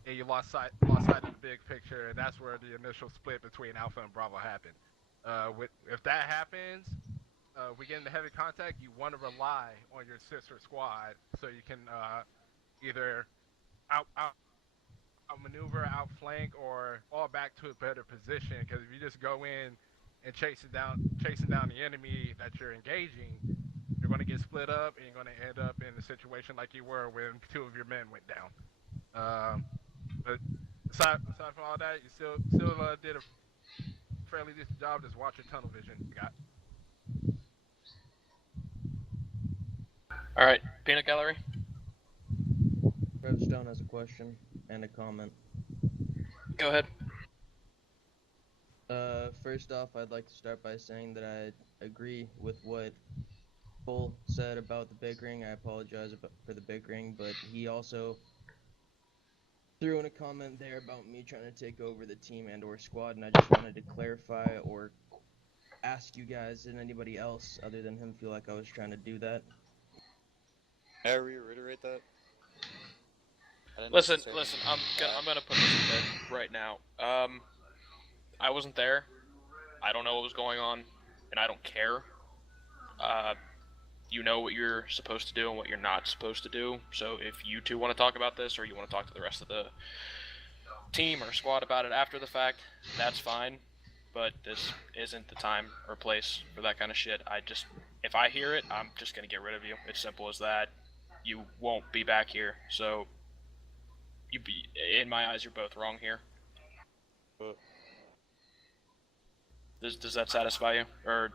And you lost sight of the big picture, and that's where the initial split between Alpha and Bravo happened. If that happens, we get into heavy contact, you want to rely on your sister squad so you can either outmaneuver, outflank, or fall back to a better position. Because if you just go in and chasing down the enemy that you're engaging, you're going to get split up, and you're going to end up in a situation like you were when 2 of your men went down. But aside from all that, you still did a fairly decent job. Just watch your tunnel vision. You got. All right, Peanut Gallery. Redstone has a question and a comment. Go ahead. First off, I'd like to start by saying that I agree with what Cole said about the big ring. I apologize for the big ring, but he also threw in a comment there about me trying to take over the team and or squad, and I just wanted to clarify or ask you guys, did anybody else other than him feel like I was trying to do that? May I reiterate that? I didn't Listen, necessarily listen. mean I'm gonna put this to bed right now. I wasn't there. I don't know what was going on, and I don't care. Uh, you know what you're supposed to do and what you're not supposed to do. So if you two want to talk about this, or you want to talk to the rest of the team or squad about it after the fact, that's fine. But this isn't the time or place for that kind of shit. If I hear it, I'm just gonna get rid of you. It's simple as that. You won't be back here. So, in my eyes, you're both wrong here. Does that satisfy you, or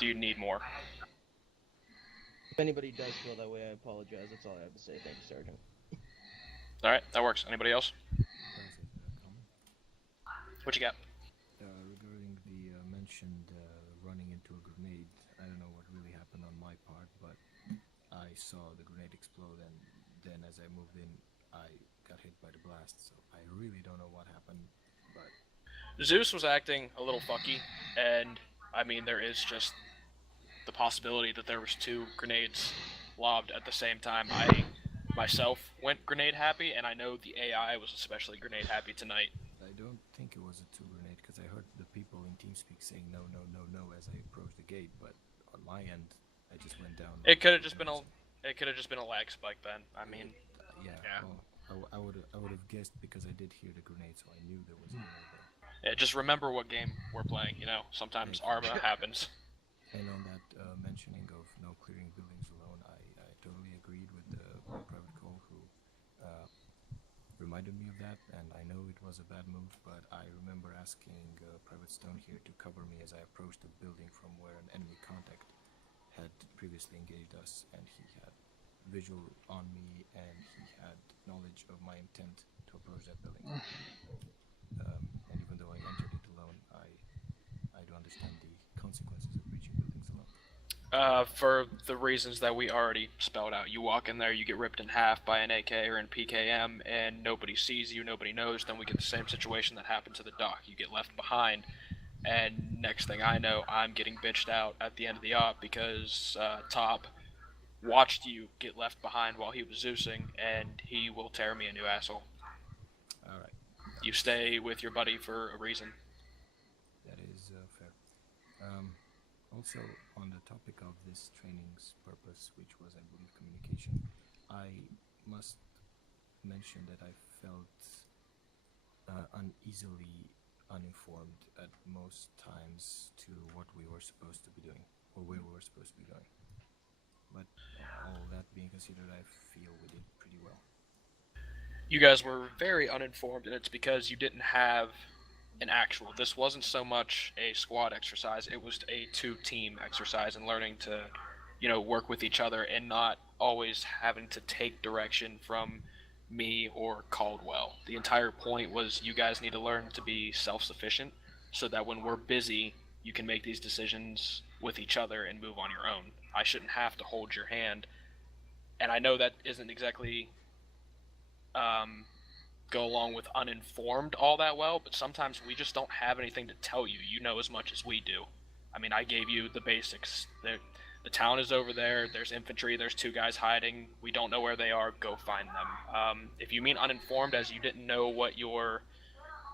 do you need more? If anybody does feel that way, I apologize. That's all I have to say. Thank you, Sergeant. All right, that works. Anybody else? What you got? Regarding the mentioned running into a grenade, I don't know what really happened on my part, but I saw the grenade explode, and then as I moved in, I got hit by the blast, so I really don't know what happened, but... Zeus was acting a little fucky, and, I mean, there is just the possibility that there was 2 grenades lobbed at the same time. I, myself, went grenade happy, and I know the AI was especially grenade happy tonight. I don't think it was a 2 grenade, because I heard the people in TeamSpeak saying no, no, no, no as I approached the gate, but on my end, I just went down. It could have just been a lag spike then. I mean, yeah. Well, I would have guessed because I did hear the grenade, so I knew there was a grenade there. Yeah, just remember what game we're playing. You know, sometimes ARMA happens. And on that mentioning of no clearing buildings alone, I totally agreed with the Private Cole who reminded me of that, and I know it was a bad move, but I remember asking Private Stone here to cover me as I approached the building from where an enemy contact had previously engaged us, and he had visual on me, and he had knowledge of my intent to approach that building. And even though I entered it alone, I do understand the consequences of breaching buildings alone. For the reasons that we already spelled out. You walk in there, you get ripped in half by an AK or an PKM, and nobody sees you, nobody knows, then we get the same situation that happened to the doc. You get left behind, and next thing I know, I'm getting bitched out at the end of the op because Top watched you get left behind while he was Zeusing, and he will tear me a new asshole. Alright. You stay with your buddy for a reason. That is fair. Also, on the topic of this training's purpose, which was, I believe, communication, I must mention that I felt uneasily uninformed at most times to what we were supposed to be doing, or where we were supposed to be going. But all that being considered, I feel we did pretty well. You guys were very uninformed, and it's because you didn't have an actual. This wasn't so much a squad exercise, it was a 2-team exercise and learning to, work with each other and not always having to take direction from me or Caldwell. The entire point was you guys need to learn to be self-sufficient so that when we're busy, you can make these decisions with each other and move on your own. I shouldn't have to hold your hand. And I know that isn't exactly go along with uninformed all that well, but sometimes we just don't have anything to tell you. You know as much as we do. I mean, I gave you the basics. The town is over there. There's infantry. There's 2 guys hiding. We don't know where they are. Go find them. If you mean uninformed as you didn't know what your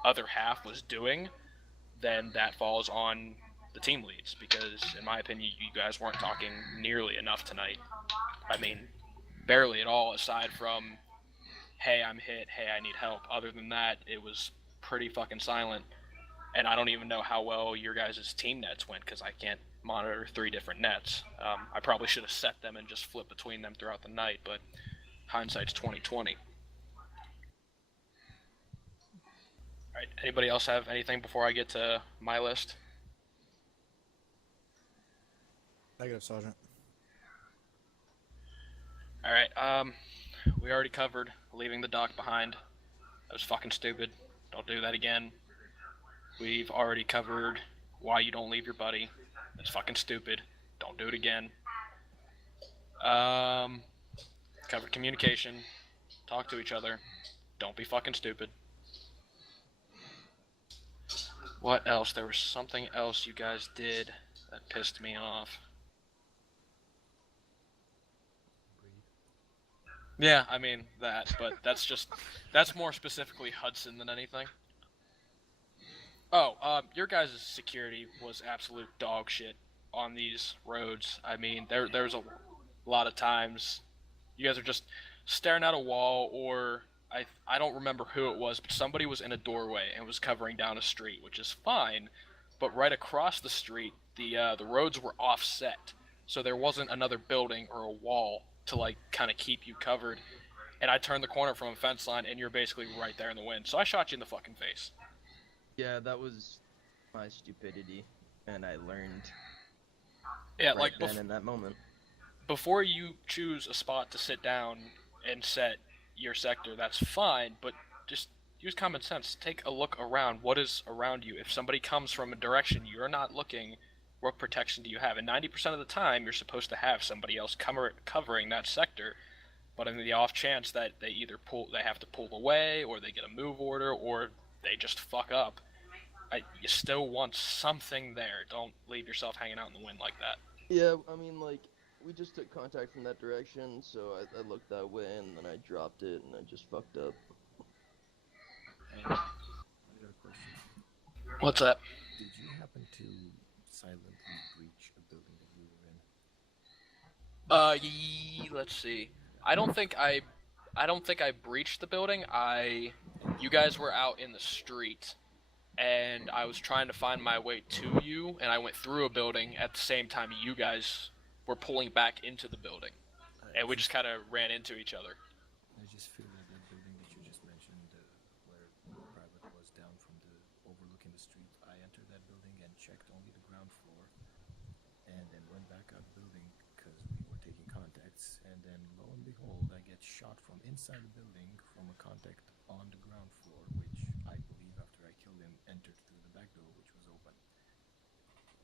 other half was doing, then that falls on the team leads, because in my opinion, you guys weren't talking nearly enough tonight. I mean, barely at all, aside from, hey, I'm hit, hey, I need help. Other than that, it was pretty fucking silent. And I don't even know how well your guys' team nets went, because I can't monitor 3 different nets. I probably should have set them and just flipped between them throughout the night, but hindsight's 20/20. Alright, anybody else have anything before I get to my list? Negative, Sergeant. Alright, we already covered leaving the dock behind. That was fucking stupid. Don't do that again. We've already covered why you don't leave your buddy. That's fucking stupid. Don't do it again. Covered communication. Talk to each other. Don't be fucking stupid. What else? There was something else you guys did that pissed me off. Yeah, I mean that, but that's more specifically Hudson than anything. Oh, your guys' security was absolute dog shit on these roads. I mean, there's a lot of times you guys are just staring at a wall, or I don't remember who it was, but somebody was in a doorway and was covering down a street, which is fine. But right across the street, the roads were offset, so there wasn't another building or a wall to like kind of keep you covered. And I turned the corner from a fence line, and you're basically right there in the wind. So I shot you in the fucking face. Yeah, that was my stupidity, and I learned. Yeah, right like then in that moment. Before you choose a spot to sit down and set your sector, that's fine, but just use common sense. Take a look around. What is around you? If somebody comes from a direction you're not looking, what protection do you have? And 90% of the time, you're supposed to have somebody else covering that sector. But in the off chance that they have to pull away, or they get a move order, or they just fuck up, you still want something there. Don't leave yourself hanging out in the wind like that. Yeah, I mean, like, we just took contact from that direction, so I looked that way, and then I dropped it, and I just fucked up. I got a question. What's that? Did you happen to silently breach a building that we were in? Let's see. I don't think I breached the building. You guys were out in the street, and I was trying to find my way to you, and I went through a building at the same time you guys were pulling back into the building, and we just kind of ran into each other. I just feel that that building that you just mentioned, where Private was down from the overlooking the street, I entered that building and checked only the ground floor, and then went back out the building because we were taking contacts, and then lo and behold, I get shot from inside the building from a contact on the ground floor, which I believe after I killed him entered through the back door, which was open.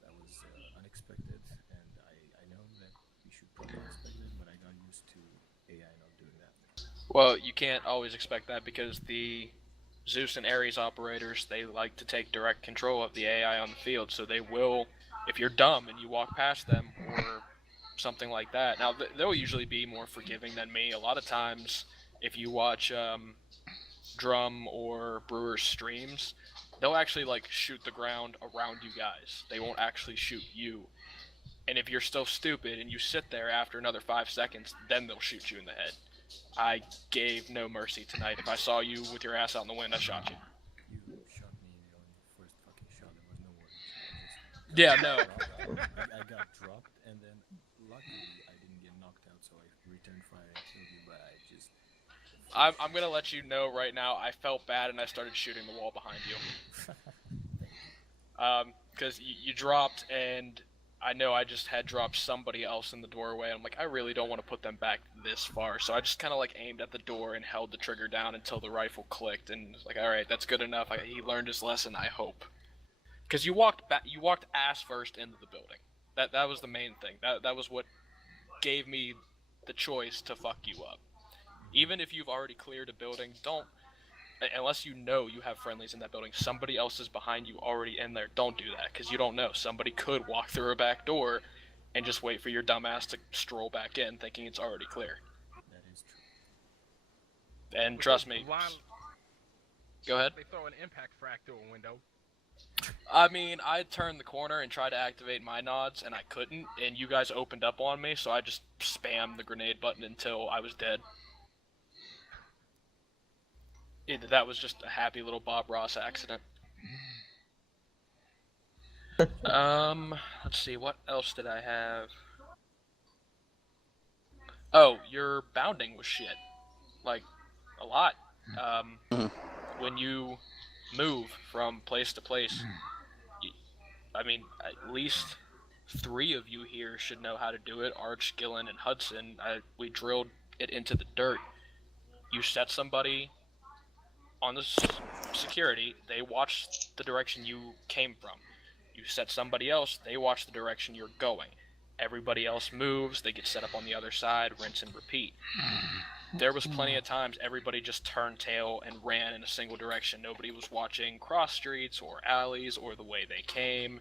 That was unexpected, and I know that we should probably expect it, but I got used to AI not doing that. Well, you can't always expect that because the Zeus and Ares operators, they like to take direct control of the AI on the field, so they will, if you're dumb and you walk past them or something like that. Now, they'll usually be more forgiving than me. A lot of times, if you watch Drum or Brewer's streams, they'll actually like shoot the ground around you guys. They won't actually shoot you. And if you're still stupid and you sit there after another 5 seconds, then they'll shoot you in the head. I gave no mercy tonight. If I saw you with your ass out in the wind, I shot you. You shot me on your first fucking shot. There was no more. Yeah, no. I got dropped, and then luckily I didn't get knocked out, so I returned fire and killed you. But I just. I'm gonna let you know right now. I felt bad and I started shooting the wall behind you. Because you dropped, and I know I just had dropped somebody else in the doorway. I'm like, I really don't want to put them back this far, so I just kind of like aimed at the door and held the trigger down until the rifle clicked, and like, all right, that's good enough. He learned his lesson, I hope. Because you walked ass first into the building. That was the main thing. That was what gave me the choice to fuck you up. Even if you've already cleared a building, don't, unless you know you have friendlies in that building, somebody else is behind you already in there. Don't do that, because you don't know. Somebody could walk through a back door and just wait for your dumbass to stroll back in thinking it's already clear. That is true. And trust me. Go ahead. They throw an impact frag through a window. I mean, I turned the corner and tried to activate my nods, and I couldn't, and you guys opened up on me, so I just spammed the grenade button until I was dead. That was just a happy little Bob Ross accident. Let's see, what else did I have? Oh, your bounding was shit. Like, a lot. When you move from place to place, I mean, at least 3 of you here should know how to do it. Arch, Gillen, and Hudson. We drilled it into the dirt. You set somebody on the security, they watch the direction you came from. You set somebody else, they watch the direction you're going. Everybody else moves, they get set up on the other side, rinse and repeat. There was plenty of times everybody just turned tail and ran in a single direction. Nobody was watching cross streets or alleys or the way they came.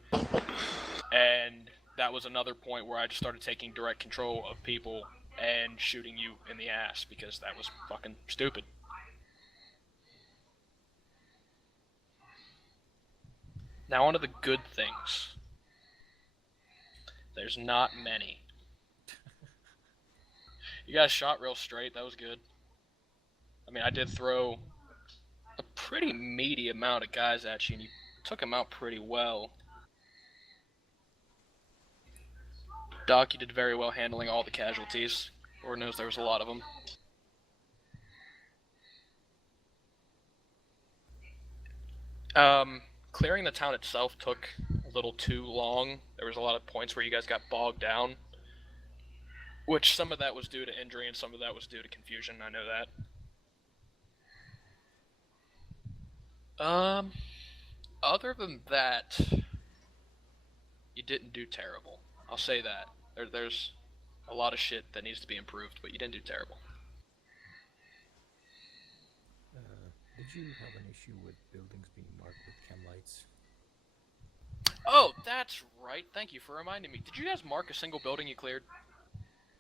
And that was another point where I just started taking direct control of people and shooting you in the ass because that was fucking stupid. Now on to the good things. There's not many. You guys shot real straight, that was good. I mean, I did throw a pretty meaty amount of guys at you, and you took them out pretty well. Doc, you did very well handling all the casualties. Lord knows there was a lot of them. Clearing the town itself took a little too long. There was a lot of points where you guys got bogged down. Which some of that was due to injury and some of that was due to confusion, I know that. Other than that, you didn't do terrible. I'll say that. There's a lot of shit that needs to be improved, but you didn't do terrible. Did you have an issue with buildings being marked with chem lights? Oh, that's right. Thank you for reminding me. Did you guys mark a single building you cleared?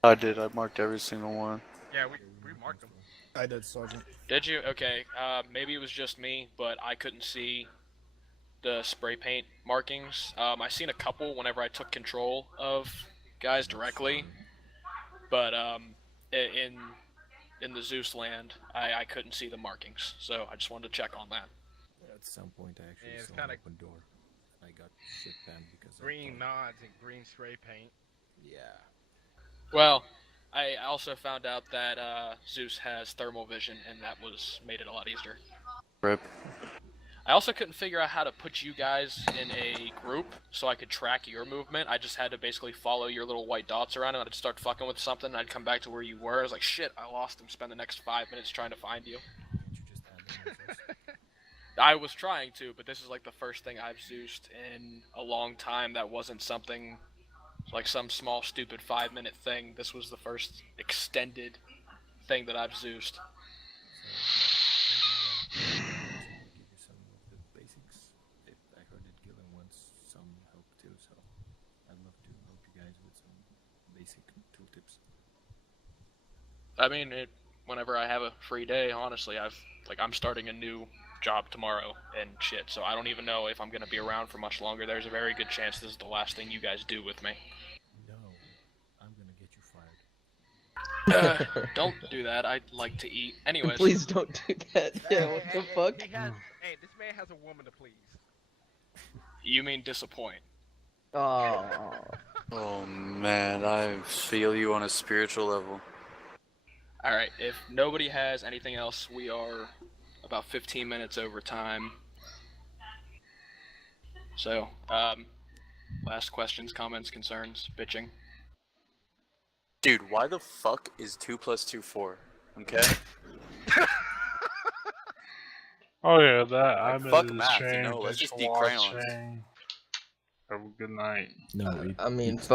I did. I marked every single one. Yeah, we marked them. I did, Sergeant. Did you? Okay. Maybe it was just me, but I couldn't see the spray paint markings. I seen a couple whenever I took control of guys directly, but in the Zeus land, I couldn't see the markings, so I just wanted to check on that. At some point, I actually it's saw an open door. I got shit banned because green nods and green spray paint. Yeah. Well, I also found out that Zeus has thermal vision, and that made it a lot easier. Rip. I also couldn't figure out how to put you guys in a group so I could track your movement. I just had to basically follow your little white dots around, and I'd start fucking with something, and I'd come back to where you were. I was like, shit, I lost him. Spend the next 5 minutes trying to find you. Can't you just add them first? I was trying to, but this is like the first thing I've Zeused in a long time that wasn't something like some small stupid 5-minute thing. This was the first extended thing that I've Zeused. Give you some of the basics. I heard that Gillen wants some help too, so I'd love to help you guys with some basic tooltips. I mean, whenever I have a free day, honestly, I'm starting a new job tomorrow and shit, so I don't even know if I'm gonna be around for much longer. There's a very good chance this is the last thing you guys do with me. No, I'm gonna get you fired. Don't do that. I'd like to eat. Anyways. Please don't do that. Yeah, what the fuck? Hey, this man has a woman to please. You mean disappoint? Oh. Oh man, I feel you on a spiritual level. Alright, if nobody has anything else, we are about 15 minutes over time. So, last questions, comments, concerns, bitching. Dude, why the fuck is 2 + 2 4? Okay? Oh yeah, that Like, I've been fuck to this math, chain. you know, let's Thanks just for be crayons. watching. Have a good night. No, I mean, fuck.